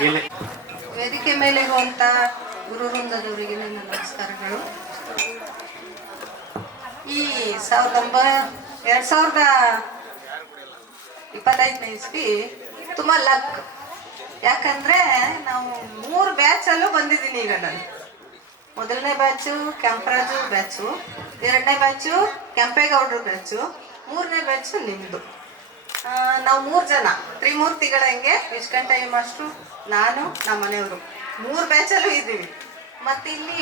ವೇದಿಕೆ ಮೇಲೆ ಇರುವಂತ ಗುರು ವೃಂದದವರಿಗೆ ನನ್ನ ನಮಸ್ಕಾರಗಳು. ಈ 2025ನೇ ಇಸ್ವಿ ತುಂಬಾ ಲಕ್. ಯಾಕಂದ್ರೆ ನಾವು 3 ಬ್ಯಾಚಲ್ಲೂ ಬಂದಿದ್ದೀನಿ. ಈಗ ನಾನು ಮೊದಲನೇ ಬ್ಯಾಚು ಕೆಂಪರಾಜು ಬ್ಯಾಚು, 2ನೇ ಬ್ಯಾಚು ಕೆಂಪೇಗೌಡರು ಬ್ಯಾಚು, 3ನೇ ಬ್ಯಾಚು ನಿಮ್ದು. ನಾವು 3 ಜನ ತ್ರಿಮೂರ್ತಿಗಳಂಗೆ ವಿಷ್ಕಂಠಯ್ಯ ಮಾಸ್ಟ್ರು, ನಾನು, ನಮ್ಮ ಮನೆಯವರು 3 ಬ್ಯಾಚಲ್ಲೂ ಇದ್ದೀವಿ. ಮತ್ತು ಇಲ್ಲಿ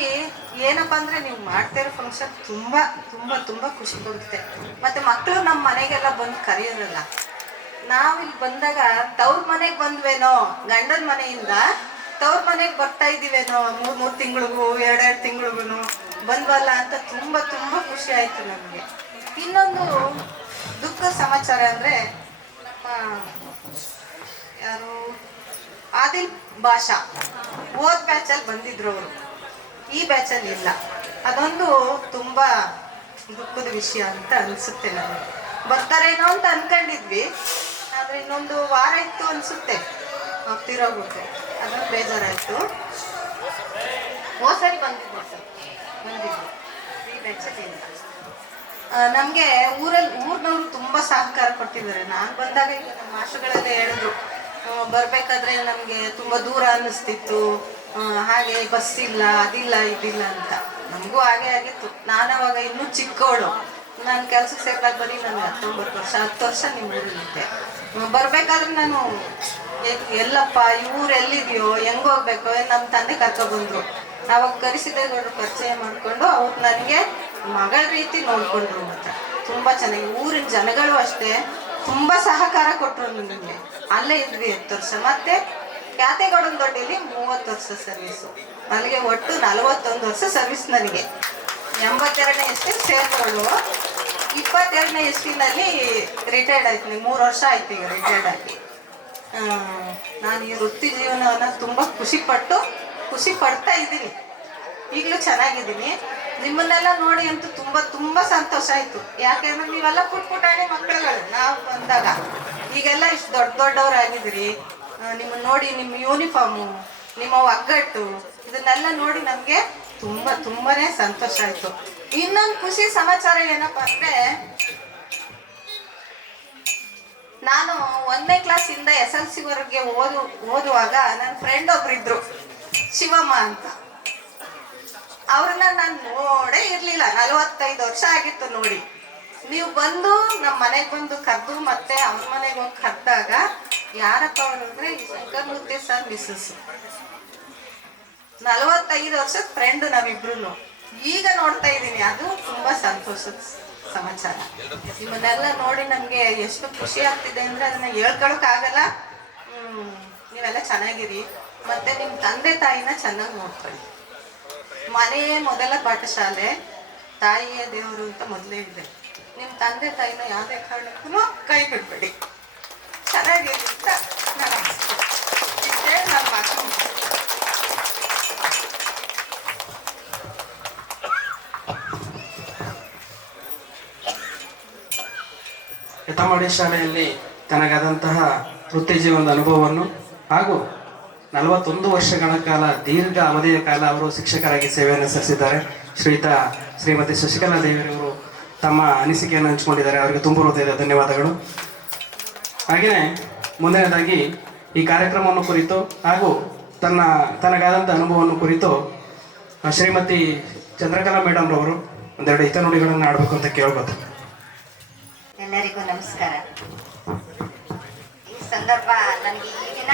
ಏನಪ್ಪ ಅಂದರೆ ನೀವು ಮಾಡ್ತಿರೋ ಫಂಕ್ಷನ್ ತುಂಬ ತುಂಬ ತುಂಬ ಖುಷಿ ಕೊಡುತ್ತೆ. ಮತ್ತು ಮಕ್ಕಳು ನಮ್ಮ ಮನೆಗೆಲ್ಲ ಬಂದು ಕರೆಯೋರಲ್ಲ. ನಾವಿಲ್ಲಿ ಬಂದಾಗ ತವ್ರ ಮನೆಗೆ ಬಂದ್ವೇನೋ, ಗಂಡನ ಮನೆಯಿಂದ ತವ್ರ ಮನೆಗೆ ಬರ್ತಾ ಇದ್ದೀವೇನೋ, 3 ತಿಂಗಳಿಗೂ 2 ತಿಂಗಳಿಗೂ ಬಂದ್ವಲ್ಲ ಅಂತ ತುಂಬ ತುಂಬ ಖುಷಿ ಆಯಿತು ನಮಗೆ. ಇನ್ನೊಂದು ದುಃಖದ ಸಮಾಚಾರ ಅಂದರೆ ಯಾರು ಆದಿಲ್ ಭಾಷಾ ಹೋದ ಬ್ಯಾಚಲ್ಲಿ ಬಂದಿದ್ರು ಅವರು, ಈ ಬ್ಯಾಚಲ್ಲಿ ಇಲ್ಲ. ಅದೊಂದು ತುಂಬ ದುಃಖದ ವಿಷಯ ಅಂತ ಅನಿಸುತ್ತೆ. ನನಗೆ ಬರ್ತಾರೇನೋ ಅಂತ ಅಂದ್ಕೊಂಡಿದ್ವಿ, ಆದರೆ ಇನ್ನೊಂದು ವಾರ ಇತ್ತು ಅನಿಸುತ್ತೆ ಹೋಗ್ತಿರೋಗುತ್ತೆ. ಅದೊಂದು ಬೇಜಾರಾಯಿತು. ಸರಿ ಬಂದಿದ್ರು ಈ ಬ್ಯಾಚಲ್ಲಿ ಇಲ್ಲ. ನಮಗೆ ಊರಿನವರು ತುಂಬ ಸಹಕಾರ ಕೊಟ್ಟಿದ್ದಾರೆ. ನಾನು ಬಂದಾಗ ಈಗ ನಮ್ಮ ಮಾಸ್ಟರ್ಗಳೆಲ್ಲ ಹೇಳಿದ್ರು, ಬರಬೇಕಾದ್ರೆ ನಮಗೆ ತುಂಬ ದೂರ ಅನ್ನಿಸ್ತಿತ್ತು, ಹಾಗೆ ಬಸ್ ಇಲ್ಲ, ಅದಿಲ್ಲ ಇದಿಲ್ಲ ಅಂತ. ನಮಗೂ ಹಾಗೆ ಆಗಿತ್ತು. ನಾನು ಅವಾಗ ಇನ್ನೂ ಚಿಕ್ಕವಳು. ನಾನು ಕೆಲ್ಸಕ್ಕೆ ಸೇರಿದಾಗ ಬರೀ ನನಗೆ 19 ವರ್ಷ, 10 ವರ್ಷ ನಿಮ್ಮ ಊರಲ್ಲಿದ್ದೆ. ಬರಬೇಕಾದ್ರೆ ನಾನು ಎಲ್ಲಪ್ಪ ಈ ಊರು ಎಲ್ಲಿದೆಯೋ, ಹೆಂಗೆ ಹೋಗ್ಬೇಕೋ, ನಮ್ಮ ತಂದೆ ಕರ್ಕೊಬಂದರು. ಅವಾಗ ಕರಿಸಿದ್ದೇಗೌಡರು ಪರಿಚಯ ಮಾಡಿಕೊಂಡು ಅವ್ರು ನನಗೆ ಮಗಳ ರೀತಿ ನೋಡ್ಕೊಂಡ್ರು. ಮಾತ್ರ ತುಂಬ ಚೆನ್ನಾಗಿ. ಊರಿನ ಜನಗಳು ಅಷ್ಟೇ ತುಂಬ ಸಹಕಾರ ಕೊಟ್ಟರು ನನಗೆ. ಅಲ್ಲೇ ಇದ್ವಿ 10 ವರ್ಷ. ಮತ್ತು ಕ್ಯಾತೆಗೌಡನ ದೊಡ್ಡಲ್ಲಿ 30 ವರ್ಷ ಸರ್ವೀಸು. ನನಗೆ ಒಟ್ಟು 41 ವರ್ಷ ಸರ್ವಿಸ್. ನನಗೆ 82ನೇ ಇಸ್ವಿ ಸೇರ್ಕೊಂಡು 22ನೇ ಇಸ್ವಿನಲ್ಲಿ ರಿಟೈರ್ಡ್ ಆಯ್ತು. 3 ವರ್ಷ ಆಯ್ತು ಈಗ ರಿಟೈರ್ಡ್ ಆಗಿ. ನಾನು ಈ ವೃತ್ತಿ ಜೀವನವನ್ನು ತುಂಬ ಖುಷಿ ಪಡ್ತಾ ಇದ್ದೀನಿ. ಈಗಲೂ ಚೆನ್ನಾಗಿದ್ದೀನಿ. ನಿಮ್ಮನ್ನೆಲ್ಲ ನೋಡಿ ಅಂತೂ ತುಂಬ ತುಂಬ ಸಂತೋಷ ಆಯಿತು. ಯಾಕೆಂದ್ರೆ ನೀವೆಲ್ಲ ಪುಟಾಣಿ ಮಕ್ಕಳುಗಳು. ನಾವು ಬಂದಾಗ ಈಗೆಲ್ಲ ಇಷ್ಟು ದೊಡ್ಡವರಾಗಿದ್ದೀರಿ. ನಿಮ್ಮನ್ನು ನೋಡಿ, ನಿಮ್ಮ ಯೂನಿಫಾರ್ಮು, ನಿಮ್ಮ ಒಗ್ಗಟ್ಟು, ಇದನ್ನೆಲ್ಲ ನೋಡಿ ನಮಗೆ ತುಂಬಾ ಸಂತೋಷ ಆಯಿತು. ಇನ್ನೊಂದು ಖುಷಿ ಸಮಾಚಾರ ಏನಪ್ಪ ಅಂದರೆ, ನಾನು 1ನೇ ಕ್ಲಾಸಿಂದ SLC ವರೆಗೆ ಓದುವಾಗ ನನ್ನ ಫ್ರೆಂಡ್ ಒಬ್ರಿದ್ರು, ಶಿವಮ್ಮ ಅಂತ. ಅವ್ರನ್ನ ನಾನು ನೋಡೇ ಇರಲಿಲ್ಲ. 45 ವರ್ಷ ಆಗಿತ್ತು ನೋಡಿ. ನೀವು ಬಂದು ನಮ್ಮ ಮನೆಗೆ ಬಂದು ಕರೆದು ಮತ್ತೆ ಅವ್ರ ಮನೆಗೆ ಹೋಗಿ ಕರೆದಾಗ, ಯಾರಪ್ಪ ಅವರು ಅಂದರೆ ಈ ಶಂಕರಮೂರ್ತಿ ಸರ್ ಮಿಸ್ಸಸ್. 45 ವರ್ಷದ ಫ್ರೆಂಡ್ ನಾವಿಬ್ರು. ಈಗ ನೋಡ್ತಾ ಇದ್ದೀನಿ. ಅದು ತುಂಬ ಸಂತೋಷದ ಸಮಾಚಾರ. ನಿಮ್ಮನ್ನೆಲ್ಲ ನೋಡಿ ನಮಗೆ ಎಷ್ಟು ಖುಷಿ ಆಗ್ತಿದೆ ಅಂದರೆ ಅದನ್ನು ಹೇಳ್ಕೊಳಕ್ಕಾಗಲ್ಲ. ನೀವೆಲ್ಲ ಚೆನ್ನಾಗಿರಿ. ಮತ್ತು ನಿಮ್ಮ ತಂದೆ ತಾಯಿನ ಚೆನ್ನಾಗಿ ನೋಡ್ಕೊಳ್ಳಿ. ಮನೆಯೇ ಮೊದಲ ಪಾಠಶಾಲೆ, ತಾಯಿಯೇ ದೇವರು ಅಂತ ಮೊದಲೇ ಇದೆ. ನಿಮ್ಮ ತಂದೆ ತಾಯಿನ ಯಾವುದೇ ಕಾರಣಕ್ಕೂ ಕೈ ಬಿಡಬೇಡಿ. ಚೆನ್ನಾಗಿರಿ ಅಂತ ನಾನು ಇಷ್ಟೇ ನನ್ನ ಮಾತು. ಯತಮಾಡಿ ಶಾಲೆಯಲ್ಲಿ ತನಗಾದಂತಹ ವೃತ್ತಿ ಜೀವನದ ಅನುಭವವನ್ನು ಹಾಗೂ 41 ವರ್ಷಗಳ ಕಾಲ, ದೀರ್ಘ ಅವಧಿಯ ಕಾಲ ಅವರು ಶಿಕ್ಷಕರಾಗಿ ಸೇವೆಯನ್ನು ಸಲ್ಲಿಸಿದ್ದಾರೆ. ಶ್ರೀಮತಿ ಶಶಿಕಲಾ ದೇವಿಯವರು ತಮ್ಮ ಅನಿಸಿಕೆಯನ್ನು ಹಂಚಿಕೊಂಡಿದ್ದಾರೆ. ಅವರಿಗೆ ತುಂಬ ಹೃದಯದ ಧನ್ಯವಾದಗಳು. ಹಾಗೆಯೇ ಮುಂದಿನದಾಗಿ ಈ ಕಾರ್ಯಕ್ರಮವನ್ನು ಕುರಿತು ಹಾಗೂ ತನಗಾದಂಥ ಅನುಭವವನ್ನು ಕುರಿತು ಶ್ರೀಮತಿ ಚಂದ್ರಕಲಾ ಮೇಡಮ್ ರವರು ಒಂದೆರಡು ಹಿತನುಡಿಗಳನ್ನು ಆಡಬೇಕು ಅಂತ ಕೇಳ್ಬೋದು. ಎಲ್ಲರಿಗೂ ನಮಸ್ಕಾರ. ಈ ಸಂದರ್ಭ ನನಗೆ ಈ ದಿನ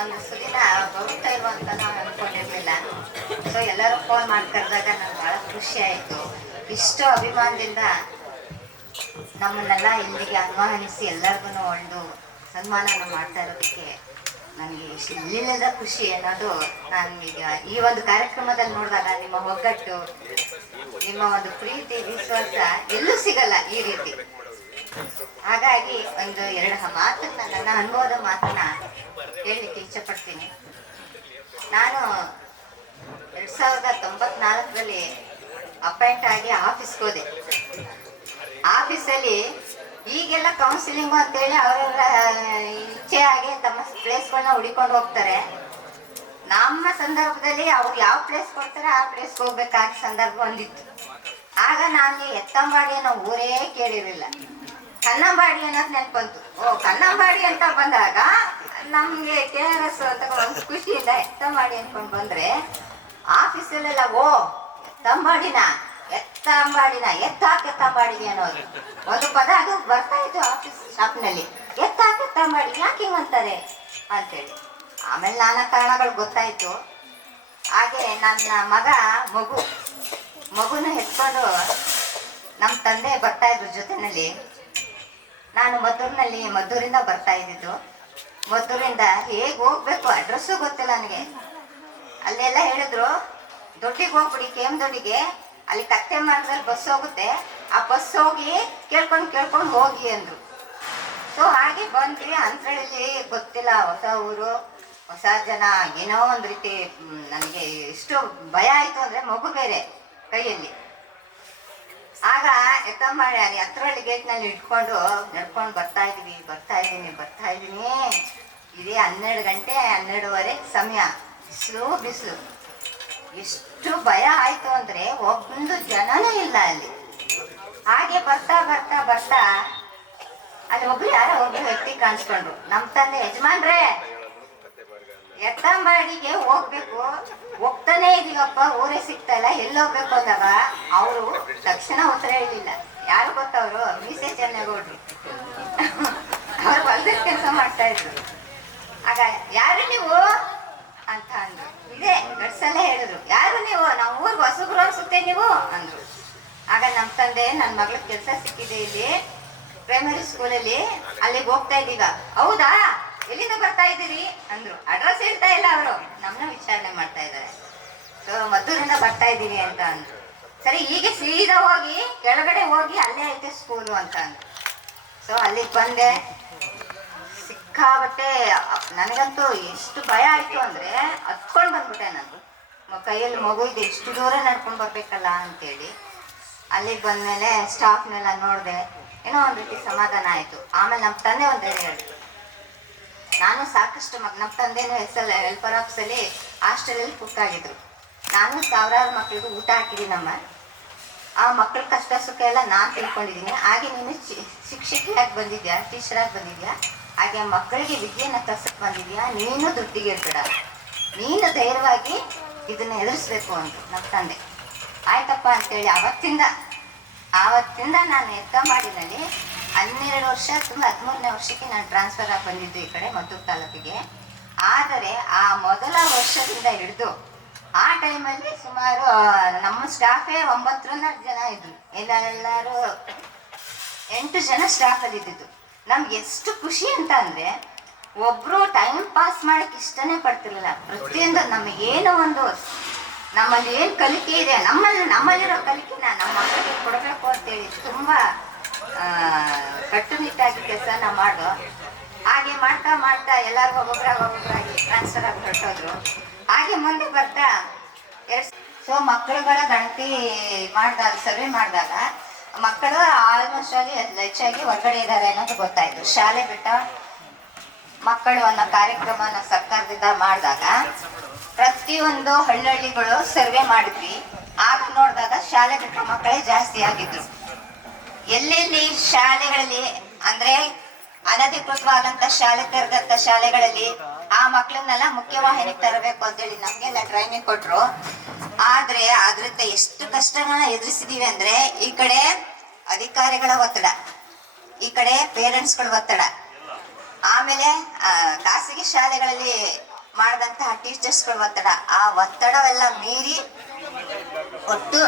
ಒಂದು ಸುದಿನ ಬರುತ್ತಾ ಇರುವಂತ ನಾವು ಅಂದ್ಕೊಂಡಿರ್ಲಿಲ್ಲ. ಸೊ ಎಲ್ಲರೂ ಫೋನ್ ಮಾಡಿ ಕರೆದಾಗ ನನಗೆ ಭಾಳ ಖುಷಿ ಆಯಿತು. ಇಷ್ಟು ಅಭಿಮಾನದಿಂದ ನಮ್ಮನ್ನೆಲ್ಲ ಇಲ್ಲಿಗೆ ಆಹ್ವಾನಿಸಿ ಎಲ್ಲರಿಗೂ ಒಂದು ಸನ್ಮಾನನ ಮಾಡ್ತಾ ಇರೋದಕ್ಕೆ ನನಗೆ ಇಲ್ಲಿಲ್ಲದ ಖುಷಿ ಅನ್ನೋದು ನನಗೀಗ ಈ ಒಂದು ಕಾರ್ಯಕ್ರಮದಲ್ಲಿ ನೋಡಿದಾಗ ನಿಮ್ಮ ಒಗ್ಗಟ್ಟು, ನಿಮ್ಮ ಒಂದು ಪ್ರೀತಿ, ವಿಶ್ವಾಸ ಎಲ್ಲೂ ಸಿಗಲ್ಲ ಈ ರೀತಿ. ಹಾಗಾಗಿ ಒಂದು 2 ಮಾತನ್ನ, ನನ್ನ ಅನುಭವದ ಮಾತನ್ನ ಹೇಳಲಿಕ್ಕೆ ಇಷ್ಟಪಡ್ತೀನಿ. ನಾನು 2094ರಲ್ಲಿ ಅಪಾಯಿಂಟ್ ಆಗಿ ಆಫೀಸ್ಗೆ ಹೋದೆ. ಆಫೀಸಲ್ಲಿ ಈಗೆಲ್ಲ ಕೌನ್ಸಿಲಿಂಗು ಅಂತೇಳಿ ಅವರವರ ಇಚ್ಛೆ ಹಾಗೆ ತಮ್ಮ ಪ್ಲೇಸ್ಗಳನ್ನ ಹುಡಿಕೊಂಡು ಹೋಗ್ತಾರೆ. ನಮ್ಮ ಸಂದರ್ಭದಲ್ಲಿ ಅವ್ರು ಯಾವ ಪ್ಲೇಸ್ ಕೊಡ್ತಾರೆ ಆ ಪ್ಲೇಸ್ಗೆ ಹೋಗ್ಬೇಕಾದ ಸಂದರ್ಭ ಒಂದಿತ್ತು. ಆಗ ನಾನು ಎತ್ತಂಬಾಡಿ ಅನ್ನೋ ಊರೇ ಕೇಳಿರಲಿಲ್ಲ. ಕನ್ನಂಬಾಡಿ ಅನ್ನೋದು ನೆನಪು ಬಂತು. ಓ ಕನ್ನಂಬಾಡಿ ಅಂತ ಬಂದಾಗ ನಮಗೆ KRS ಅಂತ ಒಂದು ಖುಷಿಯಿಂದ ಎತ್ತಂಬಾಡಿ ಅನ್ಕೊಂಡು ಬಂದ್ರೆ ಆಫೀಸಲ್ಲೆಲ್ಲ ಓ ಎತ್ತಂಬಾಡಿನ ಎತ್ತಾಕೆತ್ತಂಬಾಡಿಗೆ ಅನ್ನೋದು ಒಂದು ಪದ ಅದು ಬರ್ತಾ ಇತ್ತು ಆಫೀಸ್ ಶಾಪ್ನಲ್ಲಿ. ಎತ್ತಾಕೆತ್ತಂಬಾಡಿ ಯಾಕೆ ಹಿಂಗೆ ಅಂತಾರೆ ಅಂತೇಳಿ. ಆಮೇಲೆ ನಾನಾ ಕಾರಣಗಳು ಗೊತ್ತಾಯ್ತು. ಹಾಗೆ ನನ್ನ ಮಗುನ ಎತ್ಕೊಂಡು ನಮ್ಮ ತಂದೆ ಬರ್ತಾ ಇದ್ರು ಜೊತೆನಲ್ಲಿ. ನಾನು ಮದ್ದೂರಿಂದ ಬರ್ತಾ ಇದ್ದಿದ್ದು. ಮದ್ದೂರಿಂದ ಹೇಗೆ ಹೋಗ್ಬೇಕು ಅಡ್ರೆಸ್ಸು ಗೊತ್ತಿಲ್ಲ ನನಗೆ. ಅಲ್ಲೆಲ್ಲ ಹೇಳಿದ್ರು ದೊಡ್ಡಿಗೆ ಹೋಗ್ಬಿಡಿ, KM ದೊಡ್ಡಿಗೆ, ಅಲ್ಲಿ ಕತ್ತೆ ಮಾರ್ಗದಲ್ಲಿ ಬಸ್ ಹೋಗುತ್ತೆ, ಆ ಬಸ್ ಹೋಗಿ ಕೇಳ್ಕೊಂಡು ಹೋಗಿ ಅಂದ್ರು. ಸೊ ಹಾಗೆ ಬಂದ್ವಿ. ಅಂತರಲ್ಲಿ ಗೊತ್ತಿಲ್ಲ, ಹೊಸ ಊರು, ಹೊಸ ಜನ, ಏನೋ ಒಂದು ರೀತಿ ನನಗೆ ಎಷ್ಟು ಭಯ ಆಯಿತು ಅಂದರೆ ಮಗು ಬೇರೆ ಕೈಯಲ್ಲಿ. ಆಗ ಎತ್ತಂಬಾಡಿ ಹತ್ರಳ್ಳಿ ಗೇಟ್ನಲ್ಲಿ ಇಟ್ಕೊಂಡು ನಡ್ಕೊಂಡು ಬರ್ತಾ ಇದ್ದೀನಿ. ಇದೇ 12 ಗಂಟೆ 12:30 ಸಮಯ, ಬಿಸಿಲು. ಎಷ್ಟು ಭಯ ಆಯಿತು ಅಂದರೆ ಒಂದು ಜನನೂ ಇಲ್ಲ ಅಲ್ಲಿ. ಹಾಗೆ ಬರ್ತಾ ಅಲ್ಲಿ ಯಾರೋ ಒಬ್ರು ವ್ಯಕ್ತಿ ಕಾಣಿಸ್ಕೊಂಡ್ರು. ನಮ್ಮ ತಂದೆ, ಯಜಮಾನ್ರೇ ಎತ್ತಂಬಾಡಿಗೆ ಹೋಗ್ತಾನೆ ಇದೀವಪ್ಪ, ಊರೇ ಸಿಗ್ತಾ ಇಲ್ಲ, ಎಲ್ಲೋಗ್ಬೇಕು ಅಂದಾಗ ಅವರು ತಕ್ಷಣ ಉತ್ತರ ಹೇಳಿಲ್ಲ. ಯಾರು ಗೊತ್ತವರು? ಮೀಸೆ ಚೆನ್ನೇಗೌಡ್ರು. ಅವ್ರು ಹೊಲದ ಕೆಲಸ ಮಾಡ್ತಾ ಇದ್ರು. ಆಗ ಯಾರು ನೀವು ಅಂತ ಅಂದ್ರು. ಇದೇ ಗಡ್ಸಲ್ಲೇ ಹೇಳಿದ್ರು, ಯಾರು ನೀವು? ನಾವು ಊರಿಗೆ ಹೊಸಬ್ರು ಅನ್ಸುತ್ತೆ ನೀವು ಅಂದ್ರು. ಆಗ ನಮ್ಮ ತಂದೆ, ನನ್ನ ಮಗಳಿಗೆ ಕೆಲಸ ಸಿಕ್ಕಿದೆ ಇಲ್ಲಿ ಪ್ರೈಮರಿ ಸ್ಕೂಲಲ್ಲಿ, ಅಲ್ಲಿಗೆ ಹೋಗ್ತಾ ಇದ್ದೀಗ. ಹೌದಾ, ಎಲ್ಲಿಂದ ಬರ್ತಾ ಇದ್ದೀರಿ ಅಂದ್ರು. ಅಡ್ರೆಸ್ ಹೇಳ್ತಾ ಇಲ್ಲ ಅವರು, ನಮ್ಮನ್ನ ವಿಚಾರಣೆ ಮಾಡ್ತಾ ಇದ್ದಾರೆ. ಸೊ ಮದ್ದೂರಿಂದ ಬರ್ತಾ ಇದ್ದೀವಿ ಅಂತ ಅಂದ್ರು. ಸರಿ, ಹೀಗೆ ಸೀದಾ ಹೋಗಿ ಕೆಳಗಡೆ ಹೋಗಿ ಅಲ್ಲೇ ಐತೆ ಸ್ಕೂಲು ಅಂತ ಅಂದ್ರು. ಸೊ ಅಲ್ಲಿಗೆ ಬಂದೆ. ಸಿಕ್ಕಾಬಟ್ಟೆ ನನಗಂತೂ ಎಷ್ಟು ಭಯ ಆಯಿತು ಅಂದರೆ ಹತ್ಕೊಂಡು ಬಂದ್ಬಿಟ್ಟೆ. ನಾನು ಕೈಯಲ್ಲಿ ಮಗು ಇದೆ, ಇಷ್ಟು ದೂರ ನಡ್ಕೊಂಡು ಬರ್ಬೇಕಲ್ಲ ಅಂತೇಳಿ ಅಲ್ಲಿಗೆ ಬಂದಮೇಲೆ ಸ್ಟಾಫ್ನೆಲ್ಲ ನೋಡಿದೆ. ಏನೋ ಒಂದು ರೀತಿ ಸಮಾಧಾನ ಆಯಿತು. ಆಮೇಲೆ ನಮ್ಮ ತಂದೆ ಒಂದು ಧೈರ್ಯ ಹೇಳಿದ್ರು. ನಾನು ಸಾಕಷ್ಟು ನಮ್ಮ ತಂದೆನೂ ಹೆಲ್ಪರ್ ಆಫೀಸಲ್ಲಿ ಹಾಸ್ಟೆಲಲ್ಲಿ ಕುಕ್ ಆಗಿದ್ರು. ನಾನು ಸಾವಿರಾರು ಮಕ್ಕಳಿಗೆ ಊಟ ಹಾಕಿದ್ದೀನಮ್ಮ. ಆ ಮಕ್ಕಳ ಕಷ್ಟ ಸುಖ ಎಲ್ಲ ನಾನು ತಿಳ್ಕೊಂಡಿದ್ದೀನಿ. ಹಾಗೆ ನೀನು ಶಿಕ್ಷಕಿಯಾಗಿ ಬಂದಿದ್ಯಾ, ಟೀಚರಾಗಿ ಬಂದಿದ್ಯಾ, ಹಾಗೆ ಮಕ್ಕಳಿಗೆ ವಿದ್ಯೆನ ಕಲಿಸಕ್ಕೆ ಬಂದಿದ್ಯಾ, ನೀನು ದುಡ್ಡಿಗೆ ಇರ್ಬೇಡ, ನೀನು ಧೈರ್ಯವಾಗಿ ಇದನ್ನು ಎದುರಿಸ್ಬೇಕು ಅಂದರು ನಮ್ಮ ತಂದೆ. ಆಯ್ತಪ್ಪ ಅಂತೇಳಿ ಆವತ್ತಿಂದ ನಾನು ಎತ್ತಂಬಾಡಿನಲ್ಲಿ 12 ವರ್ಷ ತುಂಬ 13ನೇ ವರ್ಷಕ್ಕೆ ನಾನು ಟ್ರಾನ್ಸ್ಫರ್ ಆಗಿ ಬಂದಿದ್ದು ಈ ಕಡೆ ಮದ್ದೂರು ತಾಲೂಕಿಗೆ. ಆದರೆ ಆ ಮೊದಲ ವರ್ಷದಿಂದ ಹಿಡಿದು ಆ ಟೈಮಲ್ಲಿ ಸುಮಾರು ನಮ್ಮ ಸ್ಟಾಫೇ 9 ಜನ ಇದ್ರು. ಎಲ್ಲರೂ 8 ಜನ ಸ್ಟಾಫಲ್ಲಿ ಇದ್ದಿದ್ದು. ನಮ್ಗೆ ಎಷ್ಟು ಖುಷಿ ಅಂತ ಅಂದರೆ ಒಬ್ಬರು ಟೈಮ್ ಪಾಸ್ ಮಾಡೋಕ್ಕೆ ಇಷ್ಟನೇ ಪಡ್ತಿರ್ಲಿಲ್ಲ. ಪ್ರತಿಯೊಂದು ನಮಗೇನೋ ಒಂದು ನಮ್ಮಲ್ಲಿ ಏನು ಕಲಿಕೆ ಇದೆ, ನಮ್ಮಲ್ಲಿರೋ ಕಲಿಕೆನ ನಮ್ಮ ಮಕ್ಕಳಿಗೆ ಕೊಡಬೇಕು ಅಂತೇಳಿ ತುಂಬ ಕಟ್ಟುನಿಟ್ಟಾಗಿ ಕೆಲಸನ ಮಾಡೋ. ಹಾಗೆ ಮಾಡ್ತಾ ಎಲ್ಲರಿಗೂ ಒಬ್ಬೊಬ್ಬರಾಗಿ ಟ್ರಾನ್ಸ್ಫರ್ ಆಗಿ ಹೊರಟೋದ್ರು. ಹಾಗೆ ಮುಂದೆ ಬರ್ತಾ ಸೊ ಮಕ್ಕಳುಗಳ ಗಣತಿ ಸರ್ವೆ ಮಾಡಿದಾಗ ಮಕ್ಕಳು ಆಲ್ಮೋಸ್ಟ್ ಅಲ್ಲಿ ಹೆಚ್ಚಾಗಿ ಹೊರಗಡೆ ಇದ್ದಾರೆ ಅನ್ನೋದು ಗೊತ್ತಾಯ್ತು. ಶಾಲೆ ಬಿಟ್ಟ ಮಕ್ಕಳು ಅನ್ನೋ ಕಾರ್ಯಕ್ರಮನ ಸರ್ಕಾರದಿಂದ ಮಾಡಿದಾಗ ಪ್ರತಿಯೊಂದು ಹಳ್ಳಿಗಳು ಸರ್ವೆ ಮಾಡಿದ್ವಿ. ಆಗ ನೋಡಿದಾಗ ಶಾಲೆ ಬಿಟ್ಟ ಮಕ್ಕಳೇ ಜಾಸ್ತಿ ಆಗಿದ್ರು. ಎಲ್ಲೆಲ್ಲಿ ಶಾಲೆಗಳಲ್ಲಿ ಅಂದ್ರೆ ಅನಧಿಕೃತವಾದಂಥ ಶಾಲೆ ತೆರೆದಂಥ ಶಾಲೆಗಳಲ್ಲಿ ಆ ಮಕ್ಕಳನ್ನೆಲ್ಲ ಮುಖ್ಯವಾಹಿನಿಗೆ ತರಬೇಕು ಅಂತೇಳಿ ನಮಗೆಲ್ಲ ಟ್ರೈನಿಂಗ್ ಕೊಟ್ಟರು. ಆದರೆ ಅದರಿಂದ ಎಷ್ಟು ಕಷ್ಟಗಳನ್ನ ಎದುರಿಸಿದೀವಿ ಅಂದರೆ ಈ ಕಡೆ ಅಧಿಕಾರಿಗಳ ಒತ್ತಡ, ಈ ಕಡೆ ಪೇರೆಂಟ್ಸ್ಗಳ ಒತ್ತಡ, ಆಮೇಲೆ ಖಾಸಗಿ ಶಾಲೆಗಳಲ್ಲಿ ಮಾಡಿದಂತಹ ಟೀಚರ್ಸ್ಗಳ ಒತ್ತಡ. ಆ ಒತ್ತಡವೆಲ್ಲ ಮೀರಿ ಒಟ್ಟು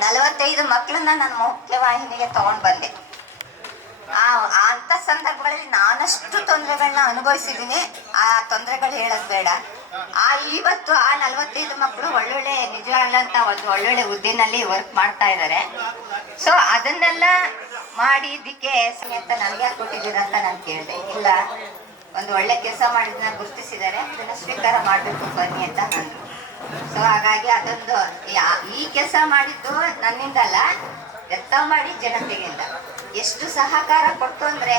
45 ಮಕ್ಕಳನ್ನ ನಾನು ಮುಖ್ಯವಾಹಿನಿಗೆ ತಗೊಂಡು ಬಂದೆ. ಅಂಥ ಸಂದರ್ಭಗಳಲ್ಲಿ ನಾನಷ್ಟು ತೊಂದರೆಗಳನ್ನ ಅನುಭವಿಸಿದ್ದೀನಿ. ಆ ತೊಂದರೆಗಳು ಹೇಳೋದು ಬೇಡ. ಇವತ್ತು ಆ 45 ಮಕ್ಕಳು ಒಳ್ಳೊಳ್ಳೆ ನಿಜವಾಗ್ಲಂತ ಒಂದು ಒಳ್ಳೊಳ್ಳೆ ಹುದ್ದೆನಲ್ಲಿ ವರ್ಕ್ ಮಾಡ್ತಾ ಇದ್ದಾರೆ. ಸೊ ಅದನ್ನೆಲ್ಲ ಮಾಡಿದ್ದಕ್ಕೆ ಅಂತ ನನಗೆ ಯಾಕೆ ಕೊಟ್ಟಿದ್ದೀರಾ ಅಂತ ನಾನು ಕೇಳಿದೆ. ಇಲ್ಲ, ಒಂದು ಒಳ್ಳೆ ಕೆಲಸ ಮಾಡಿದ್ದನ್ನ ಗುರುತಿಸಿದ್ದಾರೆ, ಅದನ್ನು ಸ್ವೀಕಾರ ಮಾಡಬೇಕು ಬನ್ನಿ ಅಂತ ಅಂದರು. ಸೊ ಹಾಗಾಗಿ ಅದೊಂದು ಈ ಕೆಲಸ ಮಾಡಿದ್ದು ನನ್ನಿಂದಲ್ಲ, ಎತ್ತಂಬಾಡಿ ಜನತೆಗಿಂದ. ಎಷ್ಟು ಸಹಕಾರ ಕೊಡ್ತು ಅಂದ್ರೆ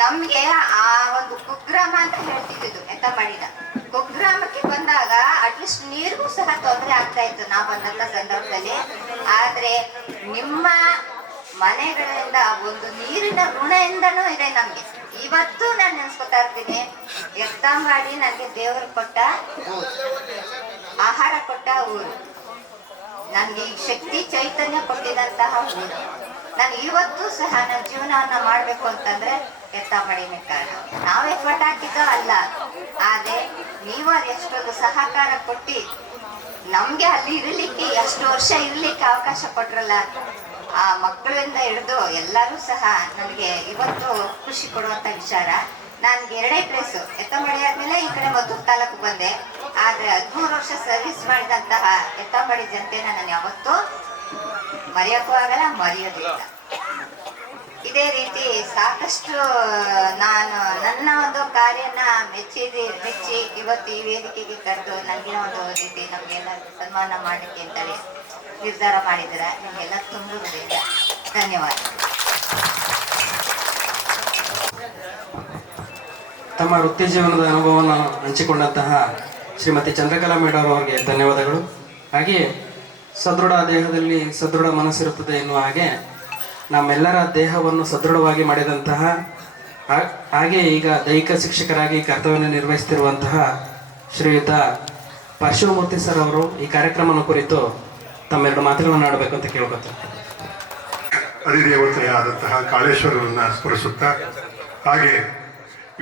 ನಮ್ಗೆ ಆ ಒಂದು ಕುಗ್ರಾಮ ಅಂತ ಹೇಳ್ತಿದ್ದು ಎಂತ ಮಾಡಿದ ಕುಗ್ರಾಮಕ್ಕೆ ಬಂದಾಗ ಅಟ್ಲೀಸ್ಟ್ ನೀರಿಗೂ ಸಹ ತೊಂದರೆ ಆಗ್ತಾ ಇತ್ತು ನಾವು ಬಂದಂತ ಸಂದರ್ಭದಲ್ಲಿ. ಆದ್ರೆ ನಿಮ್ಮ ಮನೆಗಳಿಂದ ಒಂದು ನೀರಿನ ಋಣದಿಂದನೂ ಇದೆ ನಮ್ಗೆ. ಇವತ್ತು ನಾನು ನೆನ್ಸ್ಕೊತಾ ಇರ್ತೀನಿ, ಎತ್ತಂಬಾಡಿ ನನಗೆ ದೇವರು ಕೊಟ್ಟ ಊರು, ಆಹಾರ ಕೊಟ್ಟ ಊರು, ನನ್ಗೆ ಈ ಶಕ್ತಿ ಚೈತನ್ಯ ಕೊಟ್ಟಿದಂತಹ ಊರು. ನಾನು ಇವತ್ತು ಸಹ ನನ್ನ ಜೀವನವನ್ನ ಮಾಡ್ಬೇಕು ಅಂತಂದ್ರೆ ಎತ್ತಂಬಡಿನೇ ಕಾರಣ. ನಾವು ಎಫರ್ಟ್ ಹಾಕಿದ್ದೋ ಅಲ್ಲ, ಆದ್ರೆ ನೀವು ಎಷ್ಟೊಂದು ಸಹಕಾರ ಕೊಟ್ಟು ನಮ್ಗೆ ಅಲ್ಲಿ ಇರಲಿಕ್ಕೆ ಎಷ್ಟು ವರ್ಷ ಇರ್ಲಿಕ್ಕೆ ಅವಕಾಶ ಕೊಟ್ರಲ್ಲ, ಆ ಮಕ್ಕಳಿಂದ ಹಿಡಿದು ಎಲ್ಲರೂ ಸಹ ನನಗೆ ಇವತ್ತು ಖುಷಿ ಕೊಡುವಂತ ವಿಚಾರ. ನನ್ಗೆ 2ನೇ ಪ್ಲೇಸು ಎತ್ತಂಬಡಿ ಆದ್ಮೇಲೆ ಈ ಕಡೆ ಮದ್ದೂರು ತಾಲೂಕು ಬಂದೆ. ಆದ್ರೆ 13 ವರ್ಷ ಸರ್ವಿಸ್ ಮಾಡಿದಂತಹ ಎತ್ತಂಬಡಿ ಜನತೆನ ನಾನು ಯಾವತ್ತೂ ಮರೆಯೋಕ್ಕೂ ಆಗಲ್ಲ, ಮರೆಯೋದಿಲ್ಲ. ಇದೇ ರೀತಿ ಸಾಕಷ್ಟು ನಾನು ನನ್ನ ಒಂದು ಕಾರ್ಯನ ಮೆಚ್ಚಿ ಇವತ್ತು ಈ ವೇದಿಕೆಗೆ ಕರೆದು ನನಗೆ ಒಂದು ರೀತಿ ನಮ್ಗೆಲ್ಲ ಸನ್ಮಾನ ಮಾಡಲಿಕ್ಕೆ ಅಂತೇಳಿ ನಿರ್ಧಾರ ಮಾಡಿದ್ದೀರಾ. ನಿಮಗೆಲ್ಲ ತುಂಬ ಹೃದಯದ ಧನ್ಯವಾದ. ತಮ್ಮ ವೃತ್ತಿ ಜೀವನದ ಅನುಭವವನ್ನು ಹಂಚಿಕೊಂಡಂತಹ ಶ್ರೀಮತಿ ಚಂದ್ರಕಲಾ ಮೇಡಮ್ ಅವರಿಗೆ ಧನ್ಯವಾದಗಳು. ಹಾಗೆಯೇ ಸದೃಢ ದೇಹದಲ್ಲಿ ಸದೃಢ ಮನಸ್ಸಿರುತ್ತದೆ ಎನ್ನುವ ಹಾಗೆ ನಮ್ಮೆಲ್ಲರ ದೇಹವನ್ನು ಸದೃಢವಾಗಿ ಮಾಡಿದಂತಹ ಹಾಗೆ ಈಗ ದೈಹಿಕ ಶಿಕ್ಷಕರಾಗಿ ಕರ್ತವ್ಯ ನಿರ್ವಹಿಸುತ್ತಿರುವಂತಹ ಶ್ರೀಯುತ ಪಾರ್ಶ್ವಮೂರ್ತಿ ಸರ್ ಅವರು ಈ ಕಾರ್ಯಕ್ರಮದ ಕುರಿತು ತಮ್ಮೆರಡು ಮಾತುಗಳನ್ನು ಆಡಬೇಕು ಅಂತ ಕೇಳ್ಕೊತಾರೆ. ಅಧಿದೇವತೆಯಾದಂತಹ ಕಾಳೇಶ್ವರರನ್ನ ಸ್ಮರಿಸುತ್ತಾ, ಹಾಗೆ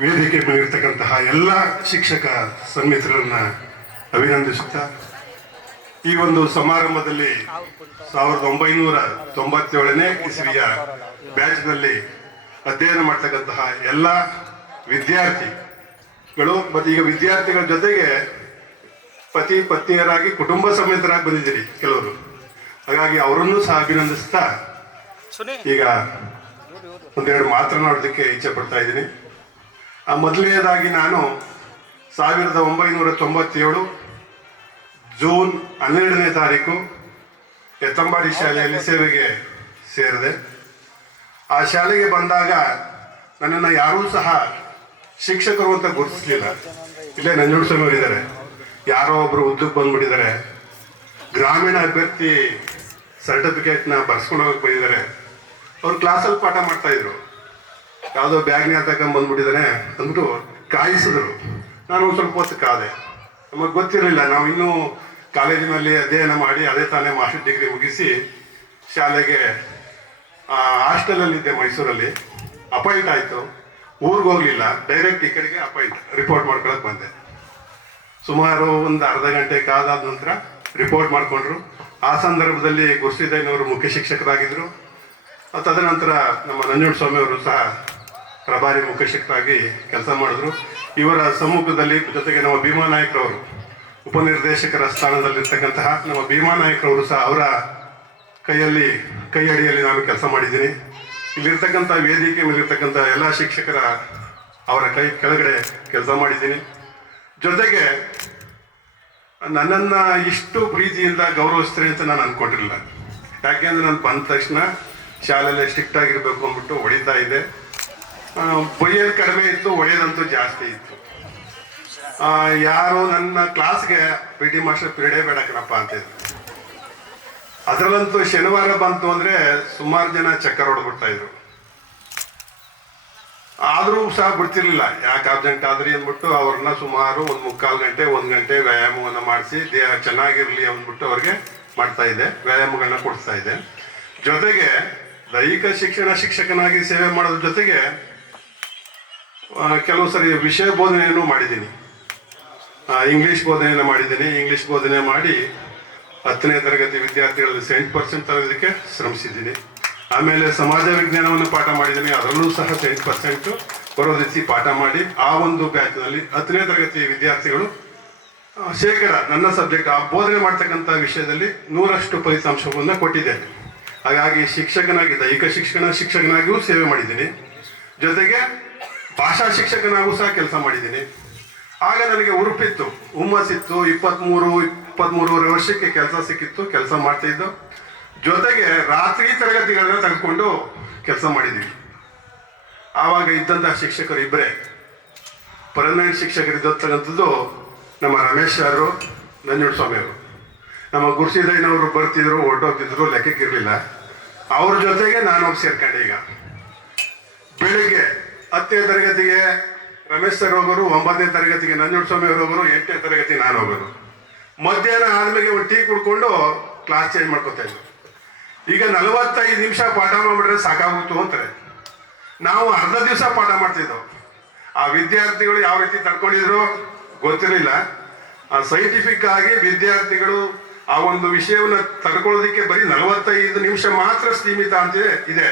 ವೇದಿಕೆ ಮೇಲಿರ್ತಕ್ಕಂತಹ ಎಲ್ಲ ಶಿಕ್ಷಕ ಸನ್ಮಿತ್ರರನ್ನ ಅಭಿನಂದಿಸುತ್ತಾ, ಈ ಒಂದು ಸಮಾರಂಭದಲ್ಲಿ 1997ನೇ ಇಸವಿಯ ಬ್ಯಾಚ್ನಲ್ಲಿ ಅಧ್ಯಯನ ಮಾಡ್ತಕ್ಕಂತಹ ಎಲ್ಲ ವಿದ್ಯಾರ್ಥಿಗಳು ಮತ್ತು ಈಗ ವಿದ್ಯಾರ್ಥಿಗಳ ಜೊತೆಗೆ ಪತಿ ಪತ್ನಿಯರಾಗಿ ಕುಟುಂಬ ಸಮೇತರಾಗಿ ಬಂದಿದ್ದೀರಿ ಕೆಲವರು. ಹಾಗಾಗಿ ಅವರನ್ನು ಸಹ ಅಭಿನಂದಿಸ್ತಾ ಈಗ ಒಂದೆರಡು ಮಾತನಾಡೋದಕ್ಕೆ ಇಚ್ಛೆ ಪಡ್ತಾ ಇದ್ದೀನಿ. ಮೊದಲನೇದಾಗಿ ನಾನು 1997 ಜೂನ್ 12ನೇ ತಾರೀಕು ಎತ್ತಂಬಾಡಿ ಶಾಲೆಯಲ್ಲಿ ಸೇವೆಗೆ ಸೇರಿದೆ. ಆ ಶಾಲೆಗೆ ಬಂದಾಗ ನನ್ನನ್ನು ಯಾರೂ ಸಹ ಶಿಕ್ಷಕರು ಅಂತ ಗುರುತಿಸಲಿಲ್ಲ. ಇಲ್ಲೇ ನಂಜುಂಡಸ್ವಾಮಿ ಇದ್ದಾರೆ, ಯಾರೋ ಒಬ್ರು ಉದ್ದಕ್ಕೆ ಬಂದ್ಬಿಟ್ಟಿದ್ದಾರೆ, ಗ್ರಾಮೀಣ ಅಭ್ಯರ್ಥಿ ಸರ್ಟಿಫಿಕೇಟ್ನ ಬರ್ಸ್ಕೊಂಡು ಹೋಗಕ್ಕೆ ಬಂದಿದ್ದಾರೆ. ಅವ್ರು ಕ್ಲಾಸಲ್ಲಿ ಪಾಠ ಮಾಡ್ತಾ ಇದ್ರು, ಯಾವುದೋ ಬ್ಯಾಗ್ನ ತಗೊಂಡು ಬಂದ್ಬಿಟ್ಟಿದ್ದಾನೆ ಅಂದ್ಬಿಟ್ಟು ಕಾಯಿಸಿದ್ರು. ನಾನು ಒಂದು ಸ್ವಲ್ಪ ಹೊತ್ತು ಕಾದೆ. ನಮಗೆ ಗೊತ್ತಿರಲಿಲ್ಲ, ನಾವು ಇನ್ನೂ ಕಾಲೇಜಿನಲ್ಲಿ ಅಧ್ಯಯನ ಮಾಡಿ ಅದೇ ತಾನೇ ಮಾಸ್ಟರ್ ಡಿಗ್ರಿ ಮುಗಿಸಿ ಶಾಲೆಗೆ ಹಾಸ್ಟೆಲಲ್ಲಿದ್ದೆ ಮೈಸೂರಲ್ಲಿ. ಅಪಾಯಿಂಟ್ ಆಯಿತು, ಊರಿಗೆ ಹೋಗಲಿಲ್ಲ, ಡೈರೆಕ್ಟ್ ಈ ಕಡೆಗೆ ಅಪಾಯಿಂಟ್ ರಿಪೋರ್ಟ್ ಮಾಡ್ಕೊಳಕ್ಕೆ ಬಂದೆ. ಸುಮಾರು ಒಂದು ಅರ್ಧ ಗಂಟೆ ಕಾದಾದ ನಂತರ ರಿಪೋರ್ಟ್ ಮಾಡಿಕೊಂಡ್ರು. ಆ ಸಂದರ್ಭದಲ್ಲಿ ಗುರುಸಿದ್ದಯ್ಯನವರು ಮುಖ್ಯ ಶಿಕ್ಷಕರಾಗಿದ್ದರು. ತದನಂತರ ನಮ್ಮ ನಂಜುಂಡಸ್ವಾಮಿ ಅವರು ಸಹ ಪ್ರಭಾರಿ ಮುಖ್ಯ ಶಿಕ್ಷಕರಾಗಿ ಕೆಲಸ ಮಾಡಿದ್ರು. ಇವರ ಸಮ್ಮುಖದಲ್ಲಿ ಜೊತೆಗೆ ನಮ್ಮ ಭೀಮಾ ನಾಯಕರವರು ಉಪನಿರ್ದೇಶಕರ ಸ್ಥಾನದಲ್ಲಿರ್ತಕ್ಕಂತಹ ನಮ್ಮ ಭೀಮಾ ನಾಯಕರವರು ಸಹ ಅವರ ಕೈ ಅಡಿಯಲ್ಲಿ ನಾನು ಕೆಲಸ ಮಾಡಿದ್ದೀನಿ. ಇಲ್ಲಿರ್ತಕ್ಕಂಥ ವೇದಿಕೆ ಮೇಲಿರ್ತಕ್ಕಂಥ ಎಲ್ಲ ಶಿಕ್ಷಕರ ಅವರ ಕೈ ಕೆಳಗಡೆ ಕೆಲಸ ಮಾಡಿದ್ದೀನಿ. ಜೊತೆಗೆ ನನ್ನನ್ನು ಇಷ್ಟು ಪ್ರೀತಿಯಿಂದ ಗೌರವಿಸ್ತಾರೆ ಅಂತ ನಾನು ಅಂದ್ಕೊಂಡಿರಲಿಲ್ಲ. ಯಾಕೆಂದರೆ ನಾನು ಬಂದ ತಕ್ಷಣ ಶಾಲೆಯಲ್ಲೇ ಸ್ಟ್ರಿಕ್ಟ್ ಆಗಿರಬೇಕು ಅಂದ್ಬಿಟ್ಟು ಹೊಡಿತಾ ಇದ್ದೆ. ಬೈಯೋದು ಕಡಿಮೆ ಇತ್ತು, ಹೊಡೆಯೋದಂತೂ ಜಾಸ್ತಿ ಇತ್ತು. ಯಾರು ನನ್ನ ಕ್ಲಾಸ್ಗೆ ಪಿ ಟಿ ಮಾಸ್ಟರ್ ಪಿರಿಯಡೇ ಬೇಡ ಕಣಪ್ಪ ಅಂತಿದ್ರು. ಅದರಲ್ಲಂತೂ ಶನಿವಾರ ಬಂತು ಅಂದರೆ ಸುಮಾರು ಜನ ಚಕ್ಕರ್ ಹೊಡೆದ್ಬಿಡ್ತಾ ಇದ್ರು. ಆದರೂ ಸಹ ಬಿಡ್ತಿರ್ಲಿಲ್ಲ, ಯಾಕೆ ಅರ್ಜೆಂಟ್ ಆದ್ರಿ ಅಂದ್ಬಿಟ್ಟು ಅವ್ರನ್ನ ಸುಮಾರು 1 ಗಂಟೆ 1 ಗಂಟೆ ವ್ಯಾಯಾಮವನ್ನು ಮಾಡಿಸಿ ದೇಹ ಚೆನ್ನಾಗಿರಲಿ ಅಂದ್ಬಿಟ್ಟು ಅವ್ರಿಗೆ ಮಾಡ್ತಾ ಇದ್ದೆ, ವ್ಯಾಯಾಮಗಳನ್ನ ಕೊಡಿಸ್ತಾ ಇದ್ದೆ. ಜೊತೆಗೆ ದೈಹಿಕ ಶಿಕ್ಷಕನಾಗಿ ಸೇವೆ ಮಾಡೋದ್ರ ಜೊತೆಗೆ ಕೆಲವು ಸರಿ ವಿಷಯ ಬೋಧನೆಯನ್ನು ಮಾಡಿದ್ದೀನಿ. ಇಂಗ್ಲೀಷ್ ಬೋಧನೆಯನ್ನು ಮಾಡಿದ್ದೀನಿ. ಇಂಗ್ಲೀಷ್ ಬೋಧನೆ ಮಾಡಿ 10ನೇ ತರಗತಿ ವಿದ್ಯಾರ್ಥಿಗಳಲ್ಲಿ 70% ತರೋದಕ್ಕೆ ಶ್ರಮಿಸಿದ್ದೀನಿ. ಆಮೇಲೆ ಸಮಾಜ ವಿಜ್ಞಾನವನ್ನು ಪಾಠ ಮಾಡಿದ್ದೀನಿ, ಅದರಲ್ಲೂ ಸಹ 70% ಬರೋ ರೀತಿ ಪಾಠ ಮಾಡಿ ಆ ಒಂದು ಬ್ಯಾಚ್ನಲ್ಲಿ 10ನೇ ತರಗತಿ ವಿದ್ಯಾರ್ಥಿಗಳು ಶೇಕಡ ನನ್ನ ಸಬ್ಜೆಕ್ಟ್ ಆ ಬೋಧನೆ ಮಾಡ್ತಕ್ಕಂಥ ವಿಷಯದಲ್ಲಿ 100% ಫಲಿತಾಂಶವನ್ನು ಕೊಟ್ಟಿದ್ದೇನೆ. ಹಾಗಾಗಿ ಶಿಕ್ಷಕನಾಗಿ ದೈಹಿಕ ಶಿಕ್ಷಕನಾಗಿಯೂ ಸೇವೆ ಮಾಡಿದ್ದೀನಿ. ಜೊತೆಗೆ ಭಾಷಾ ಶಿಕ್ಷಕನಾಗೂ ಸಹ ಕೆಲಸ ಮಾಡಿದ್ದೀನಿ. ಆಗ ನನಗೆ ಹುರುಪಿತ್ತು, ಹುಮ್ಮಸ್ಸಿತ್ತು. 23-23 ವರ್ಷಕ್ಕೆ ಕೆಲಸ ಸಿಕ್ಕಿತ್ತು, ಕೆಲಸ ಮಾಡ್ತಿದ್ದು. ಜೊತೆಗೆ ರಾತ್ರಿ ತರಗತಿಗಳನ್ನ ತೆಗೆದುಕೊಂಡು ಕೆಲಸ ಮಾಡಿದ್ದೀವಿ. ಆವಾಗ ಇದ್ದಂತಹ ಶಿಕ್ಷಕರು ಇಬ್ಬರೇ ಪರ್ಮನೆಂಟ್ ಶಿಕ್ಷಕರು ಇದ್ದಕ್ಕಂಥದ್ದು ನಮ್ಮ ರಮೇಶ್ ಅವರು, ನಂಜುಂಡಸ್ವಾಮಿ ಅವರು. ನಮ್ಮ ಗುರುಸಿದ್ದಯ್ಯನವರು ಬರ್ತಿದ್ರು, ಹೊರಟೋಗ್ತಿದ್ರು, ಲೆಕ್ಕಕ್ಕಿರಲಿಲ್ಲ. ಅವ್ರ ಜೊತೆಗೆ ನಾನು ಹೋಗಿ ಸೇರ್ಕೊಂಡೆ. ಈಗ ಬೆಳಿಗ್ಗೆ 10ನೇ ತರಗತಿಗೆ ರಮೇಶ್ ಸರ್ ಹೋಗೋರು, 9ನೇ ತರಗತಿಗೆ ನಂಜುಂಡಸ್ವಾಮಿ ಅವರು ಹೋಗೋರು, 8ನೇ ತರಗತಿ ನಾನು ಹೋಗೋರು. ಮಧ್ಯಾಹ್ನ ಆದ್ಮೇಲೆ ಒಂದು ಟೀ ಕುಡ್ಕೊಂಡು ಕ್ಲಾಸ್ ಚೇಂಜ್ ಮಾಡ್ಕೊತಾ ಇದ್ವಿ. ಈಗ 45 ನಿಮಿಷ ಪಾಠ ಮಾಡ್ಬಿಟ್ರೆ ಸಾಕಾಗುತ್ತು ಅಂತಾರೆ. ನಾವು ಅರ್ಧ ದಿವಸ ಪಾಠ ಮಾಡ್ತಿದ್ದೆವು. ಆ ವಿದ್ಯಾರ್ಥಿಗಳು ಯಾವ ರೀತಿ ತಡ್ಕೊಂಡಿದ್ರು ಗೊತ್ತಿರಲಿಲ್ಲ. ಸೈಂಟಿಫಿಕ್ ಆಗಿ ವಿದ್ಯಾರ್ಥಿಗಳು ಆ ಒಂದು ವಿಷಯವನ್ನು ತಡ್ಕೊಳ್ಳೋದಕ್ಕೆ ಬರೀ 45 ನಿಮಿಷ ಮಾತ್ರ ಸೀಮಿತ ಅಂತ ಇದೆ.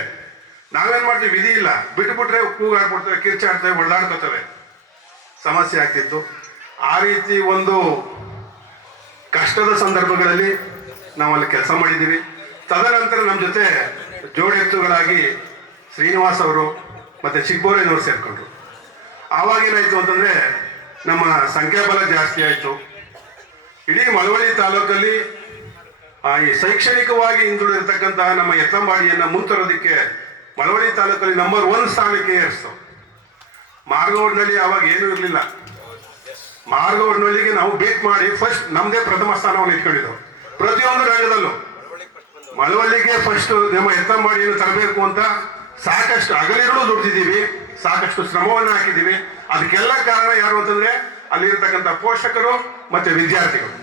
ನಾವೇನ್ ಮಾಡ್ತೀವಿ, ವಿಧಿ ಇಲ್ಲ, ಬಿಟ್ಬಿಟ್ರೆ ಕೂಗಾಡ್ಬಿಡ್ತೇವೆ, ಕಿರ್ಚಾಡ್ತೇವೆ, ಹೊಡೆದಾಡ್ಕೋತೇವೆ, ಸಮಸ್ಯೆ ಆಗ್ತಿತ್ತು. ಆ ರೀತಿ ಒಂದು ಕಷ್ಟದ ಸಂದರ್ಭಗಳಲ್ಲಿ ನಾವು ಅಲ್ಲಿ ಕೆಲಸ ಮಾಡಿದ್ದೀವಿ. ತದನಂತರ ನಮ್ಮ ಜೊತೆ ಜೋಡೆತ್ತುಗಳಾಗಿ ಶ್ರೀನಿವಾಸ್ ಅವರು ಮತ್ತೆ ಚಿಕ್ಕಬೋರೇನವರು ಸೇರ್ಕೊಂಡ್ರು. ಆವಾಗ ಏನಾಯ್ತು ಅಂತಂದ್ರೆ ನಮ್ಮ ಸಂಖ್ಯಾಬಲ ಜಾಸ್ತಿ ಆಯಿತು. ಇಡೀ ಮಳವಳ್ಳಿ ತಾಲೂಕಲ್ಲಿ ಈ ಶೈಕ್ಷಣಿಕವಾಗಿ ಹಿಂದುಳಿದಿರ್ತಕ್ಕಂತಹ ನಮ್ಮ ಎತ್ತಂಬಾಡಿಯನ್ನ ಮುಂತರೋದಕ್ಕೆ ಮಳವಳ್ಳಿ ತಾಲೂಕಲ್ಲಿ ನಂಬರ್ 1 ಸ್ಥಾನಕ್ಕೆ ಏರಿಸ್ತು. ಮಾರ್ಗವಡ್ನಳ್ಳಿ ಆವಾಗ ಏನೂ ಇರಲಿಲ್ಲ. ಮಾರ್ಗವಡ್ನಳ್ಳಿಗೆ ನಾವು ಬೇಟ್ ಮಾಡಿ ಫಸ್ಟ್ ನಮ್ಮದೇ ಪ್ರಥಮ ಸ್ಥಾನವನ್ನು ಇಟ್ಕೊಂಡಿದ್ದೆವು. ಪ್ರತಿಯೊಂದು ರಂಗದಲ್ಲೂ ಮಳವಳ್ಳಿಗೆ ಫಸ್ಟ್ ನಮ್ಮ ಎತ್ತಂಬಾಡಿಯನ್ನು ತರಬೇಕು ಅಂತ ಸಾಕಷ್ಟು ಹಗಲಿರುಳು ದುಡ್ದಿದ್ದೀವಿ, ಸಾಕಷ್ಟು ಶ್ರಮವನ್ನು ಹಾಕಿದ್ದೀವಿ. ಅದಕ್ಕೆಲ್ಲ ಕಾರಣ ಯಾರು ಅಂತಂದ್ರೆ ಅಲ್ಲಿರ್ತಕ್ಕಂಥ ಪೋಷಕರು ಮತ್ತೆ ವಿದ್ಯಾರ್ಥಿಗಳು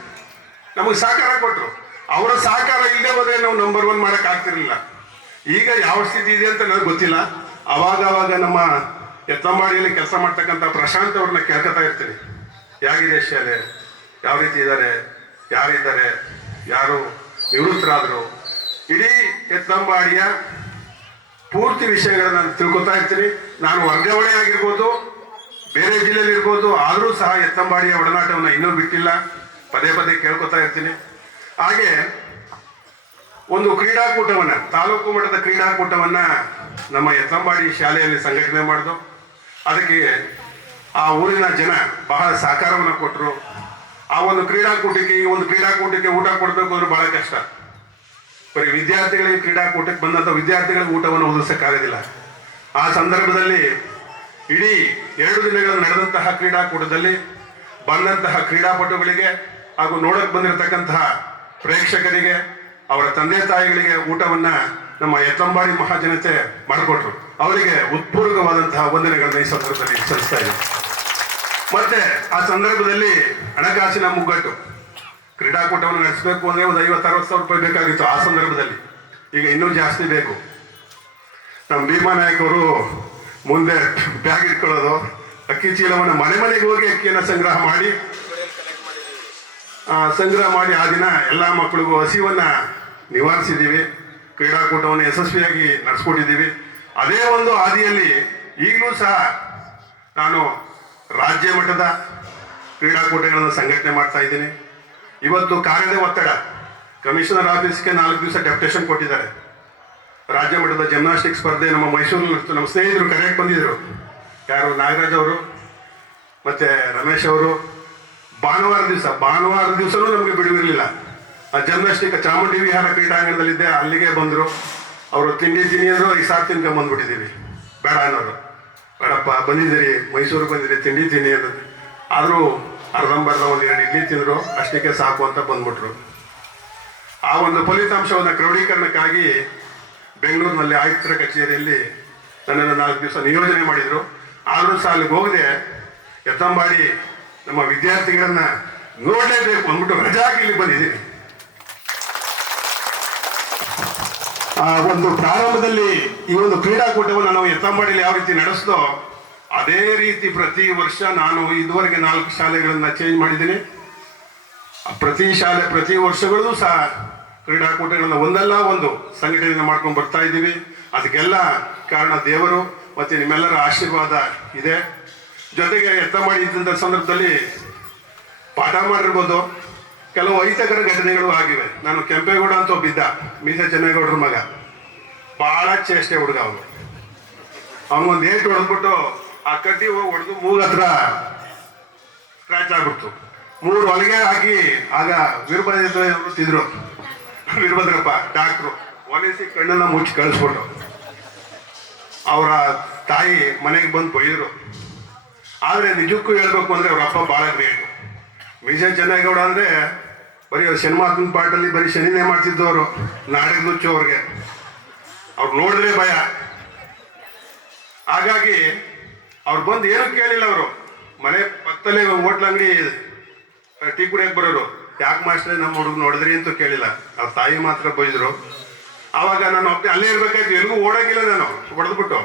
ನಮಗೆ ಸಹಕಾರ ಕೊಟ್ಟರು. ಅವರ ಸಹಕಾರ ಇಲ್ಲದೆ ಹೋದ್ರೆ ನಾವು ನಂಬರ್ 1 ಮಾಡಕ್ ಆಗ್ತಿರ್ಲಿಲ್ಲ. ಈಗ ಯಾವ ಸ್ಥಿತಿ ಇದೆ ಅಂತ ನನಗೆ ಗೊತ್ತಿಲ್ಲ. ಅವಾಗ ನಮ್ಮ ಎತ್ತಂಬಾಡಿಯಲ್ಲಿ ಕೆಲಸ ಮಾಡ್ತಕ್ಕಂಥ ಪ್ರಶಾಂತ್ ಅವ್ರನ್ನ ಕೇಳ್ಕೊತಾ ಇರ್ತೀನಿ, ಹೇಗಿದೆ ಶಾಲೆ, ಯಾವ ರೀತಿ ಇದ್ದಾರೆ, ಯಾರಿದ್ದಾರೆ, ಯಾರು ನಿವೃತ್ತರಾದರು, ಇಡೀ ಎತ್ತಂಬಾಡಿಯ ಪೂರ್ತಿ ವಿಷಯಗಳನ್ನ ತಿಳ್ಕೊತಾ ಇರ್ತೀನಿ. ನಾನು ವರ್ಗಾವಣೆ ಆಗಿರ್ಬೋದು, ಬೇರೆ ಜಿಲ್ಲೆಯಲ್ಲಿ ಇರ್ಬೋದು, ಆದರೂ ಸಹ ಎತ್ತಂಬಾಡಿಯ ಒಡನಾಟವನ್ನು ಇನ್ನೂ ಬಿಟ್ಟಿಲ್ಲ. ಪದೇ ಪದೇ ಕೇಳ್ಕೊತಾ ಇರ್ತೀನಿ. ಹಾಗೆ ಒಂದು ಕ್ರೀಡಾಕೂಟವನ್ನ, ತಾಲೂಕು ಮಟ್ಟದ ಕ್ರೀಡಾಕೂಟವನ್ನ ನಮ್ಮ ಎತ್ತಂಬಾಡಿ ಶಾಲೆಯಲ್ಲಿ ಸಂಘಟನೆ ಮಾಡಿದ್ರು. ಅದಕ್ಕೆ ಆ ಊರಿನ ಜನ ಬಹಳ ಸಹಕಾರವನ್ನು ಕೊಟ್ಟರು. ಆ ಒಂದು ಕ್ರೀಡಾಕೂಟಕ್ಕೆ, ಈ ಒಂದು ಕ್ರೀಡಾಕೂಟಕ್ಕೆ ಊಟ ಕೊಡಬೇಕು ಅಂದ್ರೆ ಬಹಳ ಕಷ್ಟ. ಬರೀ ವಿದ್ಯಾರ್ಥಿಗಳಿಗೆ ಕ್ರೀಡಾಕೂಟಕ್ಕೆ ಬಂದಂಥ ವಿದ್ಯಾರ್ಥಿಗಳಿಗೆ ಊಟವನ್ನು ಒದಗಿಸಕ್ಕಾಗೋದಿಲ್ಲ. ಆ ಸಂದರ್ಭದಲ್ಲಿ ಇಡೀ 2 ದಿನಗಳು ನಡೆದಂತಹ ಕ್ರೀಡಾಕೂಟದಲ್ಲಿ ಬಂದಂತಹ ಕ್ರೀಡಾಪಟುಗಳಿಗೆ ಹಾಗೂ ನೋಡಕ್ ಬಂದಿರತಕ್ಕಂತಹ ಪ್ರೇಕ್ಷಕರಿಗೆ, ಅವರ ತಂದೆ ತಾಯಿಗಳಿಗೆ ಊಟವನ್ನ ನಮ್ಮ ಎತ್ತಂಬಾಡಿ ಮಹಾಜನತೆ ಮಾಡಿಕೊಟ್ರು. ಅವರಿಗೆ ಉತ್ಪೂರ್ವವಾದಂತಹ ವಂದನೆಗಳನ್ನ ಈ ಸಂದರ್ಭದಲ್ಲಿ ಸಲ್ಲಿಸ್ತಾ ಇದ್ದೀವಿ. ಮತ್ತೆ ಆ ಸಂದರ್ಭದಲ್ಲಿ ಹಣಕಾಸಿನ ಮುಗ್ಗಟ್ಟು, ಕ್ರೀಡಾಕೂಟವನ್ನು ನಡೆಸಬೇಕು ಅಂದ್ರೆ ಒಂದು 50-60 ಸಾವಿರ ರೂಪಾಯಿ ಬೇಕಾಗಿತ್ತು ಆ ಸಂದರ್ಭದಲ್ಲಿ. ಈಗ ಇನ್ನೂ ಜಾಸ್ತಿ ಬೇಕು. ನಮ್ಮ ಭೀಮಾನಾಯಕ್ ಅವರು ಮುಂದೆ ಬ್ಯಾಗ್ ಇಟ್ಕೊಳ್ಳೋದು, ಅಕ್ಕಿ ಚೀಲವನ್ನು ಮನೆಗೆ ಹೋಗಿ ಅಕ್ಕಿಯನ್ನು ಸಂಗ್ರಹ ಮಾಡಿ ಆ ದಿನ ಎಲ್ಲ ಮಕ್ಕಳಿಗೂ ಹಸಿವನ್ನ ನಿವಾರಿಸಿದ್ದೀವಿ. ಕ್ರೀಡಾಕೂಟವನ್ನು ಯಶಸ್ವಿಯಾಗಿ ನಡೆಸ್ಕೊಟ್ಟಿದ್ದೀವಿ. ಅದೇ ಒಂದು ಹಾದಿಯಲ್ಲಿ ಈಗಲೂ ಸಹ ನಾನು ರಾಜ್ಯ ಮಟ್ಟದ ಕ್ರೀಡಾಕೂಟಗಳನ್ನು ಸಂಘಟನೆ ಮಾಡ್ತಾ ಇದ್ದೀನಿ. ಇವತ್ತು ಕಾರ್ಯದ ಒತ್ತಡ, ಕಮಿಷನರ್ ಆಫೀಸ್ಗೆ 4 ದಿವಸ ಡೆಪ್ಯುಟೇಷನ್ ಕೊಟ್ಟಿದ್ದಾರೆ. ರಾಜ್ಯ ಮಟ್ಟದ ಜಿಮ್ನಾಸ್ಟಿಕ್ ಸ್ಪರ್ಧೆ ನಮ್ಮ ಮೈಸೂರಿನಲ್ಲಿ ನಮ್ಮ ಸ್ನೇಹಿತರು ಕರೆಕ್ಟ್ ಬಂದಿದ್ದರು. ಯಾರು, ನಾಗರಾಜ್ ಅವರು ಮತ್ತೆ ರಮೇಶ್ ಅವರು. ಭಾನುವಾರ ದಿವಸನೂ ನಮಗೆ ಬಿಡುವಿರಲಿಲ್ಲ. ಆ ಜಿಮ್ನಾಸ್ಟಿಕ್ ಚಾಮುಂಡಿ ವಿಹಾರ ಕ್ರೀಡಾಂಗಣದಲ್ಲಿದ್ದೆ, ಅಲ್ಲಿಗೆ ಬಂದರು. ಅವರು ತಿಂಡಿ ಅಂದರು, ಈ ಸಾರು ತಿನ್ಕೊಂಡು ಬಂದ್ಬಿಟ್ಟಿದ್ದೀವಿ. ಬೇಡ ಅನ್ನೋರು, ಬೇಡಪ್ಪ ಬಂದಿದ್ದೀರಿ, ಮೈಸೂರಿಗೆ ಬಂದಿರಿ, ತಿಂಡಿ ತಿನ್ನಿ ಅನ್ನೋದು. ಆದರೂ ಅರ್ಧಂಬರ್ಧ 1-2 ಇಡ್ಲಿ ತಿಂದರು, ಅಷ್ಟಕ್ಕೆ ಸಾಕು ಅಂತ ಬಂದ್ಬಿಟ್ರು. ಆ ಒಂದು ಫಲಿತಾಂಶವನ್ನು ಕ್ರೋಢೀಕರಣಕ್ಕಾಗಿ ಬೆಂಗಳೂರಿನಲ್ಲಿ ಆಯುಕ್ತರ ಕಚೇರಿಯಲ್ಲಿ ನನ್ನನ್ನು 4 ದಿವಸ ನಿಯೋಜನೆ ಮಾಡಿದರು. ಆದರೂ ಸಹ ಅಲ್ಲಿಗೆ ಹೋಗದೆ ಎತ್ತಂಬಾಡಿ ನಮ್ಮ ವಿದ್ಯಾರ್ಥಿಗಳನ್ನ ನೋಡಲೇಬೇಕು ಅಂದ್ಬಿಟ್ಟು ರಜಾಗಿ ಇಲ್ಲಿ ಬಂದಿದ್ದೀನಿ. ಆ ಒಂದು ಪ್ರಾರಂಭದಲ್ಲಿ ಈ ಒಂದು ಕ್ರೀಡಾಕೂಟವನ್ನು ನಾವು ಎತ್ತಂಬಾಡಿಯಲ್ಲಿ ಯಾವ ರೀತಿ ನಡೆಸಿದೋ ಅದೇ ರೀತಿ ಪ್ರತಿ ವರ್ಷ ನಾನು ಇದುವರೆಗೆ 4 ಶಾಲೆಗಳನ್ನ ಚೇಂಜ್ ಮಾಡಿದ್ದೀನಿ. ಪ್ರತಿ ವರ್ಷಗಳೂ ಸಹ ಕ್ರೀಡಾಕೂಟಗಳನ್ನ ಒಂದಲ್ಲ ಒಂದು ಸಂಘಟನೆ ಮಾಡ್ಕೊಂಡು ಬರ್ತಾ ಇದ್ದೀವಿ. ಅದಕ್ಕೆಲ್ಲ ಕಾರಣ ದೇವರು ಮತ್ತೆ ನಿಮ್ಮೆಲ್ಲರ ಆಶೀರ್ವಾದ ಇದೆ. ಜೊತೆಗೆ ಎತ್ತಂಬಾಡಿ ಇದ್ದಂಥ ಸಂದರ್ಭದಲ್ಲಿ ಪಾಠ ಮಾಡಿರ್ಬೋದು, ಕೆಲವು ಅಹಿತಕರ ಘಟನೆಗಳು ಆಗಿವೆ. ನಾನು ಕೆಂಪೇಗೌಡ ಅಂತ ಒಬ್ಬಿದ್ದ, ಮೀಸೆ ಚೆನ್ನೇಗೌಡರ ಮಗ, ಬಹಳ ಚೇಷ್ಟೆ ಹುಡುಗ. ಅವನೊಂದು ಏಟು ಹೊಡೆದ್ಬಿಟ್ಟು ಆ ಕಡ್ಡಿ ಹೊಡೆದು ಮೂಗತ್ರ ಸ್ಕ್ರಾಚ್ ಆಗ್ಬಿಡ್ತು. 3 ಹೊಲಿಗೆ ಹಾಕಿ ಆಗ ವೀರಭದ್ರತಿದ್ರು. ವೀರಭದ್ರಪ್ಪ ಡಾಕ್ಟ್ರು ಒಲಿಸಿ ಕಣ್ಣನ್ನ ಮುಚ್ಚಿ ಕಳಿಸ್ಬಿಟ್ಟು ಅವರ ತಾಯಿ ಮನೆಗೆ ಬಂದು ಬೈದರು. ಆದರೆ ನಿಜಕ್ಕೂ ಹೇಳ್ಬೇಕು ಅಂದರೆ ಅವ್ರ ಅಪ್ಪ ಭಾಳ ಗ್ರೇಟ್. ವಿಜಯ ಚೆನ್ನೈಗೌಡ ಅಂದರೆ ಬರೀ ಶನಿಮಾತನ ಪಾಠಲ್ಲಿ ಬರೀ ಶನಿನೇ ಮಾಡ್ತಿದ್ದವರು, ನಾಡಿಗೆ ನುಚ್ಚು ಅವ್ರಿಗೆ. ಅವ್ರು ನೋಡಿದ್ರೆ ಭಯ. ಹಾಗಾಗಿ ಅವ್ರು ಬಂದು ಏನೂ ಕೇಳಿಲ್ಲ. ಅವರು ಮನೆ ಪಕ್ಕದಲ್ಲೇ ಹೋಟ್ಲ್ ಅಂಗಡಿ ಟೀ ಕುಡಿಯಕ್ಕೆ ಬರೋರು. ಯಾಕೆ ಮಾಸ್ಟ್ರೆ ನಮ್ಮ ಹುಡುಗ ನೋಡಿದ್ರಿ ಅಂತೂ ಕೇಳಿಲ್ಲ. ಅವ್ರ ತಾಯಿ ಮಾತ್ರ ಬೈದರು. ಆವಾಗ ನಾನು ಅಲ್ಲೇ ಇರ್ಬೇಕಾಯ್ತು, ಎಲ್ಲಿಗೂ ಓಡೋಗಿಲ್ಲ. ನಾನು ಹೊಡೆದ್ಬಿಟ್ಟು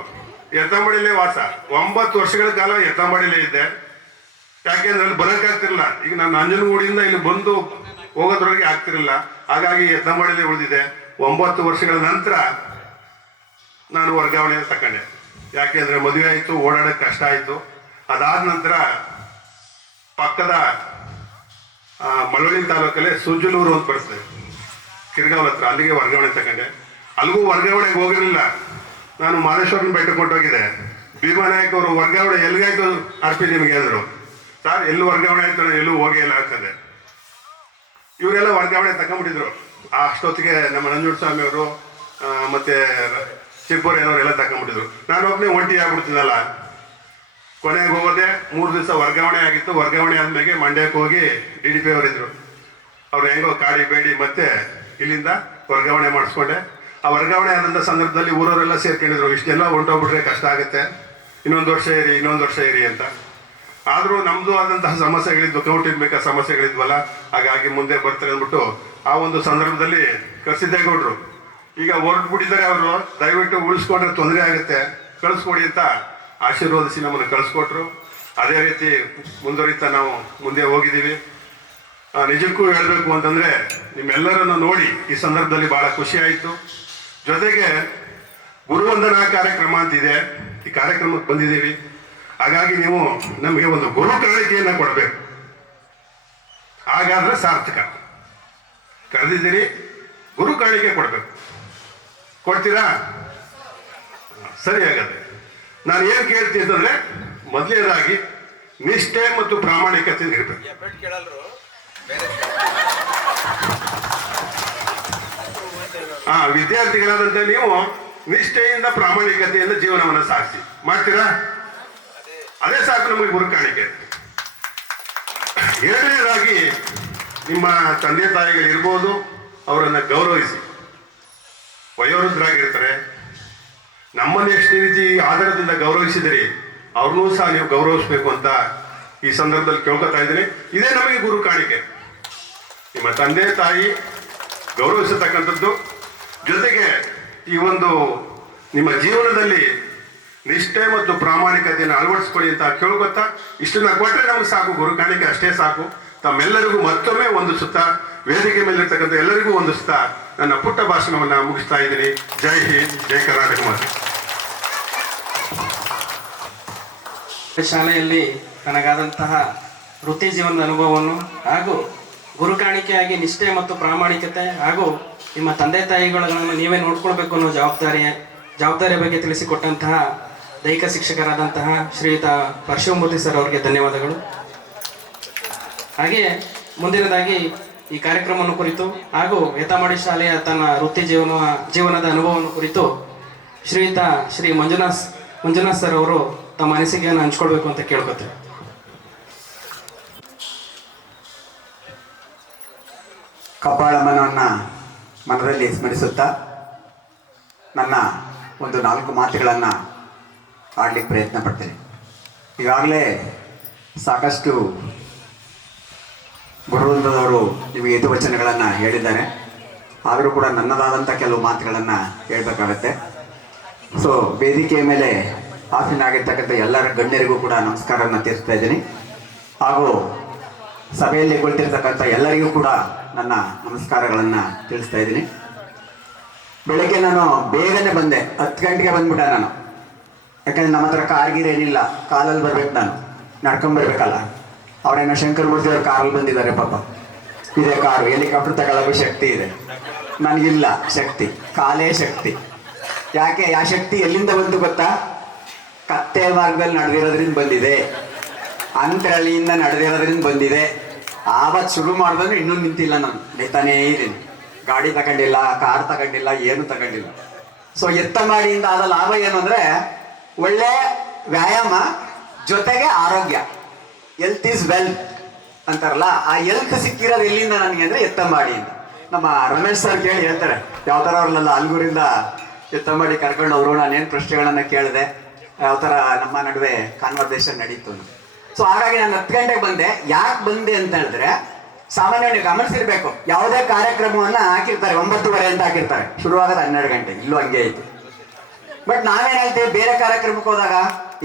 ಎತ್ತಂಬಡಿಲೇ ವಾಸ. 9 ವರ್ಷಗಳ ಕಾಲ ಎತ್ತಂಬಡಿಲೇ ಇದ್ದೆ. ಯಾಕೆಂದ್ರೆ ಅಲ್ಲಿ ಬರೋಕ್ಕಾಗ್ತಿರಲಿಲ್ಲ. ಈಗ ನಾನು ನಂಜನಗೂಡಿಂದ ಇಲ್ಲಿ ಬಂದು ಹೋಗೋದ್ರೊಳಗೆ ಆಗ್ತಿರಲಿಲ್ಲ. ಹಾಗಾಗಿ ಎತ್ತಂಬಡಿಲೇ ಉಳಿದಿದೆ. 9 ವರ್ಷಗಳ ನಂತರ ನಾನು ವರ್ಗಾವಣೆಯನ್ನು ತಗೊಂಡೆ. ಯಾಕೆಂದರೆ ಮದುವೆ ಆಯಿತು, ಓಡಾಡೋಕ್ಕೆ ಕಷ್ಟ ಆಯಿತು. ಅದಾದ ನಂತರ ಪಕ್ಕದ ಮಳವಳ್ಳಿ ತಾಲೂಕಲ್ಲೇ ಸುಜಲೂರು ಅಂತ ಬರ್ತದೆ, ಕಿರ್ಗಾವಲ್ ಹತ್ರ. ಅಲ್ಲಿಗೆ ವರ್ಗಾವಣೆ ತಗೊಂಡೆ. ಅಲ್ಲಿಗೂ ವರ್ಗಾವಣೆಗೆ ಹೋಗಿರಲಿಲ್ಲ. ನಾನು ಮಾದೇಶ್ವರನ ಬೆಟ್ಟಕ್ಕೆ ಹೊಂಟೋಗಿದ್ದೆ. ಭೀಮಾನಾಯಕ್ ಅವರು ವರ್ಗಾವಣೆ ಎಲ್ಲಿಗಾಯ್ತು ಆರ್ ಪಿ ನಿಮಗೆ ಅಂದರು. ಸರ್ ಎಲ್ಲಿ ವರ್ಗಾವಣೆ ಆಯ್ತು, ನಾನು ಎಲ್ಲೂ ಹೋಗೇ ಇಲ್ಲ ಅಂತಂದೆ. ಇವರೆಲ್ಲ ವರ್ಗಾವಣೆ ತಗೊಂಡ್ಬಿಟ್ಟಿದ್ರು. ಅಷ್ಟೊತ್ತಿಗೆ ನಮ್ಮ ನಂಜುಂಡಸ್ವಾಮಿ ಅವರು ಮತ್ತೆ ಚಿಕ್ಕಬೋರೇನವರೆಲ್ಲ ತಗೊಂಡ್ಬಿಟ್ಟಿದ್ರು. ನಾನು ಒಬ್ಬನೇ ಒಂಟಿ ಆಗ್ಬಿಡ್ತೀನಲ್ಲ. ಕೊನೆಗೆ ಹೋಗೋದೆ 3 ದಿವಸ ವರ್ಗಾವಣೆ ಆಗಿತ್ತು. ವರ್ಗಾವಣೆ ಆದ್ಮೇಲೆ ಮಂಡ್ಯಕ್ಕೆ ಹೋಗಿ DDP ಅವರಿದ್ರು. ಅವ್ರು ಹೆಂಗೋ ಕಾಡಿ ಬೇಡಿ ಮತ್ತೆ ಇಲ್ಲಿಂದ ವರ್ಗಾವಣೆ ಮಾಡಿಸ್ಕೊಂಡೆ. ಆ ವರ್ಗಾವಣೆ ಆದಂಥ ಸಂದರ್ಭದಲ್ಲಿ ಊರವರೆಲ್ಲ ಸೇರ್ಕೊಂಡಿದ್ರು, ಇಷ್ಟೆಲ್ಲ ಹೊಂಟೋಗ್ಬಿಟ್ರೆ ಕಷ್ಟ ಆಗುತ್ತೆ, ಇನ್ನೊಂದು ವರ್ಷ ಇರಿ ಅಂತ. ಆದರೂ ನಮ್ಮದು ಆದಂತಹ ಸಮಸ್ಯೆಗಳಿದ್ವು, ಕೌಟುಂಬಿಕ ಸಮಸ್ಯೆಗಳಿದ್ವಲ್ಲ. ಹಾಗಾಗಿ ಮುಂದೆ ಬರ್ತಾರೆ ಅಂದ್ಬಿಟ್ಟು ಆ ಒಂದು ಸಂದರ್ಭದಲ್ಲಿ ಕರ್ಸಿದ್ದೇಗೌಡರು ಈಗ ಹೊರಟ್ಬಿಟ್ಟಿದ್ದಾರೆ. ಅವರು ದಯವಿಟ್ಟು ಉಳಿಸ್ಕೊಂಡ್ರೆ ತೊಂದರೆ ಆಗುತ್ತೆ, ಕಳಿಸ್ಕೊಡಿ ಅಂತ ಆಶೀರ್ವಾದಿಸಿ ನಮ್ಮನ್ನು ಕಳಿಸ್ಕೊಟ್ರು. ಅದೇ ರೀತಿ ಮುಂದುವರಿತಾ ನಾವು ಮುಂದೆ ಹೋಗಿದ್ದೀವಿ. ನಿಜಕ್ಕೂ ಹೇಳಬೇಕು ಅಂತಂದರೆ ನಿಮ್ಮೆಲ್ಲರನ್ನು ನೋಡಿ ಈ ಸಂದರ್ಭದಲ್ಲಿ ಭಾಳ ಖುಷಿ ಆಯಿತು. ಜೊತೆಗೆ ಗುರುವಂದನಾ ಕಾರ್ಯಕ್ರಮ ಅಂತಿದೆ, ಈ ಕಾರ್ಯಕ್ರಮಕ್ಕೆ ಬಂದಿದ್ದೀವಿ. ಹಾಗಾಗಿ ನೀವು ನಮಗೆ ಒಂದು ಗುರು ಕಾಣಿಕೆಯನ್ನು ಕೊಡಬೇಕು. ಹಾಗಾದ್ರೆ ಸಾರ್ಥಕ. ಕರೆದಿದ್ದೀರಿ, ಗುರು ಕಾಣಿಕೆ ಕೊಡಬೇಕು. ಕೊಡ್ತೀರಾ? ಸರಿ. ಹಾಗಾದ್ರೆ ನಾನು ಏನು ಕೇಳ್ತೀನಿ ಅಂತಂದ್ರೆ, ಮೊದಲನೇದಾಗಿ ನಿಷ್ಠೆ ಮತ್ತು ಪ್ರಾಮಾಣಿಕತೆ ಇರಬೇಕು. ವಿದ್ಯಾರ್ಥಿಗಳಾದಂತೆ ನೀವು ನಿಷ್ಠೆಯಿಂದ ಪ್ರಾಮಾಣಿಕತೆಯಿಂದ ಜೀವನವನ್ನು ಸಾಗಿಸಿ. ಮಾಡ್ತೀರಾ? ಅದೇ ಸಾಕು ನಮಗೆ ಗುರು ಕಾಣಿಕೆ. ಎರಡನೇದಾಗಿ ನಿಮ್ಮ ತಂದೆ ತಾಯಿಗಳಿರ್ಬೋದು, ಅವರನ್ನು ಗೌರವಿಸಿ. ವಯೋವೃದ್ಧರಾಗಿರ್ತಾರೆ, ನಮ್ಮನ್ನು ಎಷ್ಟು ರೀತಿ ಆಧಾರದಿಂದ ಗೌರವಿಸಿದಿರಿ ಅವ್ರನ್ನೂ ಸಹ ನೀವು ಗೌರವಿಸಬೇಕು ಅಂತ ಈ ಸಂದರ್ಭದಲ್ಲಿ ಕೇಳ್ಕೊತಾ ಇದ್ದೀನಿ. ಇದೇ ನಮಗೆ ಗುರು ಕಾಣಿಕೆ. ನಿಮ್ಮ ತಂದೆ ತಾಯಿ ಗೌರವಿಸತಕ್ಕಂಥದ್ದು, ಜೊತೆಗೆ ಈ ಒಂದು ನಿಮ್ಮ ಜೀವನದಲ್ಲಿ ನಿಷ್ಠೆ ಮತ್ತು ಪ್ರಾಮಾಣಿಕತೆಯನ್ನು ಅಳವಡಿಸ್ಕೊಳ್ಳಿ ಅಂತ ಕೇಳ್ಕೊತಾ ಇಷ್ಟನ್ನ ಕೊಟ್ಟರೆ ನಮಗೆ ಸಾಕು. ಗುರು ಕಾಣಿಕೆ ಅಷ್ಟೇ ಸಾಕು. ತಮ್ಮೆಲ್ಲರಿಗೂ ಮತ್ತೊಮ್ಮೆ ಒಂದು ಸುತ್ತ ವೇದಿಕೆ ಮೇಲಿರ್ತಕ್ಕಂಥ ಎಲ್ಲರಿಗೂ ಒಂದು ಸುತ್ತ ನನ್ನ ಪುಟ್ಟ ಭಾಷಣವನ್ನು ಮುಗಿಸ್ತಾ ಇದ್ದೀನಿ. ಜೈ ಹಿಂದ್, ಜೈ ಕರ್ನಾಟಕ ಮಾತೆ. ಶಾಲೆಯಲ್ಲಿ ನನಗಾದಂತಹ ವೃತ್ತಿ ಜೀವನದ ಅನುಭವವನ್ನು ಹಾಗೂ ಗುರು ಕಾಣಿಕೆಯಾಗಿ ನಿಷ್ಠೆ ಮತ್ತು ಪ್ರಾಮಾಣಿಕತೆ ಹಾಗೂ ನಿಮ್ಮ ತಂದೆ ತಾಯಿಗಳನ್ನು ನೀವೇ ನೋಡ್ಕೊಳ್ಬೇಕು ಅನ್ನೋ ಜವಾಬ್ದಾರಿಯ ಬಗ್ಗೆ ತಿಳಿಸಿಕೊಟ್ಟಂತಹ ದೈಹಿಕ ಶಿಕ್ಷಕರಾದಂತಹ ಶ್ರೀಯುತ ಪರಶಿವಮೂರ್ತಿ ಸರ್ ಅವರಿಗೆ ಧನ್ಯವಾದಗಳು. ಹಾಗೆಯೇ ಮುಂದಿನದಾಗಿ ಈ ಕಾರ್ಯಕ್ರಮವನ್ನು ಕುರಿತು ಹಾಗೂ ಯತಮಾಡಿ ಶಾಲೆಯ ತನ್ನ ವೃತ್ತಿ ಜೀವನದ ಅನುಭವವನ್ನು ಕುರಿತು ಶ್ರೀಯುತ ಶ್ರೀ ಮಂಜುನಾಥ್ ಸರ್ ಅವರು ತಮ್ಮ ಅನಿಸಿಕೆಯನ್ನು ಹಂಚ್ಕೊಳ್ಬೇಕು ಅಂತ ಕೇಳ್ಕೊತೇವೆ. ಕಪಾಳಮ್ಮನವನ್ನು ಮನದಲ್ಲಿ ಸ್ಮರಿಸುತ್ತಾ ನನ್ನ ಒಂದು 4 ಮಾತುಗಳನ್ನು ಆಡಲಿಕ್ಕೆ ಪ್ರಯತ್ನ ಪಡ್ತೇನೆ. ಈಗಾಗಲೇ ಸಾಕಷ್ಟು ಗುರುವೃಂದದವರು ನಿಮಗೆ ಹಿತವಚನಗಳನ್ನು ಹೇಳಿದ್ದಾರೆ. ಆದರೂ ಕೂಡ ನನ್ನದಾದಂಥ ಕೆಲವು ಮಾತುಗಳನ್ನು ಹೇಳಬೇಕಾಗತ್ತೆ. ಸೊ ವೇದಿಕೆಯ ಮೇಲೆ ಆಸೀನಾಗಿರ್ತಕ್ಕಂಥ ಎಲ್ಲರ ಗಣ್ಯರಿಗೂ ಕೂಡ ನಮಸ್ಕಾರವನ್ನು ತೀರಿಸ್ತಾ ಇದ್ದೀನಿ. ಹಾಗೂ ಸಭೆಯಲ್ಲಿ ಕುಳಿತಿರ್ತಕ್ಕಂಥ ಎಲ್ಲರಿಗೂ ಕೂಡ ನನ್ನ ನಮಸ್ಕಾರಗಳನ್ನು ತಿಳಿಸ್ತಾ ಇದ್ದೀನಿ. ಬೆಳಗ್ಗೆ ನಾನು ಬೇಗನೆ ಬಂದೆ, 10 ಗಂಟೆಗೆ ಬಂದ್ಬಿಟ್ಟೆ ನಾನು. ಯಾಕಂದರೆ ನಮ್ಮ ಹತ್ರ ಕಾರ್ಗೀರ್ ಏನಿಲ್ಲ, ಕಾಲಲ್ಲಿ ಬರ್ಬೇಕು, ನಾನು ನಡ್ಕೊಂಬರ್ಬೇಕಲ್ಲ. ಅವರೇನೋ ಶಂಕರ್ ಮೂರ್ತಿ ಅವ್ರ ಕಾರಲ್ಲಿ ಬಂದಿದ್ದಾರೆ. ಪಾಪ ಇದೆ ಕಾರು, ಹೆಲಿಕಾಪ್ಟರ್ ತಗೊಳ್ಳೋ ಶಕ್ತಿ ಇದೆ, ನನಗಿಲ್ಲ ಶಕ್ತಿ, ಕಾಲೇ ಶಕ್ತಿ. ಯಾಕೆ ಆ ಶಕ್ತಿ ಎಲ್ಲಿಂದ ಬಂತು ಗೊತ್ತಾ? ಕತ್ತೆ ಮಾರ್ಗದಲ್ಲಿ ನಡೆದಿರೋದ್ರಿಂದ ಬಂದಿದೆ, ಅಂತರಳ್ಳಿಯಿಂದ ನಡೆದಿರೋದ್ರಿಂದ ಬಂದಿದೆ. ಆವತ್ತು ಶುರು ಮಾಡಿದ್ರೆ ಇನ್ನೂ ನಿಂತಿಲ್ಲ, ನಾನು ನಡೀತಾನೇ ಇದ್ದೀನಿ. ಗಾಡಿ ತಗೊಂಡಿಲ್ಲ, ಕಾರ್ ತಗೊಂಡಿಲ್ಲ, ಏನು ತಗೊಂಡಿಲ್ಲ. ಸೊ ಎತ್ತ ಮಾಡಿಯಿಂದ ಆದ ಲಾಭ ಏನು ಅಂದ್ರೆ ಒಳ್ಳೆ ವ್ಯಾಯಾಮ ಜೊತೆಗೆ ಆರೋಗ್ಯ. ಹೆಲ್ತ್ ಈಸ್ ವೆಲ್ತ್ ಅಂತಾರಲ್ಲ, ಆ ಹೆಲ್ತ್ ಸಿಕ್ಕಿರೋದು ಎಲ್ಲಿಂದ ನನಗೆ ಅಂದ್ರೆ ಎತ್ತ ಮಾಡಿ ಅಂತ. ನಮ್ಮ ರಮೇಶ್ ಸರ್ ಕೇಳಿ ಹೇಳ್ತಾರೆ, ಯಾವ ಥರ ಅವ್ರನ್ನೆಲ್ಲ ಅಲ್ಗೂರಿಂದ ಎತ್ತ ಮಾಡಿ ಕರ್ಕೊಂಡು ಅವರು ನಾನೇನು ಪ್ರಶ್ನೆಗಳನ್ನ ಕೇಳಿದೆ, ಯಾವ ಥರ ನಮ್ಮ ನಡುವೆ ಕಾನ್ವರ್ಸೇಷನ್ ನಡೀತು ಅಂತ. ಸೊ ಹಾಗಾಗಿ ನಾನು 10 ಗಂಟೆಗೆ ಬಂದೆ. ಯಾಕೆ ಬಂದೆ ಅಂತ ಹೇಳಿದ್ರೆ, ಸಾಮಾನ್ಯ ನೀವು ಗಮನಿಸಿರ್ಬೇಕು, ಯಾವುದೇ ಕಾರ್ಯಕ್ರಮವನ್ನ ಹಾಕಿರ್ತಾರೆ 9:30 ಅಂತ ಹಾಕಿರ್ತಾರೆ, ಶುರುವಾಗೋದು 12 ಗಂಟೆ. ಇಲ್ಲೂ ಹಂಗೆ ಆಯ್ತು. ಬಟ್ ನಾವೇನ್ ಹೇಳ್ತೀವಿ, ಬೇರೆ ಕಾರ್ಯಕ್ರಮಕ್ಕೆ ಹೋದಾಗ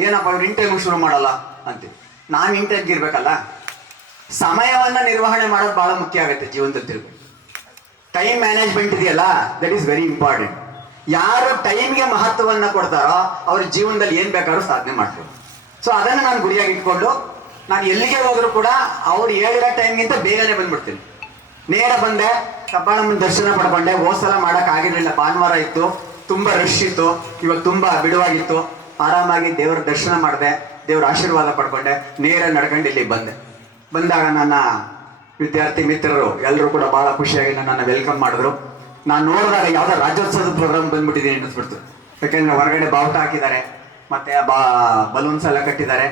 ಏನಪ್ಪ ಅವ್ರು ಇನ್ ಟೈಮ್ ಶುರು ಮಾಡಲ್ಲ ಅಂತೀವಿ. ನಾನು ಇನ್ ಟೈಮ್ಗೆ ಇರ್ಬೇಕಲ್ಲ. ಸಮಯವನ್ನ ನಿರ್ವಹಣೆ ಮಾಡೋದು ಬಹಳ ಮುಖ್ಯ ಆಗುತ್ತೆ ಜೀವನದಲ್ಲಿ. ತಿರುಗಿ ಟೈಮ್ ಮ್ಯಾನೇಜ್ಮೆಂಟ್ ಇದೆಯಲ್ಲ, ದಟ್ ಈಸ್ ವೆರಿ ಇಂಪಾರ್ಟೆಂಟ್. ಯಾರು ಟೈಮ್ಗೆ ಮಹತ್ವವನ್ನ ಕೊಡ್ತಾರೋ ಅವ್ರ ಜೀವನದಲ್ಲಿ ಏನ್ ಬೇಕಾದ್ರೂ ಸಾಧನೆ ಮಾಡ್ತಾರೆ. ಸೊ ಅದನ್ನು ನಾನು ಗುರಿಯಾಗಿ ಇಟ್ಕೊಂಡು ನಾನು ಎಲ್ಲಿಗೆ ಹೋದ್ರು ಕೂಡ ಅವ್ರು ಹೇಳಿರೋ ಟೈಮ್ಗಿಂತ ಬೇಗನೆ ಬಂದ್ಬಿಡ್ತೀನಿ. ನೇರ ಬಂದೆ, ಕಬ್ಬಾಳಮ್ಮನ ದರ್ಶನ ಪಡ್ಕೊಂಡೆ. ಹೋದ್ಸಲ ಮಾಡಕ್ ಆಗಿರ್ಲಿಲ್ಲ, ಭಾನುವಾರ ಇತ್ತು, ತುಂಬಾ ರಶ್ ಇತ್ತು. ಇವಾಗ ತುಂಬಾ ಬಿಡುವಾಗಿತ್ತು. ಆರಾಮಾಗಿ ದೇವರ ದರ್ಶನ ಮಾಡಿದೆ, ದೇವರ ಆಶೀರ್ವಾದ ಪಡ್ಕೊಂಡೆ, ನೇರ ನಡ್ಕೊಂಡು ಇಲ್ಲಿ ಬಂದೆ. ಬಂದಾಗ ನನ್ನ ವಿದ್ಯಾರ್ಥಿ ಮಿತ್ರರು ಎಲ್ಲರೂ ಕೂಡ ಬಹಳ ಖುಷಿಯಾಗಿ ನನ್ನನ್ನು ವೆಲ್ಕಮ್ ಮಾಡಿದ್ರು. ನಾನು ನೋಡಿದಾಗ ಯಾವ್ದೋ ರಾಜ್ಯೋತ್ಸವದ ಪ್ರೋಗ್ರಾಮ್ ಬಂದ್ಬಿಟ್ಟಿದ್ದೀನಿ ಅನ್ನಿಸ್ಬಿಡ್ತು. ಯಾಕೆಂದ್ರೆ ಹೊರಗಡೆ ಬಾವುಟ ಹಾಕಿದ್ದಾರೆ, ಮತ್ತೆ ಬಲೂನ್ಸ್ ಎಲ್ಲ ಕಟ್ಟಿದ್ದಾರೆ.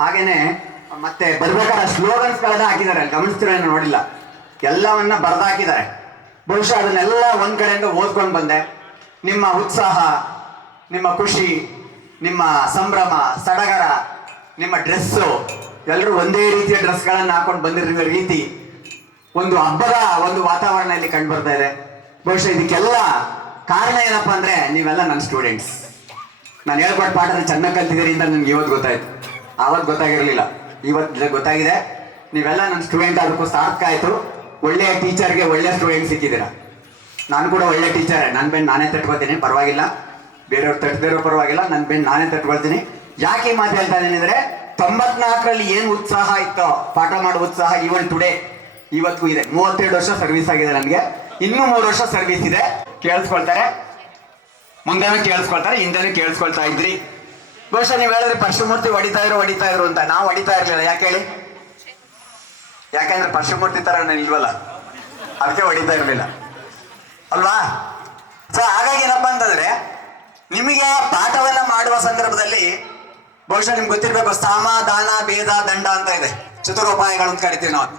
ಹಾಗೇನೆ ಮತ್ತೆ ಬರ್ಬೇಕಾದ್ರೆ ಸ್ಲೋಗನ್ಸ್ಗಳನ್ನ ಹಾಕಿದ್ದಾರೆ. ಅಲ್ಲಿ ಗಮನಿಸ್ತಿರೋ ಏನೋ ನೋಡಿಲ್ಲ, ಎಲ್ಲವನ್ನ ಬರ್ದಾಕಿದ್ದಾರೆ. ಬಹುಶಃ ಅದನ್ನೆಲ್ಲ ಒಂದ್ ಕಡೆಯಿಂದ ಓದ್ಕೊಂಡು ಬಂದೆ. ನಿಮ್ಮ ಉತ್ಸಾಹ, ನಿಮ್ಮ ಖುಷಿ, ನಿಮ್ಮ ಸಂಭ್ರಮ, ಸಡಗರ, ನಿಮ್ಮ ಡ್ರೆಸ್ಸು, ಎಲ್ಲರೂ ಒಂದೇ ರೀತಿಯ ಡ್ರೆಸ್ಗಳನ್ನ ಹಾಕೊಂಡು ಬಂದಿರೋ ರೀತಿ, ಒಂದು ಹಬ್ಬದ ಒಂದು ವಾತಾವರಣ ಇಲ್ಲಿ ಕಂಡು ಬರ್ತಾ ಇದೆ. ಬಹುಶಃ ಇದಕ್ಕೆಲ್ಲ ಕಾರಣ ಏನಪ್ಪಾ ಅಂದ್ರೆ ನೀವೆಲ್ಲ ನನ್ನ ಸ್ಟೂಡೆಂಟ್ಸ್. ನಾನು ಹೇಳ್ಕೊಟ್ಟು ಪಾಠನ ಚೆನ್ನಾಗಿ ಕಲ್ತಿದ್ದೀರಿ ಅಂತ ನನ್ಗೆ ಇವತ್ತು ಗೊತ್ತಾಯ್ತು. ಆವತ್ತು ಗೊತ್ತಾಗಿರ್ಲಿಲ್ಲ, ಇವತ್ತು ಗೊತ್ತಾಗಿದೆ. ನೀವೆಲ್ಲ ನನ್ನ ಸ್ಟೂಡೆಂಟ್, ಅದಕ್ಕೂ ಸಾರ್ಥಕ ಆಯ್ತು. ಒಳ್ಳೆಯ ಟೀಚರ್ಗೆ ಒಳ್ಳೆಯ ಸ್ಟೂಡೆಂಟ್ ಸಿಕ್ಕಿದ್ದೀರಾ. ನಾನು ಕೂಡ ಒಳ್ಳೆ ಟೀಚರೇ. ನನ್ನ ಬೆನ್ನು ನಾನೇ ತಟ್ಕೊಳ್ತೀನಿ, ಪರವಾಗಿಲ್ಲ. ಬೇರೆಯವ್ರು ತಟ್ಟದಿರೋ ಪರವಾಗಿಲ್ಲ, ನನ್ನ ಬೆನ್ನು ನಾನೇ ತಟ್ಕೊಳ್ತೀನಿ. ಯಾಕೆ ಈ ಮಾತು ಹೇಳ್ತಾ ಇದ್ದೀನಿ ಅಂದ್ರೆ, 94ರಲ್ಲಿ ಏನು ಉತ್ಸಾಹ ಇತ್ತೋ, ಪಾಠ ಮಾಡೋ ಉತ್ಸಾಹ, ಈವನ್ ಟುಡೇ ಇವತ್ತಿಗೂ ಇದೆ. 32 ವರ್ಷ ಸರ್ವಿಸ್ ಆಗಿದೆ ನನಗೆ, ಇನ್ನೂ 3 ವರ್ಷ ಸರ್ವಿಸ್ ಇದೆ. ಕೇಳಿಸ್ಕೊಳ್ತಾರೆ, ಮುಂದೆನೂ ಕೇಳಿಸ್ಕೊಳ್ತಾರೆ, ಹಿಂದೆನೂ ಕೇಳಿಸ್ಕೊಳ್ತಾ ಇದ್ರಿ. ಬಹುಶಃ ನೀವು ಹೇಳಿದ್ರೆ ಪರಶುಮೂರ್ತಿ ಹೊಡಿತಾ ಇದ್ರು ಅಂತ. ನಾವು ಹೊಡಿತಾ ಇರ್ಲಿಲ್ಲ. ಯಾಕೆ ಹೇಳಿ? ಯಾಕಂದ್ರೆ ಪರಶುಮೂರ್ತಿ ತರ ನಾನು ಇಲ್ವಲ್ಲ, ಅದಕ್ಕೆ ಹೊಡಿತಾ ಇರ್ಲಿಲ್ಲ ಅಲ್ವಾ? ಸೊ ಹಾಗಾಗಿ ಏನಪ್ಪಾ ಅಂತಂದ್ರೆ, ನಿಮಗೆ ಪಾಠವನ್ನ ಮಾಡುವ ಸಂದರ್ಭದಲ್ಲಿ ಬಹುಶಃ ನಿಮ್ಗೆ ಗೊತ್ತಿರ್ಬೇಕು, ಸಾಮ, ದಾನ, ಭೇದ, ದಂಡ ಅಂತ ಇದೆ. ಚತುರೋಪಾಯಗಳು ಅಂತ ಕರಿತೀವಿ ನಾವು.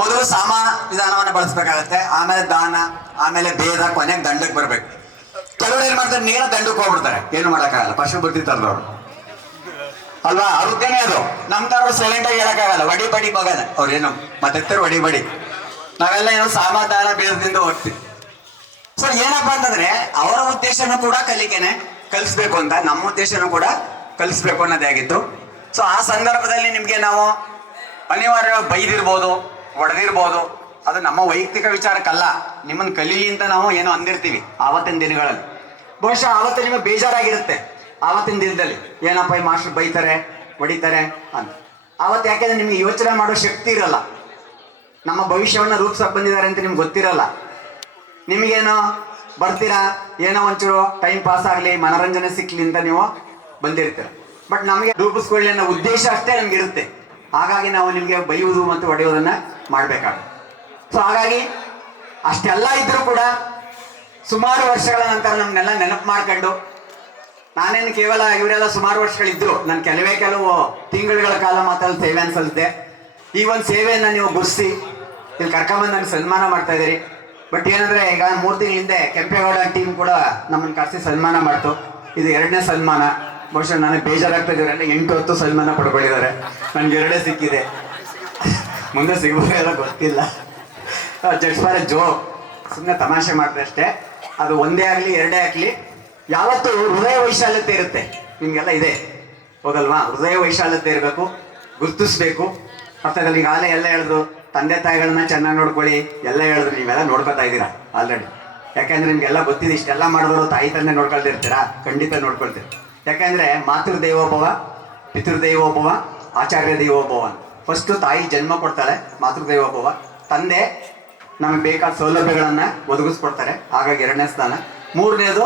ಮೊದಲು ಸಾಮ ವಿಧಾನವನ್ನ ಬಳಸ್ಬೇಕಾಗತ್ತೆ, ಆಮೇಲೆ ದಾನ, ಆಮೇಲೆ ಭೇದ, ಕೊನೆಗೆ ದಂಡಕ್ಕೆ ಬರ್ಬೇಕು. ಕೆಲವರು ಏನ್ ಮಾಡ್ತಾರೆ, ನೇರ ದಂಡಕ್ಕೆ ಹೋಗ್ಬಿಡ್ತಾರೆ. ಏನು ಮಾಡಕ್ಕಾಗಲ್ಲ, ಪಶುಬುದ್ಧಿ ತರದವ್ರು ಅಲ್ವಾ? ಅವ್ರದ್ದೇನೆ ಅದು. ನಮ್ ತರವ್ರು ಸೈಲೆಂಟ್ ಆಗಿ ಹೇಳಕ್ಕಾಗಲ್ಲ, ವಡಿ ಬಡಿ ಮಗನ ಅವ್ರೇನು ಮತ್ತೆ ವಡಿ ಬಡಿ. ನಾವೆಲ್ಲ ಏನೋ ಸಾಮ, ದಾನ, ಭೇದದಿಂದ ಹೋಗ್ತೀವಿ. ಸೊ ಏನಪ್ಪಾ ಅಂತಂದ್ರೆ, ಅವರ ಉದ್ದೇಶನೂ ಕೂಡ ಕಲಿಕೆನೆ, ಕಲಿಸ್ಬೇಕು ಅಂತ. ನಮ್ಮ ಉದ್ದೇಶನೂ ಕೂಡ ಕಲಿಸ್ಬೇಕು ಅನ್ನೋದೇ ಆಗಿತ್ತು. ಸೊ ಆ ಸಂದರ್ಭದಲ್ಲಿ ನಿಮ್ಗೆ ನಾವು ಅನಿವಾರ್ಯವಾಗಿ ಬೈದಿರ್ಬೋದು, ಹೊಡೆದಿರ್ಬೋದು. ಅದು ನಮ್ಮ ವೈಯಕ್ತಿಕ ವಿಚಾರಕ್ಕಲ್ಲ, ನಿಮ್ಮನ್ನು ಕಲೀಲಿ ಅಂತ ನಾವು ಏನೋ ಅಂದಿರ್ತೀವಿ ಆವತ್ತಿನ ದಿನಗಳಲ್ಲಿ. ಬಹುಶಃ ಆವತ್ತು ನಿಮಗೆ ಬೇಜಾರಾಗಿರುತ್ತೆ. ಆವತ್ತಿನ ದಿನದಲ್ಲಿ ಏನಪ್ಪ ಈ ಮಾಸ್ಟರ್ ಬೈತಾರೆ, ಹೊಡಿತಾರೆ ಅಂತ. ಆವತ್ತು ಯಾಕೆಂದ್ರೆ ನಿಮ್ಗೆ ಯೋಚನೆ ಮಾಡೋ ಶಕ್ತಿ ಇರಲ್ಲ. ನಮ್ಮ ಭವಿಷ್ಯವನ್ನ ರೂಪಿಸಕ್ ಬಂದಿದ್ದಾರೆ ಅಂತ ನಿಮ್ಗೆ ಗೊತ್ತಿರಲ್ಲ. ನಿಮಗೇನೋ ಬರ್ತೀರಾ, ಏನೋ ಒಂಚೂರು ಟೈಮ್ ಪಾಸ್ ಆಗಲಿ, ಮನೋರಂಜನೆ ಸಿಕ್ಲಿ ಅಂತ ನೀವು ಬಂದಿರ್ತೀರ. ಬಟ್ ನಮಗೆ ರೂಪಿಸ್ಕೊಳ್ಳಿ ಅನ್ನೋ ಉದ್ದೇಶ ಅಷ್ಟೇ ನಮ್ಗೆ ಇರುತ್ತೆ. ಹಾಗಾಗಿ ನಾವು ನಿಮಗೆ ಬೈಯುವುದು ಮತ್ತು ಹೊಡೆಯುವುದನ್ನ ಮಾಡಬೇಕಾಗುತ್ತೆ. ಸೊ ಹಾಗಾಗಿ ಅಷ್ಟೆಲ್ಲ ಇದ್ರೂ ಕೂಡ ಸುಮಾರು ವರ್ಷಗಳ ನಂತರ ನಮ್ಮನ್ನೆಲ್ಲ ನೆನಪು ಮಾಡ್ಕೊಂಡು, ನಾನೇನು ಕೇವಲ ಇವರೆಲ್ಲ ಸುಮಾರು ವರ್ಷಗಳಿದ್ರು, ನಾನು ಕೆಲವು ತಿಂಗಳುಗಳ ಕಾಲ ಮಾತ್ರ ಸೇವೆಯನ್ನು ಸಲ್ಲಿಸಿದೆ. ಈ ಒಂದು ಸೇವೆಯನ್ನ ನೀವು ಗುರ್ಸಿ ಇಲ್ಲಿ ಕರ್ಕೊಂಬಂದು ನನಗೆ ಸನ್ಮಾನ ಮಾಡ್ತಾ ಇದ್ದೀರಿ. ಬಟ್ ಏನಂದ್ರೆ, ಈಗ 3 ತಿಂಗಳ ಹಿಂದೆ ಕೆಂಪೇಗೌಡ ಟೀಮ್ ಕೂಡ ನಮ್ಮನ್ನು ಕರೆಸಿ ಸನ್ಮಾನ ಮಾಡ್ತು. ಇದು 2ನೇ ಸನ್ಮಾನ. ಬಹುಶಃ ನನಗೆ ಬೇಜಾರಾಗ್ತಾ ಇದ್ದಾರೆ, 8 ಸನ್ಮಾನ ಪಡ್ಕೊಂಡಿದ್ದಾರೆ, ನನ್ಗೆ 2 ಸಿಕ್ಕಿದೆ. ಮುಂದೆ ಸಿಗ್ಬೋದೆಲ್ಲ ಗೊತ್ತಿಲ್ಲ. ಜಸ್ಟ್ ಫಾರ್ ಎ ಜೋಕ್, ಸುಮ್ಮನೆ ತಮಾಷೆ ಮಾಡ್ತಾರೆ ಅಷ್ಟೇ. ಅದು 1 ಆಗಲಿ 2 ಆಗಲಿ, ಯಾವತ್ತೂ ಹೃದಯ ವೈಶಾಲ್ಯತೆ ಇರುತ್ತೆ. ನಿಮ್ಗೆಲ್ಲ ಇದೆ ಹೋಗಲ್ವಾ? ಹೃದಯ ವೈಶಾಲ್ಯತೆ ಇರಬೇಕು, ಗುರುತಿಸ್ಬೇಕು. ಅರ್ಥದಲ್ಲಿ ಈಗಾಗಲೇ ಎಲ್ಲ ಹೇಳಿದ್ರು, ತಂದೆ ತಾಯಿಗಳನ್ನ ಚೆನ್ನಾಗಿ ನೋಡ್ಕೊಳ್ಳಿ ಎಲ್ಲ ಹೇಳಿದ್ರು. ನೀವೆಲ್ಲ ನೋಡ್ಕೊತಾ ಇದ್ದೀರಾ ಆಲ್ರೆಡಿ. ಯಾಕಂದ್ರೆ ನಿಮ್ಗೆಲ್ಲ ಗೊತ್ತಿದೆ, ಇಷ್ಟೆಲ್ಲ ಮಾಡಿದ್ರು ತಾಯಿ ತಂದೆ ನೋಡ್ಕೊಳ್ತಿರ್ತೀರಾ, ಖಂಡಿತ ನೋಡ್ಕೊಳ್ತೀರಿ. ಯಾಕಂದ್ರೆ ಮಾತೃದೇವೋಭವ, ಪಿತೃದೇವೋಭವ, ಆಚಾರ್ಯ ದೇವೋಭವ. ಫಸ್ಟ್ ತಾಯಿ ಜನ್ಮ ಕೊಡ್ತಾಳೆ, ಮಾತೃದೇವೋಭವ. ತಂದೆ ನಮಗೆ ಬೇಕಾದ ಸೌಲಭ್ಯಗಳನ್ನ ಒದಗಿಸ್ಕೊಡ್ತಾರೆ, ಹಾಗಾಗಿ 2ನೇ ಸ್ಥಾನ. 3ನೇದು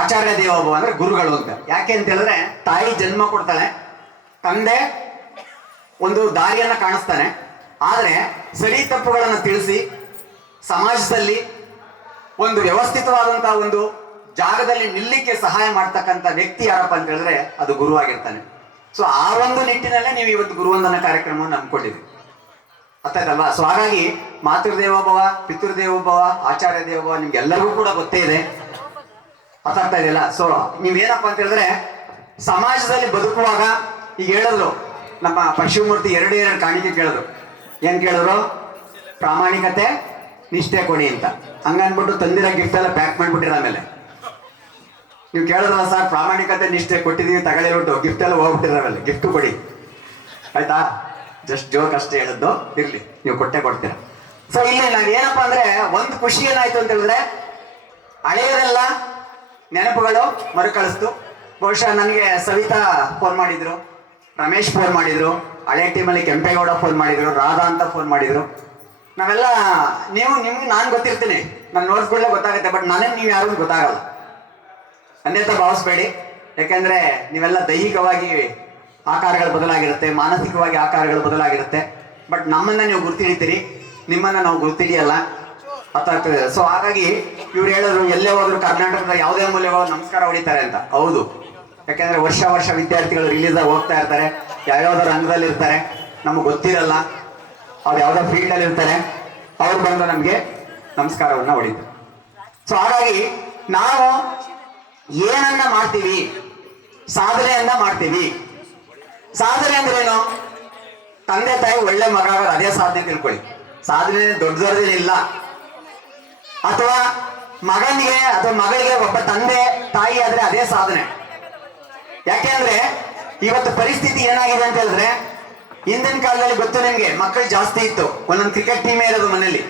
ಆಚಾರ್ಯ ದೇವೋಭವ, ಅಂದ್ರೆ ಗುರುಗಳು ಅಂತ. ಯಾಕೆ ಅಂತ ಹೇಳಿದ್ರೆ, ತಾಯಿ ಜನ್ಮ ಕೊಡ್ತಾಳೆ, ತಂದೆ ಒಂದು ದಾರಿಯನ್ನ ಕಾಣಿಸ್ತಾನೆ, ಆದ್ರೆ ಸರಿ ತಪ್ಪುಗಳನ್ನ ತಿಳಿಸಿ ಸಮಾಜದಲ್ಲಿ ಒಂದು ವ್ಯವಸ್ಥಿತವಾದಂತಹ ಒಂದು ಜಾಗದಲ್ಲಿ ನಿಲ್ಲಿಕ್ಕೆ ಸಹಾಯ ಮಾಡ್ತಕ್ಕಂಥ ವ್ಯಕ್ತಿ ಯಾರಪ್ಪ ಅಂತ ಹೇಳಿದ್ರೆ ಅದು ಗುರು ಆಗಿರ್ತಾನೆ. ಸೊ ಆ ಒಂದು ನಿಟ್ಟಿನಲ್ಲೇ ನೀವು ಇವತ್ತು ಗುರುವಂದನ ಕಾರ್ಯಕ್ರಮವನ್ನು ಹಮ್ಮಿಕೊಂಡಿದ್ದೀವಿ, ಅರ್ಥಾಯ್ತಲ್ವಾ? ಸೊ ಹಾಗಾಗಿ ಮಾತೃದೇವೋಭವ, ಪಿತೃದೇವೋಭವ, ಆಚಾರ್ಯ ದೇವೋಭವ ನಿಮ್ಗೆಲ್ಲರಿಗೂ ಕೂಡ ಗೊತ್ತೇ ಇದೆ, ಅರ್ಥ ಆಗ್ತಾ ಇದೆಯಲ್ಲ? ಸೊ ನೀವೇನಪ್ಪ ಅಂತ ಹೇಳಿದ್ರೆ ಸಮಾಜದಲ್ಲಿ ಬದುಕುವಾಗ ಈಗ ಹೇಳಿದ್ರು ನಮ್ಮ ಪಶುಮೂರ್ತಿ ಎರಡು ಕಾಣಿಕೆ ಕೇಳಿದ್ರು. ಏನ್ ಕೇಳಿದ್ರು? ಪ್ರಾಮಾಣಿಕತೆ, ನಿಷ್ಠೆ ಕೊಡಿ ಅಂತ. ಹಂಗನ್ಬಿಟ್ಟು ತಂದಿರೋ ಗಿಫ್ಟ್ ಎಲ್ಲ ಪ್ಯಾಕ್ ಮಾಡ್ಬಿಟ್ಟಿರ. ಆಮೇಲೆ ನೀವು ಕೇಳಿದ್ರಲ್ಲ ಸರ್ ಪ್ರಾಮಾಣಿಕತೆ ನಿಷ್ಠೆ ಕೊಟ್ಟಿದೀವಿ ತಗೊಳ್ಳಿಬಿಟ್ಟು ಗಿಫ್ಟ್ ಎಲ್ಲ ಹೋಗ್ಬಿಟ್ಟಿರ. ಆಮೇಲೆ ಗಿಫ್ಟ್ ಕೊಡಿ, ಆಯ್ತಾ? ಜಸ್ಟ್ ಜೋಕ್ ಅಷ್ಟೇ ಹೇಳಿದ್ದು, ಇರ್ಲಿ, ನೀವು ಕೊಟ್ಟೆ ಕೊಡ್ತೀರ. ಸೊ ಇಲ್ಲಿ ನಾವ್ ಏನಪ್ಪಾ ಅಂದ್ರೆ ಒಂದು ಖುಷಿ ಏನಾಯ್ತು ಅಂತ ಹೇಳಿದ್ರೆ ಹಳೆಯದೆಲ್ಲ ನೆನಪುಗಳು ಮರುಕಳಿಸ್ತು. ಬಹುಶಃ ನನಗೆ ಸವಿತಾ ಫೋನ್ ಮಾಡಿದ್ರು, ರಮೇಶ್ ಫೋನ್ ಮಾಡಿದ್ರು, ಹಳೆ ಟೀಮಲ್ಲಿ ಕೆಂಪೇಗೌಡ ಫೋನ್ ಮಾಡಿದ್ರು, ರಾಧಾ ಅಂತ ಫೋನ್ ಮಾಡಿದ್ರು. ನಾವೆಲ್ಲ ನಿಮ್ಗೆ ನಾನು ಗೊತ್ತಿರ್ತೀನಿ, ನಾನು ನೋಡ್ಕೊಳ್ಳೆ ಗೊತ್ತಾಗುತ್ತೆ, ಬಟ್ ನನಗೆ ನೀವು ಯಾರು ಗೊತ್ತಾಗಲ್ಲ, ಅನ್ಯತಾ ಭಾವಿಸ್ಬೇಡಿ. ಯಾಕೆಂದ್ರೆ ನೀವೆಲ್ಲ ದೈಹಿಕವಾಗಿ ಆಕಾರಗಳು ಬದಲಾಗಿರುತ್ತೆ, ಮಾನಸಿಕವಾಗಿ ಆಕಾರಗಳು ಬದಲಾಗಿರುತ್ತೆ, ಬಟ್ ನಮ್ಮನ್ನ ನೀವು ಗುರ್ತಿಡಿತೀರಿ, ನಿಮ್ಮನ್ನ ನಾವು ಗುರ್ತಿಡಿಯಲ್ಲ, ಅರ್ಥ ಆಗ್ತದೆ. ಸೊ ಹಾಗಾಗಿ ಇವ್ರು ಹೇಳಿದ್ರು ಎಲ್ಲೇ ಹೋದ್ರು ಕರ್ನಾಟಕದ ಯಾವುದೇ ಮೂಲೆ ಹೋಗಿ ನಮಸ್ಕಾರ ಹೊಡಿತಾರೆ ಅಂತ. ಹೌದು, ಯಾಕೆಂದ್ರೆ ವರ್ಷ ವಿದ್ಯಾರ್ಥಿಗಳು ರಿಲೀಸ್ ಆಗಿ ಹೋಗ್ತಾ ಇರ್ತಾರೆ, ಯಾವ್ಯಾವ್ದೋ ರಂಗದಲ್ಲಿ ಇರ್ತಾರೆ, ನಮಗೆ ಗೊತ್ತಿರಲ್ಲ, ಅವ್ರು ಯಾವ್ದೋ ಫೀಲ್ಡ್ ಅಲ್ಲಿ ಇರ್ತಾರೆ, ಅವ್ರು ಬಂದು ನಮ್ಗೆ ನಮಸ್ಕಾರವನ್ನ ಹೊಡಿತಾರೆ. ಸೊ ಹಾಗಾಗಿ ನಾವು ಏನನ್ನ ಮಾಡ್ತೀವಿ, ಸಾಧನೆಯನ್ನ ಮಾಡ್ತೀವಿ. ಸಾಧನೆ ಅಂದ್ರೇನು? ತಂದೆ ತಾಯಿ ಒಳ್ಳೆ ಮಗ ಆಗೋದು, ಅದೇ ಸಾಧನೆ ತಿಳ್ಕೊಳ್ಳಿ. ಸಾಧನೆ ದೊಡ್ಡದೇನಿಲ್ಲ. ಅಥವಾ ಮಗನಿಗೆ ಅಥವಾ ಮಗಳಿಗೆ ಒಬ್ಬ ತಂದೆ ತಾಯಿ ಆದ್ರೆ ಅದೇ ಸಾಧನೆ. ಯಾಕೆಂದ್ರೆ ಇವತ್ತು ಪರಿಸ್ಥಿತಿ ಏನಾಗಿದೆ ಅಂತ ಹೇಳಿದ್ರೆ, ಹಿಂದಿನ ಕಾಲದಲ್ಲಿ ಗೊತ್ತು ನಿಮ್ಗೆ, ಮಕ್ಕಳು ಜಾಸ್ತಿ ಇತ್ತು. ಒಂದೊಂದು ಕ್ರಿಕೆಟ್ ಟೀಮೇ ಇರೋದು ಮನೇಲಿ,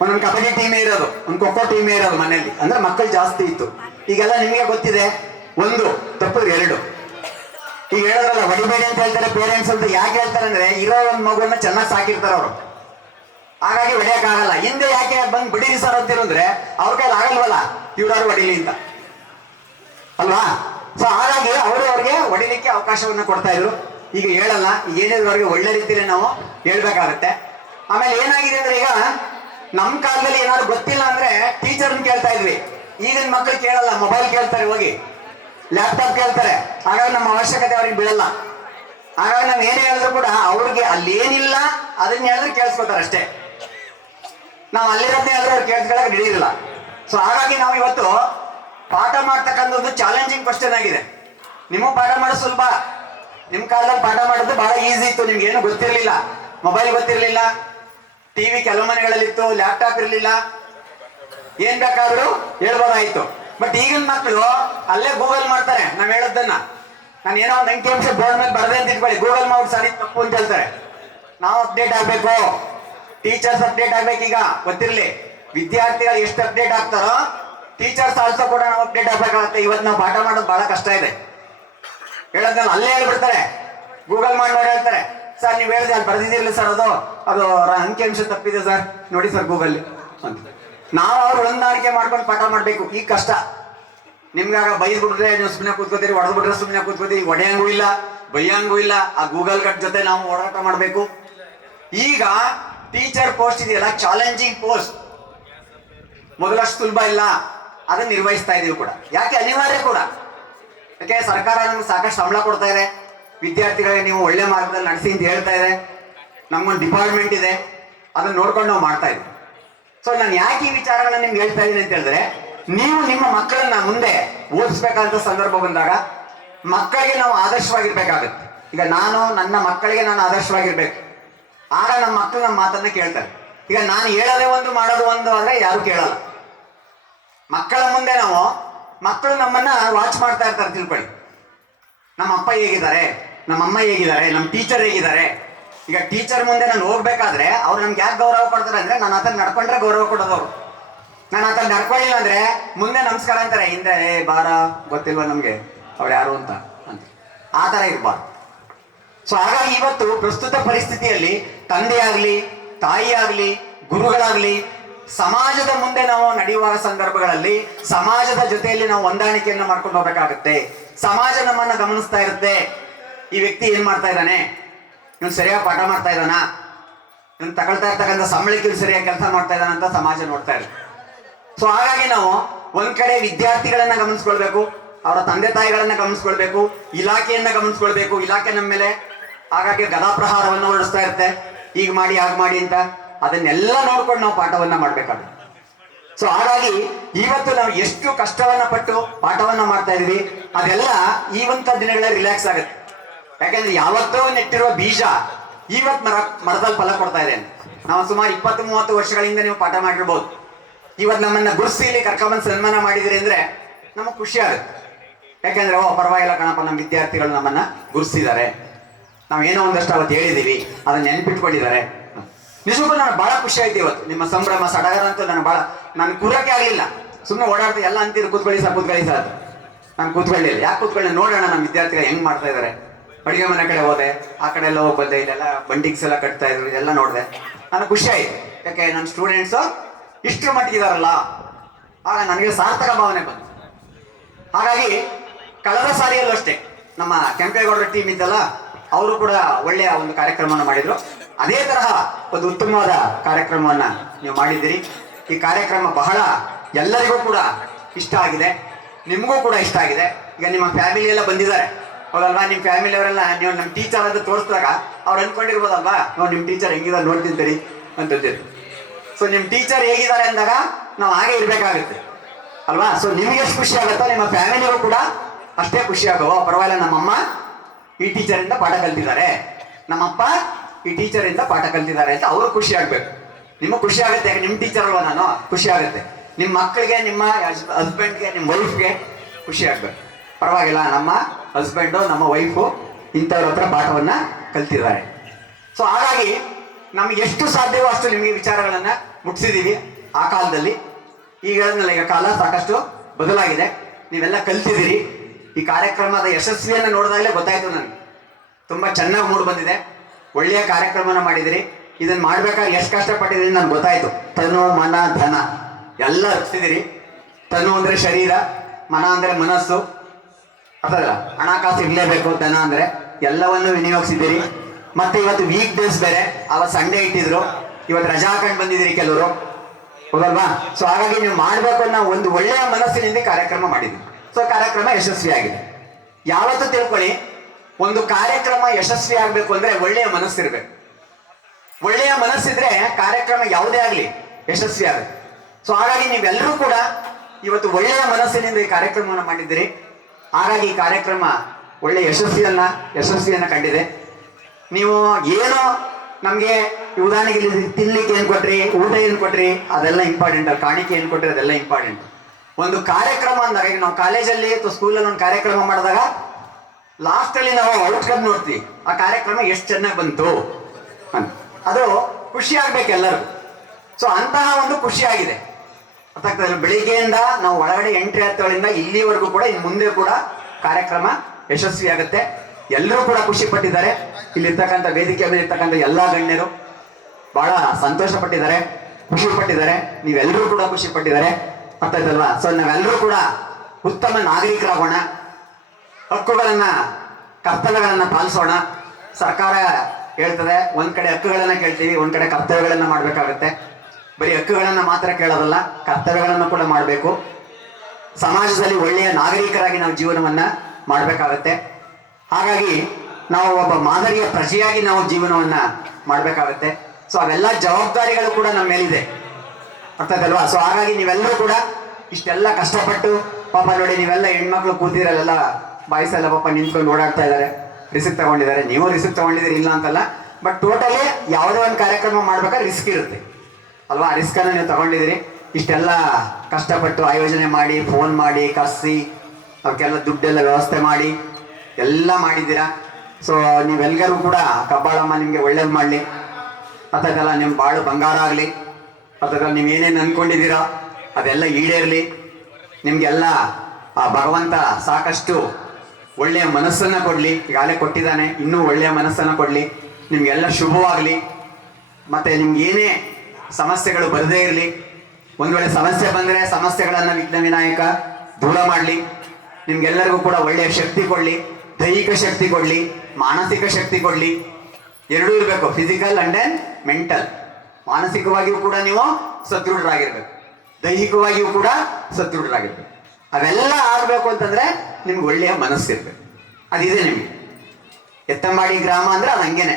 ಒಂದೊಂದು ಕಬಡ್ಡಿ ಟೀಮೇ ಇರೋದು, ಒಂದು ಖೋ ಖೋ ಟೀಮೇ ಇರೋದು ಮನೇಲಿ, ಅಂದ್ರೆ ಮಕ್ಕಳು ಜಾಸ್ತಿ ಇತ್ತು. ಈಗೆಲ್ಲ ನಿಮಗೆ ಗೊತ್ತಿದೆ, ಒಂದು ತಪ್ಪು ಎರಡು. ಈಗ ಹೇಳೋದ್ರಲ್ಲ ಹೊಡಿಬೇಡಿ ಅಂತ ಹೇಳ್ತಾರೆ ಪೇರೆಂಟ್ಸ್ ಅಂತ. ಯಾಕೆ ಹೇಳ್ತಾರೆ ಅಂದ್ರೆ ಇರೋ ಒಂದು ಮಗುವನ್ನ ಚೆನ್ನಾಗಿ ಸಾಕಿರ್ತಾರೆ ಅವರು, ಹಾಗಾಗಿ ಹೊಡೆಯಕ್ಕಾಗಲ್ಲ. ಹಿಂದೆ ಯಾಕೆ ಬಂದು ಬಿಡಿರಿ ಸರ್ ಅಂತಿರಂದ್ರೆ ಅವ್ರ ಕೈಲಿ ಆಗಲ್ವಲ್ಲ, ಇವ್ರಾರು ಹೊಡಿಲಿ ಅಂತ ಅಲ್ವಾ? ಸೊ ಹಾಗಾಗಿ ಅವ್ರಿಗೆ ಹೊಡಿಲಿಕ್ಕೆ ಅವಕಾಶವನ್ನ ಕೊಡ್ತಾ ಇದ್ರು. ಈಗ ಹೇಳಲ್ಲ, ಏನಿದ್ರವ್ರಿಗೆ ಒಳ್ಳೆ ರೀತಿಯಲ್ಲಿ ನಾವು ಹೇಳ್ಬೇಕಾಗತ್ತೆ. ಆಮೇಲೆ ಏನಾಗಿದೆ ಅಂದ್ರೆ ಈಗ ನಮ್ಮ ಕಾಲದಲ್ಲಿ ಏನಾದ್ರು ಗೊತ್ತಿಲ್ಲ ಅಂದ್ರೆ ಟೀಚರ್ನ ಕೇಳ್ತಾ ಇದ್ವಿ. ಈಗಿನ ಮಕ್ಕಳು ಕೇಳಲ್ಲ, ಮೊಬೈಲ್ ಕೇಳ್ತಾರೆ, ಹೋಗಿ ಲ್ಯಾಪ್ಟಾಪ್ ಕೇಳ್ತಾರೆ. ಹಾಗಾಗಿ ನಮ್ಮ ಅವಶ್ಯಕತೆ ಅವ್ರಿಗೆ ಬೀಳಲ್ಲ. ಹಾಗಾಗಿ ನಾವ್ ಏನೇ ಹೇಳಿದ್ರು ಕೂಡ ಅವ್ರಿಗೆ ಅಲ್ಲಿ ಏನಿಲ್ಲ ಅದನ್ನ ಹೇಳಿದ್ರೆ ಕೇಳಿಸ್ಕೊತಾರೆ ಅಷ್ಟೇ. ನಾವು ಅಲ್ಲಿರೋದನ್ನೇ ಹೇಳಿದ್ರೆ ಅವ್ರು ಕೇಳಿಸ್ಕೊಳಕ್ ಹಿಡಿಯಿರಲ್ಲ. ಸೊ ಹಾಗಾಗಿ ನಾವು ಇವತ್ತು ಪಾಠ ಮಾಡ್ತಕ್ಕಂಥ ಒಂದು ಚಾಲೆಂಜಿಂಗ್ ಕ್ವಶನ್ ಆಗಿದೆ. ನಿಮಗೂ ಪಾಠ ಮಾಡೋದು ಸುಲಭ, ನಿಮ್ ಕಾಲದಲ್ಲಿ ಪಾಠ ಮಾಡೋದು ಬಹಳ ಈಸಿ ಇತ್ತು. ನಿಮ್ಗೆ ಏನು ಗೊತ್ತಿರ್ಲಿಲ್ಲ, ಮೊಬೈಲ್ ಗೊತ್ತಿರ್ಲಿಲ್ಲ, ಟಿವಿ ಕೆಲವು ಮನೆಗಳಲ್ಲಿತ್ತು, ಲ್ಯಾಪ್ಟಾಪ್ ಇರ್ಲಿಲ್ಲ, ಏನ್ ಬೇಕಾದ್ರೂ ಹೇಳ್ಬೋದಾಯ್ತು. ಬಟ್ ಈಗಿನ ಮಕ್ಕಳು ಅಲ್ಲೇ ಗೂಗಲ್ ಮಾಡ್ತಾರೆ. ನಾವ್ ಹೇಳೋದನ್ನ, ನಾನು ಏನೋ ಒಂದು ಅಂಕಿಅಂಶ ಬೋರ್ಡ್ ಮೇಲೆ ಬರದೆ ಅಂತ ಇಟ್ಕೊಳ್ಳಿ, ಗೂಗಲ್ ಮಾಡಿ ಸರಿ ತಪ್ಪು ಅಂತ ಹೇಳ್ತಾರೆ. ನಾವು ಅಪ್ಡೇಟ್ ಆಗ್ಬೇಕು, ಟೀಚರ್ಸ್ ಅಪ್ಡೇಟ್ ಆಗ್ಬೇಕು. ಈಗ ಗೊತ್ತಿರ್ಲಿ, ವಿದ್ಯಾರ್ಥಿಗಳು ಎಷ್ಟು ಅಪ್ಡೇಟ್ ಆಗ್ತಾರೋ ಟೀಚರ್ಸ್ ಆಲ್ಸೋ ಕೂಡ ನಾವು ಅಪ್ಡೇಟ್ ಆಗ್ಬೇಕಾಗುತ್ತೆ. ಇವತ್ತು ನಾವು ಪಾಠ ಮಾಡೋದು ಬಹಳ ಕಷ್ಟ ಇದೆ. ಹೇಳೋದನ್ನ ಅಲ್ಲೇ ಹೇಳ್ಬಿಡ್ತಾರೆ, ಗೂಗಲ್ ಮಾಡಿ ನೋಡಿ ಹೇಳ್ತಾರೆ, ಸರ್ ನೀವು ಹೇಳಿದ್ರೆ ಅಲ್ಲಿ ಬರ್ದಿದಿರ್ಲಿ ಸರ್, ಅದು ಅಂಕಿಅಂಶ ತಪ್ಪಿದೆ ಸರ್, ನೋಡಿ ಸರ್ ಗೂಗಲ್ ಅಂತ. ನಾವು ಅವ್ರು ಹೊಂದಾಣಿಕೆ ಮಾಡ್ಕೊಂಡು ಪಾಠ ಮಾಡ್ಬೇಕು. ಈಗ ಕಷ್ಟ. ನಿಮ್ಗಾಗ ಬೈದ್ ಬಿಟ್ರೆ ನೀವು ಸುಮ್ಮನೆ ಕೂತ್ಕೋತೀರಿ, ಹೊಡೆದ್ ಬಿಟ್ರೆ ಸುಮ್ಮನೆ ಕೂತ್ಕೋತೀರಿ, ಹೊಡೆಯಂಗೂ ಇಲ್ಲ, ಬೈಯಂಗೂ ಇಲ್ಲ. ಆ ಗೂಗಲ್ ಕಟ್ ಜೊತೆ ನಾವು ಹೋರಾಟ ಮಾಡ್ಬೇಕು. ಈಗ ಟೀಚರ್ ಪೋಸ್ಟ್ ಇದೆಯಲ್ಲ, ಚಾಲೆಂಜಿಂಗ್ ಪೋಸ್ಟ್, ಮೊದಲಷ್ಟು ಸುಲಭ ಇಲ್ಲ, ಅದನ್ನ ನಿರ್ವಹಿಸ್ತಾ ಇದೀವಿ ಕೂಡ. ಯಾಕೆ ಅನಿವಾರ್ಯ ಕೂಡ, ಯಾಕೆ ಸರ್ಕಾರ ನಮ್ಗೆ ಸಾಕಷ್ಟು ಸಂಬಳ ಕೊಡ್ತಾ ಇದೆ, ವಿದ್ಯಾರ್ಥಿಗಳಿಗೆ ನೀವು ಒಳ್ಳೆ ಮಾರ್ಗದಲ್ಲಿ ನಡೆಸಿ ಅಂತ ಹೇಳ್ತಾ ಇದೆ, ನಮ್ಗೊಂದು ಡಿಪಾರ್ಟ್ಮೆಂಟ್ ಇದೆ, ಅದನ್ನ ನೋಡ್ಕೊಂಡು ನಾವು ಮಾಡ್ತಾ ಇದ್ದೀವಿ. ಸೊ ನಾನು ಯಾಕೆ ಈ ವಿಚಾರಗಳನ್ನ ನಿಮ್ಗೆ ಹೇಳ್ತಾ ಇದ್ದೀನಿ ಅಂತ ಹೇಳಿದ್ರೆ, ನೀವು ನಿಮ್ಮ ಮಕ್ಕಳನ್ನ ಮುಂದೆ ಓದಿಸ್ಬೇಕಂತ ಸಂದರ್ಭ ಬಂದಾಗ ಮಕ್ಕಳಿಗೆ ನಾವು ಆದರ್ಶವಾಗಿರ್ಬೇಕಾಗುತ್ತೆ. ಈಗ ನನ್ನ ಮಕ್ಕಳಿಗೆ ನಾನು ಆದರ್ಶವಾಗಿರ್ಬೇಕು, ಆಗ ನಮ್ಮ ಮಕ್ಕಳು ನಮ್ಮ ಮಾತನ್ನ ಕೇಳ್ತಾರೆ. ಈಗ ನಾನು ಹೇಳೋದೇ ಒಂದು ಮಾಡೋದು ಒಂದು ಆದ್ರೆ ಯಾರು ಕೇಳಲ್ಲ. ಮಕ್ಕಳ ಮುಂದೆ ಮಕ್ಕಳು ನಮ್ಮನ್ನ ವಾಚ್ ಮಾಡ್ತಾ ಇರ್ತಾರೆ. ತಿಳ್ಕೊಳ್ಳಿ, ನಮ್ಮ ಅಪ್ಪ ಹೇಗಿದ್ದಾರೆ, ನಮ್ಮ ಅಮ್ಮ ಹೇಗಿದ್ದಾರೆ, ನಮ್ಮ ಟೀಚರ್ ಹೇಗಿದ್ದಾರೆ. ಈಗ ಟೀಚರ್ ಮುಂದೆ ನಾನು ಹೋಗ್ಬೇಕಾದ್ರೆ ಅವ್ರು ನಮ್ಗೆ ಯಾಕೆ ಗೌರವ ಕೊಡ್ತಾರೆ ಅಂದ್ರೆ, ನಾನು ಆತ ನಡ್ಕೊಂಡ್ರೆ ಗೌರವ ಕೊಡೋದವ್ರು. ನಾನು ಆತ ನಡ್ಕೊಳ್ಳಿಲ್ಲ ಅಂದ್ರೆ ಮುಂದೆ ನಮಸ್ಕಾರ ಅಂತಾರೆ, ಹಿಂದೆ ಬಾರ ಗೊತ್ತಿಲ್ವಾ ನಮ್ಗೆ ಅವ್ರು ಯಾರು ಅಂತ ಆ ತರ ಇರ್ಬಾರ್ದು. ಸೊ ಹಾಗಾಗಿ ಇವತ್ತು ಪ್ರಸ್ತುತ ಪರಿಸ್ಥಿತಿಯಲ್ಲಿ ತಂದೆ ಆಗ್ಲಿ, ತಾಯಿ ಆಗ್ಲಿ, ಗುರುಗಳಾಗ್ಲಿ, ಸಮಾಜದ ಮುಂದೆ ನಾವು ನಡೆಯುವ ಸಂದರ್ಭಗಳಲ್ಲಿ ಸಮಾಜದ ಜೊತೆಯಲ್ಲಿ ನಾವು ಹೊಂದಾಣಿಕೆಯನ್ನು ಮಾಡ್ಕೊಂಡು ಹೋಗ್ಬೇಕಾಗುತ್ತೆ. ಸಮಾಜ ನಮ್ಮನ್ನ ಗಮನಿಸ್ತಾ ಇರುತ್ತೆ. ಈ ವ್ಯಕ್ತಿ ಏನ್ ಮಾಡ್ತಾ ಇದ್ದಾನೆ, ಇವ್ನು ಸರಿಯಾಗಿ ಪಾಠ ಮಾಡ್ತಾ ಇದ್ದಾನ, ಇವ್ನು ತಗೊಳ್ತಾ ಇರ್ತಕ್ಕಂಥ ಸಂಬಳಕ್ಕೆ ಇವ್ನು ಸರಿಯಾಗಿ ಕೆಲಸ ಮಾಡ್ತಾ ಇದ್ದಾನೆ ಅಂತ ಸಮಾಜ ನೋಡ್ತಾ ಇದೆ. ಸೊ ಹಾಗಾಗಿ ನಾವು ಒಂದ್ ಕಡೆ ವಿದ್ಯಾರ್ಥಿಗಳನ್ನ ಗಮನಿಸ್ಕೊಳ್ಬೇಕು, ಅವರ ತಂದೆ ತಾಯಿಗಳನ್ನ ಗಮನಿಸ್ಕೊಳ್ಬೇಕು, ಇಲಾಖೆಯನ್ನ ಗಮನಿಸ್ಕೊಳ್ಬೇಕು. ಇಲಾಖೆ ನಮ್ಮ ಮೇಲೆ ಹಾಗಾಗಿ ಗದಾಪ್ರಹಾರವನ್ನು ಹೊರಡಿಸ್ತಾ ಇರುತ್ತೆ, ಈಗ ಮಾಡಿ ಹಾಗೆ ಮಾಡಿ ಅಂತ. ಅದನ್ನೆಲ್ಲ ನೋಡ್ಕೊಂಡು ನಾವು ಪಾಠವನ್ನ ಮಾಡ್ಬೇಕಾಗುತ್ತೆ. ಸೊ ಹಾಗಾಗಿ ಇವತ್ತು ನಾವು ಎಷ್ಟು ಕಷ್ಟವನ್ನ ಪಟ್ಟು ಪಾಠವನ್ನ ಮಾಡ್ತಾ ಇದೀವಿ, ಅದೆಲ್ಲ ಈವಂತ ದಿನಗಳಲ್ಲಿ ರಿಲ್ಯಾಕ್ಸ್ ಆಗುತ್ತೆ. ಯಾಕಂದ್ರೆ ಯಾವತ್ತೋ ನೆಟ್ಟಿರುವ ಬೀಜ ಇವತ್ತು ಮರದಲ್ಲಿ ಫಲ ಕೊಡ್ತಾ ಇದೆ. ನಾವು ಸುಮಾರು 20-30 ವರ್ಷಗಳಿಂದ ನೀವು ಪಾಠ ಮಾಡಿರ್ಬೋದು. ಇವತ್ತು ನಮ್ಮನ್ನ ಗುರುಸಿ ಇಲ್ಲಿ ಕರ್ಕೊಂಡ್ಬಂದು ಸನ್ಮಾನ ಮಾಡಿದಿರಿ ಅಂದ್ರೆ ನಮಗೆ ಖುಷಿ ಆಗುತ್ತೆ. ಯಾಕಂದ್ರೆ ಪರವಾಗಿಲ್ಲ ಕಣಪ್ಪ, ನಮ್ಮ ವಿದ್ಯಾರ್ಥಿಗಳು ನಮ್ಮನ್ನ ಗುರುಸಿದ್ದಾರೆ, ನಾವೇನೋ ಒಂದಷ್ಟು ಅವತ್ತು ಹೇಳಿದೀವಿ, ಅದನ್ನ ನೆನ್ಪಿಟ್ಕೊಂಡಿದ್ದಾರೆ. ನಿಜಕ್ಕೂ ನನಗೆ ಬಹಳ ಖುಷಿ ಆಯ್ತು ಇವತ್ತು. ನಿಮ್ಮ ಸಂಭ್ರಮ ಸಡಗರ ಅಂತೂ ನಾನು ಕೂರಕ್ಕೆ ಆಗ್ಲಿಲ್ಲ. ಸುಮ್ಮನೆ ಓಡಾಡ್ತಾ ಎಲ್ಲ ಅಂತೀರು ಕೂತ್ಕೊಳ್ಳಿ ಸರ್ ನಾನು ಕೂತ್ಕೊಳ್ಳಿಲ್ಲ. ಯಾಕೆ ಕೂತ್ಕೊಳ್ಳಿ, ನೋಡೋಣ ನಮ್ಮ ವಿದ್ಯಾರ್ಥಿಗಳು ಹೆಂಗ್ ಮಾಡ್ತಾ ಇದಾರೆ. ಅಡುಗೆ ಮನೆ ಕಡೆ ಹೋದೆ, ಆ ಕಡೆ ಎಲ್ಲ ಹೋಗಿ ಬಂದೆ, ಇಲ್ಲೆಲ್ಲ ಬಂಡಿಂಗ್ಸ್ ಎಲ್ಲ ಕಟ್ತಾ ಇದ್ರು, ಇದೆಲ್ಲ ನೋಡಿದೆ, ನನಗೆ ಖುಷಿ ಆಯ್ತು. ಯಾಕೆ ನಮ್ಮ ಸ್ಟೂಡೆಂಟ್ಸು ಇಷ್ಟರ ಮಟ್ಟಿಗಿದಾರಲ್ಲ, ಆಗ ನನಗೆ ಸಾರ್ಥಕ ಭಾವನೆ ಬಂತು. ಹಾಗಾಗಿ ಕಳೆದ ಸಾರಿಯಲ್ಲೂ ಅಷ್ಟೇ ನಮ್ಮ ಕೆಂಪೇಗೌಡರ ಟೀಮ್ ಇದ್ದಲ್ಲ, ಅವರು ಕೂಡ ಒಳ್ಳೆಯ ಒಂದು ಕಾರ್ಯಕ್ರಮವನ್ನು ಮಾಡಿದ್ರು. ಅದೇ ತರಹ ಒಂದು ಉತ್ತಮವಾದ ಕಾರ್ಯಕ್ರಮವನ್ನ ನೀವು ಮಾಡಿದ್ದೀರಿ. ಈ ಕಾರ್ಯಕ್ರಮ ಬಹಳ ಎಲ್ಲರಿಗೂ ಕೂಡ ಇಷ್ಟ ಆಗಿದೆ, ನಿಮಗೂ ಕೂಡ ಇಷ್ಟ ಆಗಿದೆ. ಈಗ ನಿಮ್ಮ ಫ್ಯಾಮಿಲಿ ಎಲ್ಲ ಬಂದಿದ್ದಾರೆ ಹೌದಲ್ವಾ? ನಿಮ್ಮ ಫ್ಯಾಮಿಲಿ ಅವರೆಲ್ಲ ನೀವು ನಮ್ಮ ಟೀಚರ್ ಅಂತ ತೋರಿಸಿದಾಗ ಅವ್ರು ಅನ್ಕೊಂಡಿರ್ಬೋದಲ್ವಾ, ನಾವು ನಿಮ್ಮ ಟೀಚರ್ ಹೆಂಗಿದ್ದಾರೆ ನೋಡ್ತಿದ್ದೀರಿ ಅಂತಂದಿರು. ಸೊ ನಿಮ್ಮ ಟೀಚರ್ ಹೇಗಿದ್ದಾರೆ ಅಂದಾಗ ನಾವು ಹಾಗೆ ಇರ್ಬೇಕಾಗುತ್ತೆ ಅಲ್ವಾ? ಸೊ ನಿಮ್ಗೆ ಎಷ್ಟು ಖುಷಿ ಆಗುತ್ತೋ ನಿಮ್ಮ ಫ್ಯಾಮಿಲಿಗೂ ಕೂಡ ಅಷ್ಟೇ ಖುಷಿ ಆಗೋ. ಪರವಾಗಿಲ್ಲ, ನಮ್ಮಮ್ಮ ಈ ಟೀಚರಿಂದ ಪಾಠ ಕಲ್ತಿದ್ದಾರೆ, ನಮ್ಮಪ್ಪ ಈ ಟೀಚರಿಂದ ಪಾಠ ಕಲ್ತಿದ್ದಾರೆ ಅಂತ ಅವರು ಖುಷಿ ಆಗ್ಬೇಕು. ನಿಮಗೆ ಖುಷಿ ಆಗುತ್ತೆ, ಯಾಕೆ ನಿಮ್ಮ ಟೀಚರ್ ಅಲ್ವಾ ನಾನು, ಖುಷಿ ಆಗುತ್ತೆ. ನಿಮ್ಮ ಮಕ್ಕಳಿಗೆ, ನಿಮ್ಮ ಹಸ್ಬೆಂಡ್ಗೆ, ನಿಮ್ಮ ವೈಫ್ಗೆ ಖುಷಿ ಆಗ್ಬೇಕು. ಪರವಾಗಿಲ್ಲ, ನಮ್ಮ ಹಸ್ಬೆಂಡು ನಮ್ಮ ವೈಫು ಇಂಥವ್ರ ಹತ್ರ ಪಾಠವನ್ನ ಕಲ್ತಿದ್ದಾರೆ. ಸೊ ಹಾಗಾಗಿ ನಮ್ಗೆ ಎಷ್ಟು ಸಾಧ್ಯವೋ ಅಷ್ಟು ನಿಮಗೆ ವಿಚಾರಗಳನ್ನ ಮುಟ್ಟಿಸಿದೀವಿ ಆ ಕಾಲದಲ್ಲಿ. ಈಗ ಕಾಲ ಸಾಕಷ್ಟು ಬದಲಾಗಿದೆ, ನೀವೆಲ್ಲ ಕಲ್ತಿದ್ದೀರಿ. ಈ ಕಾರ್ಯಕ್ರಮದ ಯಶಸ್ವಿಯನ್ನು ನೋಡಿದಾಗಲೇ ಗೊತ್ತಾಯ್ತು ನನಗೆ. ತುಂಬಾ ಚೆನ್ನಾಗಿ ಮೂಡ್ ಬಂದಿದೆ, ಒಳ್ಳೆಯ ಕಾರ್ಯಕ್ರಮನ ಮಾಡಿದಿರಿ. ಇದನ್ನ ಮಾಡ್ಬೇಕಾದ್ರೆ ಎಷ್ಟು ಕಷ್ಟಪಟ್ಟಿದ್ದೀರಿ ನನ್ಗೆ ಗೊತ್ತಾಯ್ತು. ತನು ಮನ ಧನ ಎಲ್ಲ ರಚಿಸಿದಿರಿ. ತನು ಅಂದ್ರೆ ಶರೀರ, ಮನ ಅಂದ್ರೆ ಮನಸ್ಸು, ಅರ್ಥಲ್ಲ, ಹಣಕಾಸು ಇರ್ಲೇಬೇಕು, ಧನ ಅಂದ್ರೆ ಎಲ್ಲವನ್ನು ವಿನಿಯೋಗಿಸಿದ್ದೀರಿ. ಮತ್ತೆ ಇವತ್ತು ವೀಕ್ ಡೇಸ್ ಬೇರೆ, ಅವತ್ತು ಸಂಡೇ ಇಟ್ಟಿದ್ರು, ಇವತ್ತು ರಜಾ ಹಾಕೊಂಡು ಬಂದಿದ್ದೀರಿ ಕೆಲವರು, ಹೌದಲ್ವಾ? ಸೊ ಹಾಗಾಗಿ ನೀವು ಮಾಡ್ಬೇಕು ಅನ್ನೋ ಒಂದು ಒಳ್ಳೆಯ ಮನಸ್ಸಿನಿಂದ ಕಾರ್ಯಕ್ರಮ ಮಾಡಿದ್ವಿ. ಸೊ ಕಾರ್ಯಕ್ರಮ ಯಶಸ್ವಿ ಆಗಿದೆ. ಯಾವತ್ತೂ ತಿಳ್ಕೊಳ್ಳಿ, ಒಂದು ಕಾರ್ಯಕ್ರಮ ಯಶಸ್ವಿ ಆಗ್ಬೇಕು ಅಂದ್ರೆ ಒಳ್ಳೆಯ ಮನಸ್ಸಿರ್ಬೇಕು. ಒಳ್ಳೆಯ ಮನಸ್ಸಿದ್ರೆ ಕಾರ್ಯಕ್ರಮ ಯಾವುದೇ ಆಗ್ಲಿ ಯಶಸ್ವಿ ಆಗುತ್ತೆ. ಸೊ ಹಾಗಾಗಿ ನೀವೆಲ್ಲರೂ ಕೂಡ ಇವತ್ತು ಒಳ್ಳೆಯ ಮನಸ್ಸಿನಿಂದ ಈ ಕಾರ್ಯಕ್ರಮವನ್ನು ಮಾಡಿದ್ದೀರಿ. ಹಾಗಾಗಿ ಈ ಕಾರ್ಯಕ್ರಮ ಒಳ್ಳೆಯ ಯಶಸ್ವಿಯನ್ನ ಕಂಡಿದೆ. ನೀವು ಏನೋ ನಮ್ಗೆ ಉದಾಹರಣೆಗೆ ತಿನ್ಲಿಕ್ಕೆ ಏನ್ ಕೊಟ್ರಿ, ಊಟ ಏನ್ ಕೊಟ್ರಿ, ಅದೆಲ್ಲ ಇಂಪಾರ್ಟೆಂಟ್. ಕಾಣಿಕೆ ಏನ್ ಕೊಟ್ರಿ ಅದೆಲ್ಲ ಇಂಪಾರ್ಟೆಂಟ್. ಒಂದು ಕಾರ್ಯಕ್ರಮ ಅಂದಾಗ, ಈಗ ನಾವು ಕಾಲೇಜಲ್ಲಿ ಅಥವಾ ಸ್ಕೂಲಲ್ಲಿ ಒಂದು ಕಾರ್ಯಕ್ರಮ ಮಾಡಿದಾಗ ಲಾಸ್ಟ್ ಅಲ್ಲಿ ನಾವು ಔಟ್ಕಮ್ ನೋಡ್ತೀವಿ, ಆ ಕಾರ್ಯಕ್ರಮ ಎಷ್ಟು ಚೆನ್ನಾಗಿ ಬಂತು ಅಂತ. ಅದು ಖುಷಿ ಆಗ್ಬೇಕು ಎಲ್ಲರಿಗೂ. ಸೊ ಅಂತಹ ಒಂದು ಖುಷಿ ಆಗಿದೆ. ಅರ್ಥಾಗ್ತದೆ, ಬೆಳಿಗ್ಗೆಯಿಂದ ನಾವು ಒಳಗಡೆ ಎಂಟ್ರಿ ಆಗ್ತಗಳಿಂದ ಇಲ್ಲಿವರೆಗೂ ಕೂಡ, ಇನ್ನು ಮುಂದೆ ಕೂಡ ಕಾರ್ಯಕ್ರಮ ಯಶಸ್ವಿ ಆಗುತ್ತೆ. ಎಲ್ಲರೂ ಕೂಡ ಖುಷಿ ಪಟ್ಟಿದ್ದಾರೆ. ಇಲ್ಲಿರ್ತಕ್ಕಂಥ ವೇದಿಕೆ ಮೇಲೆ ಇರ್ತಕ್ಕಂಥ ಎಲ್ಲಾ ಗಣ್ಯರು ಬಹಳ ಸಂತೋಷ ಪಟ್ಟಿದ್ದಾರೆ, ಖುಷಿ ಪಟ್ಟಿದ್ದಾರೆ. ನೀವೆಲ್ಲರೂ ಕೂಡ ಖುಷಿ ಪಟ್ಟಿದ್ದಾರೆ, ಅರ್ಥಾಯ್ತಲ್ವಾ? ಸೊ ನಾವೆಲ್ಲರೂ ಕೂಡ ಉತ್ತಮ ನಾಗರಿಕರಾಗೋಣ, ಹಕ್ಕುಗಳನ್ನ, ಕರ್ತವ್ಯಗಳನ್ನ ಪಾಲಿಸೋಣ. ಸರ್ಕಾರ ಹೇಳ್ತದೆ, ಒಂದ್ ಕಡೆ ಹಕ್ಕುಗಳನ್ನ ಕೇಳ್ತೀವಿ, ಒಂದ್ ಕಡೆ ಕರ್ತವ್ಯಗಳನ್ನ ಮಾಡ್ಬೇಕಾಗತ್ತೆ. ಬರೀ ಹಕ್ಕುಗಳನ್ನ ಮಾತ್ರ ಕೇಳೋದಲ್ಲ, ಕರ್ತವ್ಯಗಳನ್ನ ಕೂಡ ಮಾಡಬೇಕು. ಸಮಾಜದಲ್ಲಿ ಒಳ್ಳೆಯ ನಾಗರಿಕರಾಗಿ ನಾವು ಜೀವನವನ್ನ ಮಾಡ್ಬೇಕಾಗತ್ತೆ. ಹಾಗಾಗಿ ನಾವು ಒಬ್ಬ ಮಾದರಿಯ ಪ್ರಜೆಯಾಗಿ ನಾವು ಜೀವನವನ್ನ ಮಾಡ್ಬೇಕಾಗತ್ತೆ. ಸೊ ಅವೆಲ್ಲ ಜವಾಬ್ದಾರಿಗಳು ಕೂಡ ನಮ್ಮ ಮೇಲಿದೆ, ಅರ್ಥದಲ್ವಾ? ಸೊ ಹಾಗಾಗಿ ನೀವೆಲ್ಲರೂ ಕೂಡ ಇಷ್ಟೆಲ್ಲ ಕಷ್ಟಪಟ್ಟು, ಪಾಪ ನೋಡಿ ನೀವೆಲ್ಲ ಹೆಣ್ಮಕ್ಳು ಕೂತಿರಲ್ಲ, ಬಾಯ್ಸ್ ಎಲ್ಲ ಪಾಪ ನಿಂತ್ಕೊಂಡು ಓಡಾಡ್ತಾ ಇದ್ದಾರೆ, ರಿಸ್ಕ್ ತಗೊಂಡಿದ್ದಾರೆ. ನೀವು ರಿಸ್ಕ್ ತಗೊಂಡಿದ್ದೀರಿ ಇಲ್ಲ ಅಂತಲ್ಲ, ಬಟ್ ಟೋಟಲಿ ಯಾವುದೇ ಒಂದು ಕಾರ್ಯಕ್ರಮ ಮಾಡ್ಬೇಕಾದ್ರೆ ರಿಸ್ಕ್ ಇರುತ್ತೆ ಅಲ್ವಾ? ರಿಸ್ಕ್ ಅನ್ನ ನೀವು ತಗೊಂಡಿದ್ದೀರಿ. ಇಷ್ಟೆಲ್ಲ ಕಷ್ಟಪಟ್ಟು ಆಯೋಜನೆ ಮಾಡಿ, ಫೋನ್ ಮಾಡಿ, ಕರ್ಸಿ, ಅವಕ್ಕೆಲ್ಲ ದುಡ್ಡೆಲ್ಲ ವ್ಯವಸ್ಥೆ ಮಾಡಿ ಎಲ್ಲ ಮಾಡಿದ್ದೀರಾ. ಸೊ ನೀವೆಲ್ಲರೂ ಕೂಡ ಕಬ್ಬಾಳಮ್ಮ ನಿಮ್ಗೆ ಒಳ್ಳೇದು ಮಾಡಲಿ, ಅಥವಾ ನಿಮ್ ಬಾಳು ಬಂಗಾರ ಆಗಲಿ, ಅಥವಾ ನೀವು ಏನೇನು ಅನ್ಕೊಂಡಿದ್ದೀರಾ ಅದೆಲ್ಲ ಈಡೇರಲಿ. ನಿಮ್ಗೆಲ್ಲ ಆ ಭಗವಂತ ಸಾಕಷ್ಟು ಒಳ್ಳೆಯ ಮನಸ್ಸನ್ನ ಕೊಡ್ಲಿ, ಈಗಾಗಲೇ ಕೊಟ್ಟಿದ್ದಾನೆ, ಇನ್ನೂ ಒಳ್ಳೆಯ ಮನಸ್ಸನ್ನ ಕೊಡ್ಲಿ, ನಿಮ್ಗೆಲ್ಲ ಶುಭವಾಗ್ಲಿ. ಮತ್ತೆ ನಿಮ್ಗೆ ಏನೇ ಸಮಸ್ಯೆಗಳು ಬರದೇ ಇರಲಿ. ಒಂದ್ ವೇಳೆ ಸಮಸ್ಯೆ ಬಂದ್ರೆ ಸಮಸ್ಯೆಗಳನ್ನ ವಿಘ್ನ ವಿನಾಯಕ ದೂರ ಮಾಡ್ಲಿ. ನಿಮ್ಗೆಲ್ಲರಿಗೂ ಕೂಡ ಒಳ್ಳೆಯ ಶಕ್ತಿ ಕೊಡ್ಲಿ, ದೈಹಿಕ ಶಕ್ತಿ ಕೊಡ್ಲಿ, ಮಾನಸಿಕ ಶಕ್ತಿ ಕೊಡ್ಲಿ. ಎರಡೂ ಇರಬೇಕು, ಫಿಸಿಕಲ್ ಅಂಡ್ ದೆನ್ ಮೆಂಟಲ್. ಮಾನಸಿಕವಾಗಿಯೂ ಕೂಡ ನೀವು ಸದೃಢರಾಗಿರ್ಬೇಕು, ದೈಹಿಕವಾಗಿಯೂ ಕೂಡ ಸದೃಢರಾಗಿರ್ಬೇಕು. ಅವೆಲ್ಲ ಆಗಬೇಕು ಅಂತಂದ್ರೆ ನಿಮ್ಗೆ ಒಳ್ಳೆಯ ಮನಸ್ಸಿರ್ಬೇಕು. ಅದಿದೆ ನಿಮ್ಗೆ. ಎತ್ತಂಬಾಡಿ ಗ್ರಾಮ ಅಂದ್ರೆ ಅದು ಹಂಗೇನೆ.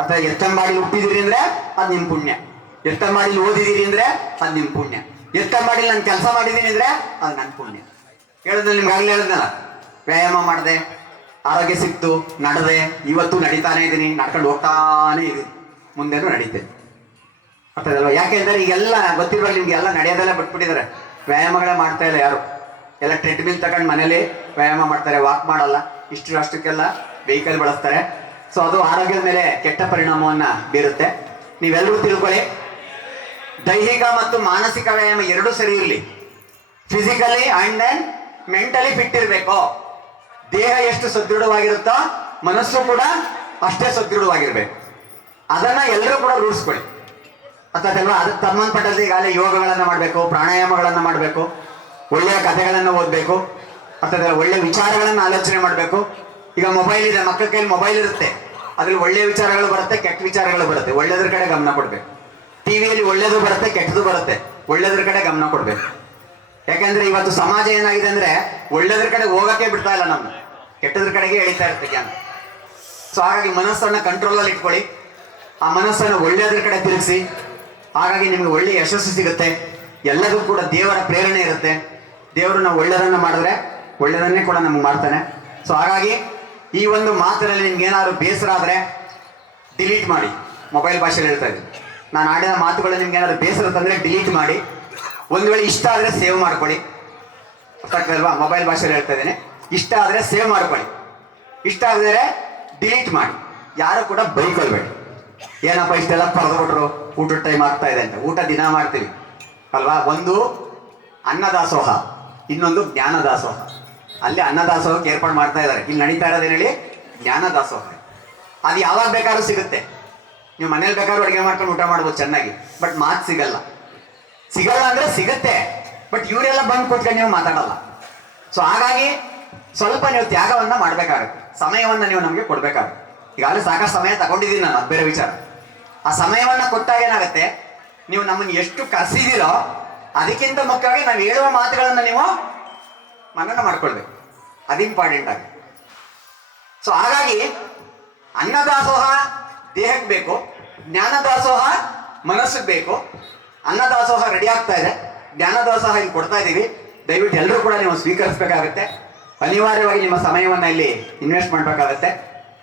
ಅಥವಾ ಎತ್ತಂಬಾಡಿ ಹುಟ್ಟಿದಿರಿ ಅಂದ್ರೆ ಅದು ನಿಮ್ಮ ಪುಣ್ಯ, ಎತ್ತಂಬಾಡಿಲಿ ಓದಿದಿರಿ ಅಂದ್ರೆ ಅದು ನಿಮ್ಮ ಪುಣ್ಯ, ಎತ್ತಂಬಾಡಿಲಿ ನಾನು ಕೆಲಸ ಮಾಡಿದ್ದೀನಿ ಅಂದ್ರೆ ಅದು ನನ್ನ ಪುಣ್ಯ. ಹೇಳಿದ್ರೆ ನಿಮ್ಗೆ ಆಗ್ಲೇ ಹೇಳಿದ್ನಲ್ಲ, ವ್ಯಾಯಾಮ ಮಾಡಿದೆ, ಆರೋಗ್ಯ ಸಿಕ್ತು, ನಡೆದೆ, ಇವತ್ತು ನಡೀತಾನೆ ಇದ್ದೀನಿ, ನಡ್ಕೊಂಡು ಹೋಗ್ತಾನೆ ಇದ್ದೀನಿ, ಮುಂದೆನೂ ನಡೀತೇನೆ. ಅರ್ಥದಲ್ವಾ? ಯಾಕೆಂದ್ರೆ ಈಗೆಲ್ಲ ಗೊತ್ತಿರೋ ನಿಮ್ಗೆ ಎಲ್ಲ ನಡೆಯೋದೆಲ್ಲ ಬಿಟ್ಬಿಟ್ಟಿದ್ದಾರೆ, ವ್ಯಾಯಾಮಗಳೇ ಮಾಡ್ತಾ ಇಲ್ಲ ಯಾರು. ಎಲ್ಲ ಟ್ರೆಡ್ಮಿಲ್ ತಗೊಂಡು ಮನೇಲಿ ವ್ಯಾಯಾಮ ಮಾಡ್ತಾರೆ, ವಾಕ್ ಮಾಡಲ್ಲ, ಇಷ್ಟು ಅಷ್ಟಕ್ಕೆಲ್ಲ ವೆಹಿಕಲ್ ಬಳಸ್ತಾರೆ. ಸೊ ಅದು ಆರೋಗ್ಯದ ಮೇಲೆ ಕೆಟ್ಟ ಪರಿಣಾಮವನ್ನ ಬೀರುತ್ತೆ. ನೀವೆಲ್ಲರೂ ತಿಳ್ಕೊಳ್ಳಿ, ದೈಹಿಕ ಮತ್ತು ಮಾನಸಿಕ ವ್ಯಾಯಾಮ ಎರಡೂ ಸರಿ ಇರಲಿ. Physically and then mentally fit ಇರಬೇಕು. ದೇಹ ಎಷ್ಟು ಸದೃಢವಾಗಿರುತ್ತೋ ಮನಸ್ಸು ಕೂಡ ಅಷ್ಟೇ ಸದೃಢವಾಗಿರ್ಬೇಕು. ಅದನ್ನ ಎಲ್ಲರೂ ಕೂಡ ರೂಢಿಸ್ಕೊಳ್ಳಿ. ಅರ್ಥಲ್ವಾ? ಅದಕ್ಕೆ ಸಂಬಂಧಪಟ್ಟಂತೆ ಈಗಾಗಲೇ ಯೋಗಗಳನ್ನು ಮಾಡಬೇಕು, ಪ್ರಾಣಾಯಾಮಗಳನ್ನು ಮಾಡಬೇಕು, ಒಳ್ಳೆಯ ಕಥೆಗಳನ್ನು ಓದಬೇಕು, ಅಥವಾ ಒಳ್ಳೆಯ ವಿಚಾರಗಳನ್ನು ಆಲೋಚನೆ ಮಾಡಬೇಕು. ಈಗ ಮೊಬೈಲ್ ಇದೆ, ಮಕ್ಕಳ ಕೈಲಿ ಮೊಬೈಲ್ ಇರುತ್ತೆ, ಅದ್ರಲ್ಲಿ ಒಳ್ಳೆಯ ವಿಚಾರಗಳು ಬರುತ್ತೆ, ಕೆಟ್ಟ ವಿಚಾರಗಳು ಬರುತ್ತೆ. ಒಳ್ಳೆಯದ್ರ ಕಡೆ ಗಮನ ಕೊಡ್ಬೇಕು. ಟಿವಿಯಲ್ಲಿ ಒಳ್ಳೇದು ಬರುತ್ತೆ, ಕೆಟ್ಟದು ಬರುತ್ತೆ, ಒಳ್ಳೆಯದ್ರ ಕಡೆ ಗಮನ ಕೊಡ್ಬೇಕು. ಯಾಕಂದ್ರೆ ಇವತ್ತು ಸಮಾಜ ಏನಾಗಿದೆ ಅಂದ್ರೆ ಒಳ್ಳೆದ್ರ ಕಡೆ ಹೋಗಕ್ಕೆ ಬಿಡ್ತಾ ಇಲ್ಲ, ನಮ್ಗೆ ಕೆಟ್ಟದ್ರ ಕಡೆಗೆ ಎಳಿತಾ ಇರುತ್ತೆ ಜ್ಞಾನ. ಸೊ ಹಾಗಾಗಿ ಮನಸ್ಸನ್ನ ಕಂಟ್ರೋಲಲ್ಲಿ ಇಟ್ಕೊಳ್ಳಿ, ಆ ಮನಸ್ಸನ್ನು ಒಳ್ಳೆಯದ್ರ ಕಡೆ ತಿರುಗಿಸಿ. ಹಾಗಾಗಿ ನಿಮ್ಗೆ ಒಳ್ಳೆಯ ಯಶಸ್ಸು ಸಿಗುತ್ತೆ. ಎಲ್ಲದೂ ಕೂಡ ದೇವರ ಪ್ರೇರಣೆ ಇರುತ್ತೆ. ದೇವರು ನಾವು ಒಳ್ಳೆಯದನ್ನ ಮಾಡಿದ್ರೆ ಒಳ್ಳೆಯದನ್ನೇ ಕೂಡ ನಮ್ಗೆ ಮಾಡ್ತಾನೆ. ಸೊ ಹಾಗಾಗಿ ಈ ಒಂದು ಮಾತಿನಲ್ಲಿ ನಿಮ್ಗೆ ಏನಾದ್ರು ಬೇಸರ ಆದರೆ ಡಿಲೀಟ್ ಮಾಡಿ. ಮೊಬೈಲ್ ಭಾಷೆಯಲ್ಲಿ ಹೇಳ್ತಾ ಇದ್ದೀನಿ, ನಾನು ಆಡಿದ ಮಾತುಗಳು ನಿಮ್ಗೆ ಏನಾದ್ರು ಬೇಸರ ತಂದರೆ ಡಿಲೀಟ್ ಮಾಡಿ. ಒಂದು ವೇಳೆ ಇಷ್ಟ ಆದರೆ ಸೇವ್ ಮಾಡ್ಕೊಳ್ಳಿ. ಅರ್ಥ ಆಗ್ತದಲ್ವಾ? ಮೊಬೈಲ್ ಭಾಷೆಯಲ್ಲಿ ಹೇಳ್ತಾ ಇದ್ದೀನಿ, ಇಷ್ಟ ಆದರೆ ಸೇವ್ ಮಾಡ್ಕೊಳ್ಳಿ, ಇಷ್ಟ ಆಗಿದ್ರೆ ಡಿಲೀಟ್ ಮಾಡಿ. ಯಾರು ಕೂಡ ಬೈಕೊಳ್ಬೇಡಿ, ಏನಪ್ಪ ಇಷ್ಟೆಲ್ಲ ಪಡೆದುಬಿಟ್ರು, ಊಟದ ಟೈಮ್ ಆಗ್ತಾ ಇದೆ ಅಂತ. ಊಟ ದಿನ ಮಾಡ್ತೀವಿ ಅಲ್ವಾ? ಒಂದು ಅನ್ನದಾಸೋಹ, ಇನ್ನೊಂದು ಜ್ಞಾನದಾಸೋಹ. ಅಲ್ಲಿ ಅನ್ನದಾಸೋಹಕ್ಕೆ ಏರ್ಪಾಡು ಮಾಡ್ತಾ ಇದ್ದಾರೆ, ಇಲ್ಲಿ ನಡೀತಾ ಇರೋದೇನು ಹೇಳಿ? ಜ್ಞಾನದಾಸೋಹ. ಅದು ಯಾವಾಗ ಬೇಕಾದ್ರೂ ಸಿಗುತ್ತೆ. ನೀವು ಮನೇಲಿ ಬೇಕಾದ್ರೂ ಅಡುಗೆ ಮಾಡ್ಕೊಂಡು ಊಟ ಮಾಡ್ಬೋದು ಚೆನ್ನಾಗಿ, ಬಟ್ ಮಾತು ಸಿಗಲ್ಲ. ಸಿಗಲ್ಲ ಅಂದ್ರೆ ಸಿಗುತ್ತೆ, ಬಟ್ ಇವರೆಲ್ಲ ಬಂದು ಕೂತ್ಕೊಂಡು ನೀವು ಮಾತಾಡಲ್ಲ. ಸೊ ಹಾಗಾಗಿ ಸ್ವಲ್ಪ ನೀವು ತ್ಯಾಗವನ್ನ ಮಾಡ್ಬೇಕಾಗುತ್ತೆ, ಸಮಯವನ್ನ ನೀವು ನಮಗೆ ಕೊಡ್ಬೇಕಾಗುತ್ತೆ. ಈಗಾಗಲೇ ಸಾಕಷ್ಟು ಸಮಯ ತಗೊಂಡಿದ್ದೀನಿ ನಾನು, ಅದು ಬೇರೆ ವಿಚಾರ. ಆ ಸಮಯವನ್ನ ಕೊಟ್ಟಾಗ ಏನಾಗುತ್ತೆ, ನೀವು ನಮ್ಮನ್ನು ಎಷ್ಟು ಕರೆಸಿದಿರೋ ಅದಕ್ಕಿಂತ ಮುಖ್ಯವಾಗಿ ನಾವು ಹೇಳುವ ಮಾತುಗಳನ್ನು ನೀವು ಮನನ ಮಾಡ್ಕೊಳ್ಬೇಕು, ಅದು ಇಂಪಾರ್ಟೆಂಟ್ ಆಗಿ. ಸೊ ಹಾಗಾಗಿ ಅನ್ನದಾಸೋಹ ದೇಹಕ್ಕೆ ಬೇಕು, ಜ್ಞಾನದಾಸೋಹ ಮನಸ್ಸಿಗೆ ಬೇಕು. ಅನ್ನದಾಸೋಹ ರೆಡಿ ಆಗ್ತಾ ಇದೆ, ಜ್ಞಾನದಾಸೋಹ ಇಲ್ಲಿ ಕೊಡ್ತಾ ಇದ್ದೀವಿ. ದಯವಿಟ್ಟು ಎಲ್ಲರೂ ಕೂಡ ನೀವು ಸ್ವೀಕರಿಸಬೇಕಾಗುತ್ತೆ. ಅನಿವಾರ್ಯವಾಗಿ ನಿಮ್ಮ ಸಮಯವನ್ನು ಇಲ್ಲಿ ಇನ್ವೆಸ್ಟ್ ಮಾಡಬೇಕಾಗತ್ತೆ.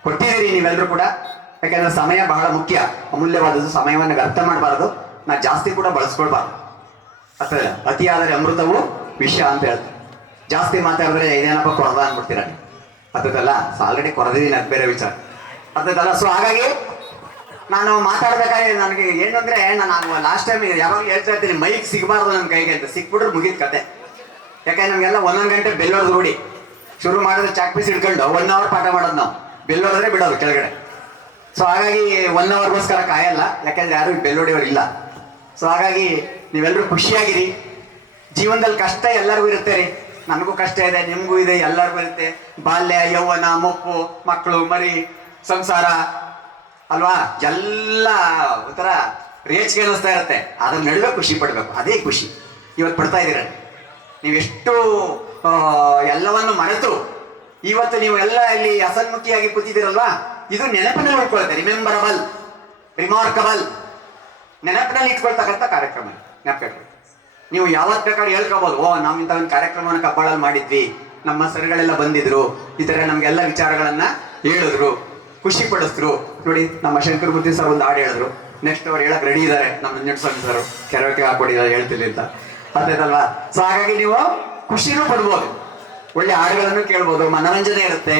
ಕೊಟ್ಟಿದ್ದೀರಿ ನೀವೆಲ್ಲರೂ ಕೂಡ, ಯಾಕಂದ್ರೆ ಸಮಯ ಬಹಳ ಮುಖ್ಯ, ಅಮೂಲ್ಯವಾದದ್ದು. ಸಮಯವನ್ನು ವ್ಯರ್ಥ ಮಾಡಬಾರ್ದು, ನಾವು ಜಾಸ್ತಿ ಕೂಡ ಬಳಸ್ಕೊಳ್ಬಾರ್ದು. ಅಷ್ಟೇ, ಅತಿಯಾದರೆ ಅಮೃತವು ವಿಷ ಅಂತ ಹೇಳ್ತಾರೆ. ಜಾಸ್ತಿ ಮಾತಾಡಿದ್ರೆ ಇದೇನಪ್ಪ ಕೊರದ ಅಂದ್ಬಿಡ್ತೀರ ನೀವು. ಅರ್ಥದಲ್ಲ? ಆಲ್ರೆಡಿ ಕೊರದಿದ್ದೀನಿ, ಅದು ಬೇರೆ ವಿಚಾರ. ಅರ್ಥದಲ್ಲ? ಸೊ ಹಾಗಾಗಿ ನಾನು ಮಾತಾಡ್ಬೇಕಾದ್ರೆ ನನಗೆ ಏನು ಅಂದ್ರೆ, ನಾನು ಲಾಸ್ಟ್ ಟೈಮ್ ಯಾವಾಗಲೂ ಹೇಳ್ತಾ ಇರ್ತೀನಿ, ಮೈಕ್ ಸಿಗಬಾರ್ದು ನನ್ನ ಕೈಗೆ ಅಂತ. ಸಿಕ್ಬಿಟ್ರೆ ಮುಗಿದ ಕತೆ. ಯಾಕಂದ್ರೆ ನಮಗೆಲ್ಲ ಒಂದೊಂದು ಗಂಟೆ ಬೆಲ್ ಹೊಡೆದು ರೂಢಿ. ಶುರು ಮಾಡಿದ್ರೆ ಚಾಕ್ ಪೀಸ್ ಹಿಡ್ಕೊಂಡು 1 hour ಪಾಠ ಮಾಡೋದು ನಾವು, ಬೆಲ್ ಹೊಡೆದ್ರೆ ಬಿಡೋದು ಕೆಳಗಡೆ. ಸೊ ಹಾಗಾಗಿ 1 hourಗೋಸ್ಕರ ಕಾಯಲ್ಲ, ಯಾಕಂದ್ರೆ ಯಾರು ಬೆಲ್ ಹೊಡೆಯೋರು ಇಲ್ಲ. ಸೊ ಹಾಗಾಗಿ ನೀವೆಲ್ಲರೂ ಖುಷಿಯಾಗಿರಿ. ಜೀವನದಲ್ಲಿ ಕಷ್ಟ ಎಲ್ಲರಿಗೂ ಇರುತ್ತೆ ರೀ, ನನಗೂ ಕಷ್ಟ ಇದೆ, ನಿಮಗೂ ಇದೆ, ಎಲ್ಲರಿಗೂ ಇರುತ್ತೆ. ಬಾಲ್ಯ, ಯೌವನ, ಮುಪ್ಪು, ಮಕ್ಕಳು, ಮರಿ, ಸಂಸಾರ ಅಲ್ವಾ, ಎಲ್ಲ ಒಂಥರ ರೇಚ್ಗೆ ಅನ್ನಿಸ್ತಾ ಇರುತ್ತೆ. ಅದ್ರ ನಡುವೆ ಖುಷಿ ಪಡ್ಬೇಕು, ಅದೇ ಖುಷಿ ಇವತ್ತು ಪಡ್ತಾ ಇದ್ದೀರ. ನೀವೆಷ್ಟು ಎಲ್ಲವನ್ನು ಮರೆತು ಇವತ್ತು ನೀವು ಎಲ್ಲ ಇಲ್ಲಿ ಅಸನ್ಮುಖಿಯಾಗಿ ಕೂತಿದ್ದೀರಲ್ವಾ, ಇದು ನೆನಪಿನಲ್ಲಿ ಉಳ್ಕೊಳುತ್ತೆ. ರಿಮೆಂಬರಬಲ್, ರಿಮಾರ್ಕಬಲ್, ನೆನಪಿನಲ್ಲಿ ಇಟ್ಕೊಳ್ತಕ್ಕಂಥ ಕಾರ್ಯಕ್ರಮ. ನೆನಪು ನೀವು ಯಾವತ್ತು ಬೇಕಾದ್ರೂ ಹೇಳ್ಕೋಬಹುದು, ಓ ನಾವು ಇಂಥ ಒಂದು ಕಾರ್ಯಕ್ರಮವನ್ನು ಕಬ್ಬಾಳಲ್ಲಿ ಮಾಡಿದ್ವಿ, ನಮ್ಮ ಸರ್ಗಳೆಲ್ಲ ಬಂದಿದ್ರು, ಈ ಥರ ನಮಗೆಲ್ಲ ವಿಚಾರಗಳನ್ನ ಹೇಳಿದ್ರು, ಖುಷಿ ಪಡಿಸಿದ್ರು. ನೋಡಿ, ನಮ್ಮ ಶಂಕರ್ ಮೂರ್ತಿ ಸರ್ ಒಂದು ಹಾಡು ಹೇಳಿದ್ರು, ನೆಕ್ಸ್ಟ್ ಅವ್ರು ಹೇಳಕ್ ರೆಡಿ ಇದ್ದಾರೆ. ನಮ್ಮ ನಂಜುಂಡಸ್ವಾಮಿ ಸರ್ ಕೆರವಕ್ಕೆ ಹಾಕೊಡಿದ್ದಾರೆ, ಹೇಳ್ತಿಲ್ಲ ಅಂತ. ಅರ್ಥೈತಲ್ವಾ? ಸೊ ಹಾಗಾಗಿ ನೀವು ಖುಷಿನೂ ಪಡ್ಬೋದು, ಒಳ್ಳೆ ಹಾಡುಗಳನ್ನು ಕೇಳ್ಬೋದು, ಮನೋರಂಜನೆ ಇರುತ್ತೆ.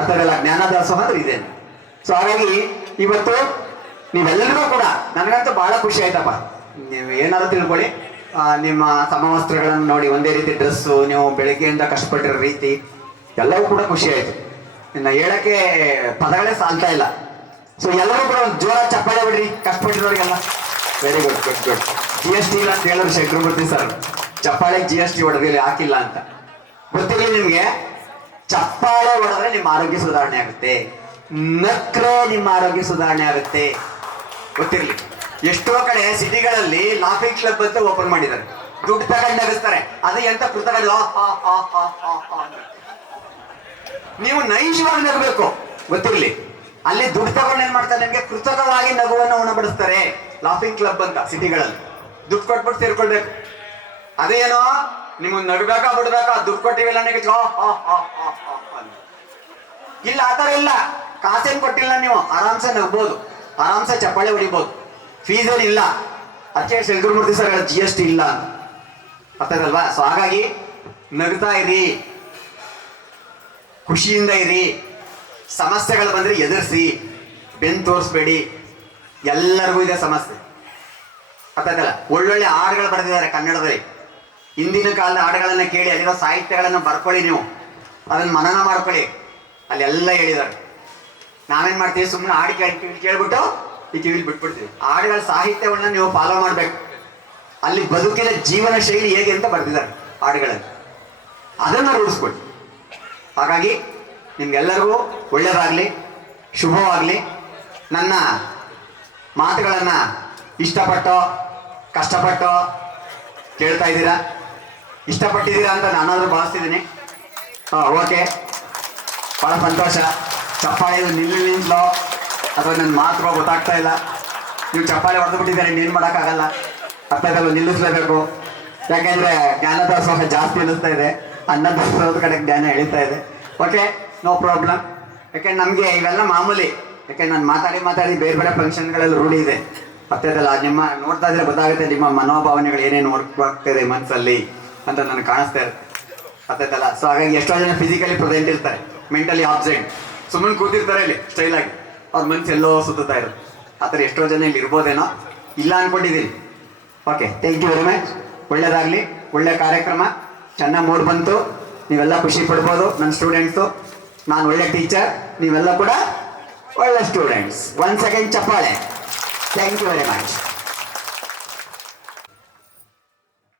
ಆ ಥರ ಎಲ್ಲ ಜ್ಞಾನದಾಸೋಹ ಅಂದ್ರೆ ಇದೆ. ಸೊ ಹಾಗಾಗಿ ಇವತ್ತು ನೀವೆಲ್ಲರೂ ಕೂಡ, ನನಗಂತೂ ಬಹಳ ಖುಷಿ ಆಯ್ತಪ್ಪ. ನೀವು ಏನಾದ್ರು ತಿಳ್ಕೊಳ್ಳಿ, ನಿಮ್ಮ ಸಮವಸ್ತ್ರಗಳನ್ನು ನೋಡಿ, ಒಂದೇ ರೀತಿ ಡ್ರೆಸ್ಸು, ನೀವು ಬೆಳಗ್ಗೆಯಿಂದ ಕಷ್ಟಪಟ್ಟಿರೋ ರೀತಿ ಎಲ್ಲವೂ ಕೂಡ ಖುಷಿ ಆಯ್ತು. ಇನ್ನು ಹೇಳಕ್ಕೆ ಪದಗಳೇ ಸಾಲ್ತಾ ಇಲ್ಲ. ಸೊ ಎಲ್ಲರೂ ಕೂಡ ಒಂದು ಜೋರ ಚಪ್ಪಾಳೆ ಬಿಡ್ರಿ ಕಷ್ಟಪಟ್ಟಿರೋರಿಗೆಲ್ಲ. Very good, good good. GST ಇಲ್ಲ ಅಂತ ಹೇಳಿದ್ರು ಶಂಕರಮೂರ್ತಿ ಸರ್, ಚಪ್ಪಾಳೆ GST ಹೊಡೆದಿಲ್ಲ, ಹಾಕಿಲ್ಲ ಅಂತ. ಗೊತ್ತಿರಲಿ ನಿಮ್ಗೆ, ಚಪ್ಪಾಳೆ ಹೊಡೆದ್ರೆ ನಿಮ್ಮ ಆರೋಗ್ಯ ಸುಧಾರಣೆ ಆಗುತ್ತೆ. ನಕ್ರೆ ನಿಮ್ಮ ಆರೋಗ್ಯ ಸುಧಾರಣೆ ಆಗುತ್ತೆ. ಗೊತ್ತಿರ್ಲಿ, ಎಷ್ಟೋ ಕಡೆ ಸಿಟಿಗಳಲ್ಲಿ ಲಾಫಿಂಗ್ ಕ್ಲಬ್ ಅಂತ ಓಪನ್ ಮಾಡಿದ್ದಾರೆ. ದುಡ್ಡು ತಗೊಂಡು ನಗಿಸ್ತಾರೆ. ಅದು ಎಂತ ಕೃತಕ ನೀವು ನೈಜವಾಗಿ ನಗಬೇಕು. ಗೊತ್ತಿರ್ಲಿ, ಅಲ್ಲಿ ದುಡ್ಡು ತಗೊಂಡು ಏನ್ ಮಾಡ್ತಾರೆ, ನಿಮ್ಗೆ ಕೃತಕವಾಗಿ ನಗುವನ್ನು ಉಣಬಡಿಸ್ತಾರೆ. ಲಾಫಿಂಗ್ ಕ್ಲಬ್ ಅಂತ ಸಿಟಿಗಳಲ್ಲಿ ದುಡ್ಡು ಕೊಟ್ಬಿಟ್ಟು ಸೇರ್ಕೊಳ್ಬೇಕು. ಅದೇನೋ ನಿಮ್ಗೆ ನಗಬೇಕಾ ಬಿಡ್ಬೇಕಾ, ದುಡ್ಡು ಕೊಟ್ಟಿವಿಲ್ಲ ಇಲ್ಲ, ಆತರ ಇಲ್ಲ. ಕಾಸೇನ್ ಕೊಟ್ಟಿಲ್ಲ, ನೀವು ಆರಾಮ್ಸೆ ನಗ್ಬೋದು, ಆರಾಮ್ಸೆ ಚಪ್ಪಾಳೆ ಹೊಡಿಬೋದು, ಫೀಸ್ ಏನಿಲ್ಲ. ಅದಕ್ಕೆ ಶಂಕರಮೂರ್ತಿ ಸರ್ GST ಇಲ್ಲ ಅಂತ ಅರ್ಥಲ್ವಾ? ಸೊ ಹಾಗಾಗಿ ನಗ್ತಾ ಇರಿ, ಖುಷಿಯಿಂದ ಇರಿ. ಸಮಸ್ಯೆಗಳು ಬಂದ್ರೆ ಎದುರಿಸಿ, ಬೆನ್ ತೋರಿಸ್ಬೇಡಿ. ಎಲ್ಲರಿಗೂ ಇದೆ ಸಮಸ್ಯೆ, ಅರ್ಥಲ್ಲ? ಒಳ್ಳೊಳ್ಳೆ ಹಾಡುಗಳು ಬರೆದಿದ್ದಾರೆ ಕನ್ನಡದಲ್ಲಿ. ಹಿಂದಿನ ಕಾಲದ ಹಾಡುಗಳನ್ನ ಕೇಳಿ, ಅಲ್ಲಿರೋ ಸಾಹಿತ್ಯಗಳನ್ನು ಬರ್ಕೊಳ್ಳಿ, ನೀವು ಅದನ್ನ ಮನನ ಮಾಡ್ಕೊಳ್ಳಿ. ಅಲ್ಲೆಲ್ಲ ಹೇಳಿದ್ದಾರೆ. ನಾವೇನ್ ಮಾಡ್ತೀವಿ, ಸುಮ್ಮನೆ ಹಾಡು ಕೇಳ್ಬಿಟ್ಟು ಈ ಕಿವಿಲಿ ಬಿಟ್ಬಿಡ್ತೀವಿ. ಹಾಡುಗಳ ಸಾಹಿತ್ಯವನ್ನ ನೀವು ಫಾಲೋ ಮಾಡ್ಬೇಕು. ಅಲ್ಲಿ ಬದುಕಿನ ಜೀವನ ಶೈಲಿ ಹೇಗೆ ಅಂತ ಬರ್ತಿದ್ದಾರೆ ಹಾಡುಗಳಲ್ಲಿ, ಅದನ್ನ ರೂಢಿಸ್ಕೊಳ್ಳಿ. ಹಾಗಾಗಿ ನಿಮ್ಗೆಲ್ಲರಿಗೂ ಒಳ್ಳೆಯದಾಗ್ಲಿ, ಶುಭವಾಗ್ಲಿ. ನನ್ನ ಮಾತುಗಳನ್ನ ಇಷ್ಟಪಟ್ಟೋ ಕಷ್ಟಪಟ್ಟೋ ಕೇಳ್ತಾ ಇದ್ದೀರಾ, ಇಷ್ಟಪಟ್ಟಿದ್ದೀರಾ ಅಂತ ನಾನಾದ್ರೂ ಭಾವಿಸ್ತಿದ್ದೀನಿ. ಓಕೆ, ಬಹಳ ಸಂತೋಷ. ಚಪ್ಪಾಳೆ ನಿಲ್ಲೋ ಅಥವಾ ನನ್ನ ಮಾತು ಗೊತ್ತಾಗ್ತಾ ಇಲ್ಲ. ನೀವು ಚಪ್ಪಾಳೆ ಹೊಡೆದು ಬಿಟ್ಟಿದ್ದಾರೆ, ಇನ್ನೇನು ಮಾಡೋಕ್ಕಾಗಲ್ಲ. ಅರ್ಥದಲ್ಲೂ ನಿಲ್ಲಿಸ್ಲೇಬೇಕು. ಯಾಕೆಂದ್ರೆ ಜ್ಞಾನದಾಸೋಹ ಜಾಸ್ತಿ ಅನ್ನಿಸ್ತಾ ಇದೆ, ಅನ್ನದಾಸೋಹದ ಕಡೆ ಜ್ಞಾನ ಎಳಿತಾ ಇದೆ. Okay, no problem. ಯಾಕೆಂದ್ರೆ ನಮಗೆ ಇವೆಲ್ಲ ಮಾಮೂಲಿ. ಯಾಕೆಂದ್ರೆ ನಾನು ಮಾತಾಡಿ ಬೇರೆ ಬೇರೆ ಫಂಕ್ಷನ್ಗಳಲ್ಲಿ ರೂಢಿ ಇದೆ. ಅರ್ಥದಲ್ಲ, ನಿಮ್ಮ ನೋಡ್ತಾ ಇದ್ರೆ ಗೊತ್ತಾಗುತ್ತೆ ನಿಮ್ಮ ಮನೋಭಾವನೆಗಳು ಏನೇನು ಆಗ್ತಾಯಿದೆ ಮನಸ್ಸಲ್ಲಿ ಅಂತ ನನಗೆ ಕಾಣಿಸ್ತಾ ಇರುತ್ತೆ. ಅರ್ಥದಲ್ಲ. ಸೊ ಹಾಗಾಗಿ ಎಷ್ಟೋ ಜನ ಫಿಸಿಕಲಿ ಪ್ರೆಸೆಂಟ್ ಇರ್ತಾರೆ, ಮೆಂಟಲಿ ಆಬ್ಸೆಂಟ್. ಸುಮ್ಮನೆ ಕೂತಿರ್ತಾರೆ ಇಲ್ಲಿ ಸ್ಟೈಲಾಗಿ, ಅವ್ರ ಮನಸ್ಸು ಎಲ್ಲೋ ಸುತ್ತಾ ಇರುತ್ತೆ. ಆ ಥರ ಎಷ್ಟೋ ಜನ ಇಲ್ಲಿ ಇರ್ಬೋದೇನೋ, ಇಲ್ಲ ಅನ್ಕೊಂಡಿದ್ದೀನಿ. Okay, thank you very much. ಒಳ್ಳೇದಾಗಲಿ, ಒಳ್ಳೆ ಕಾರ್ಯಕ್ರಮ, ಚೆನ್ನಾಗಿ ಮೂಡ್ ಬಂತು. ನೀವೆಲ್ಲ ಖುಷಿ ಪಡ್ಬೋದು. ನನ್ನ ಸ್ಟೂಡೆಂಟ್ಸು, ನಾನು ಒಳ್ಳೆ ಟೀಚರ್, ನೀವೆಲ್ಲ ಕೂಡ ಒಳ್ಳೆ ಸ್ಟೂಡೆಂಟ್ಸ್. 1 ಸೆಕೆಂಡ್ ಚಪ್ಪಾಳೆ. Thank you very much.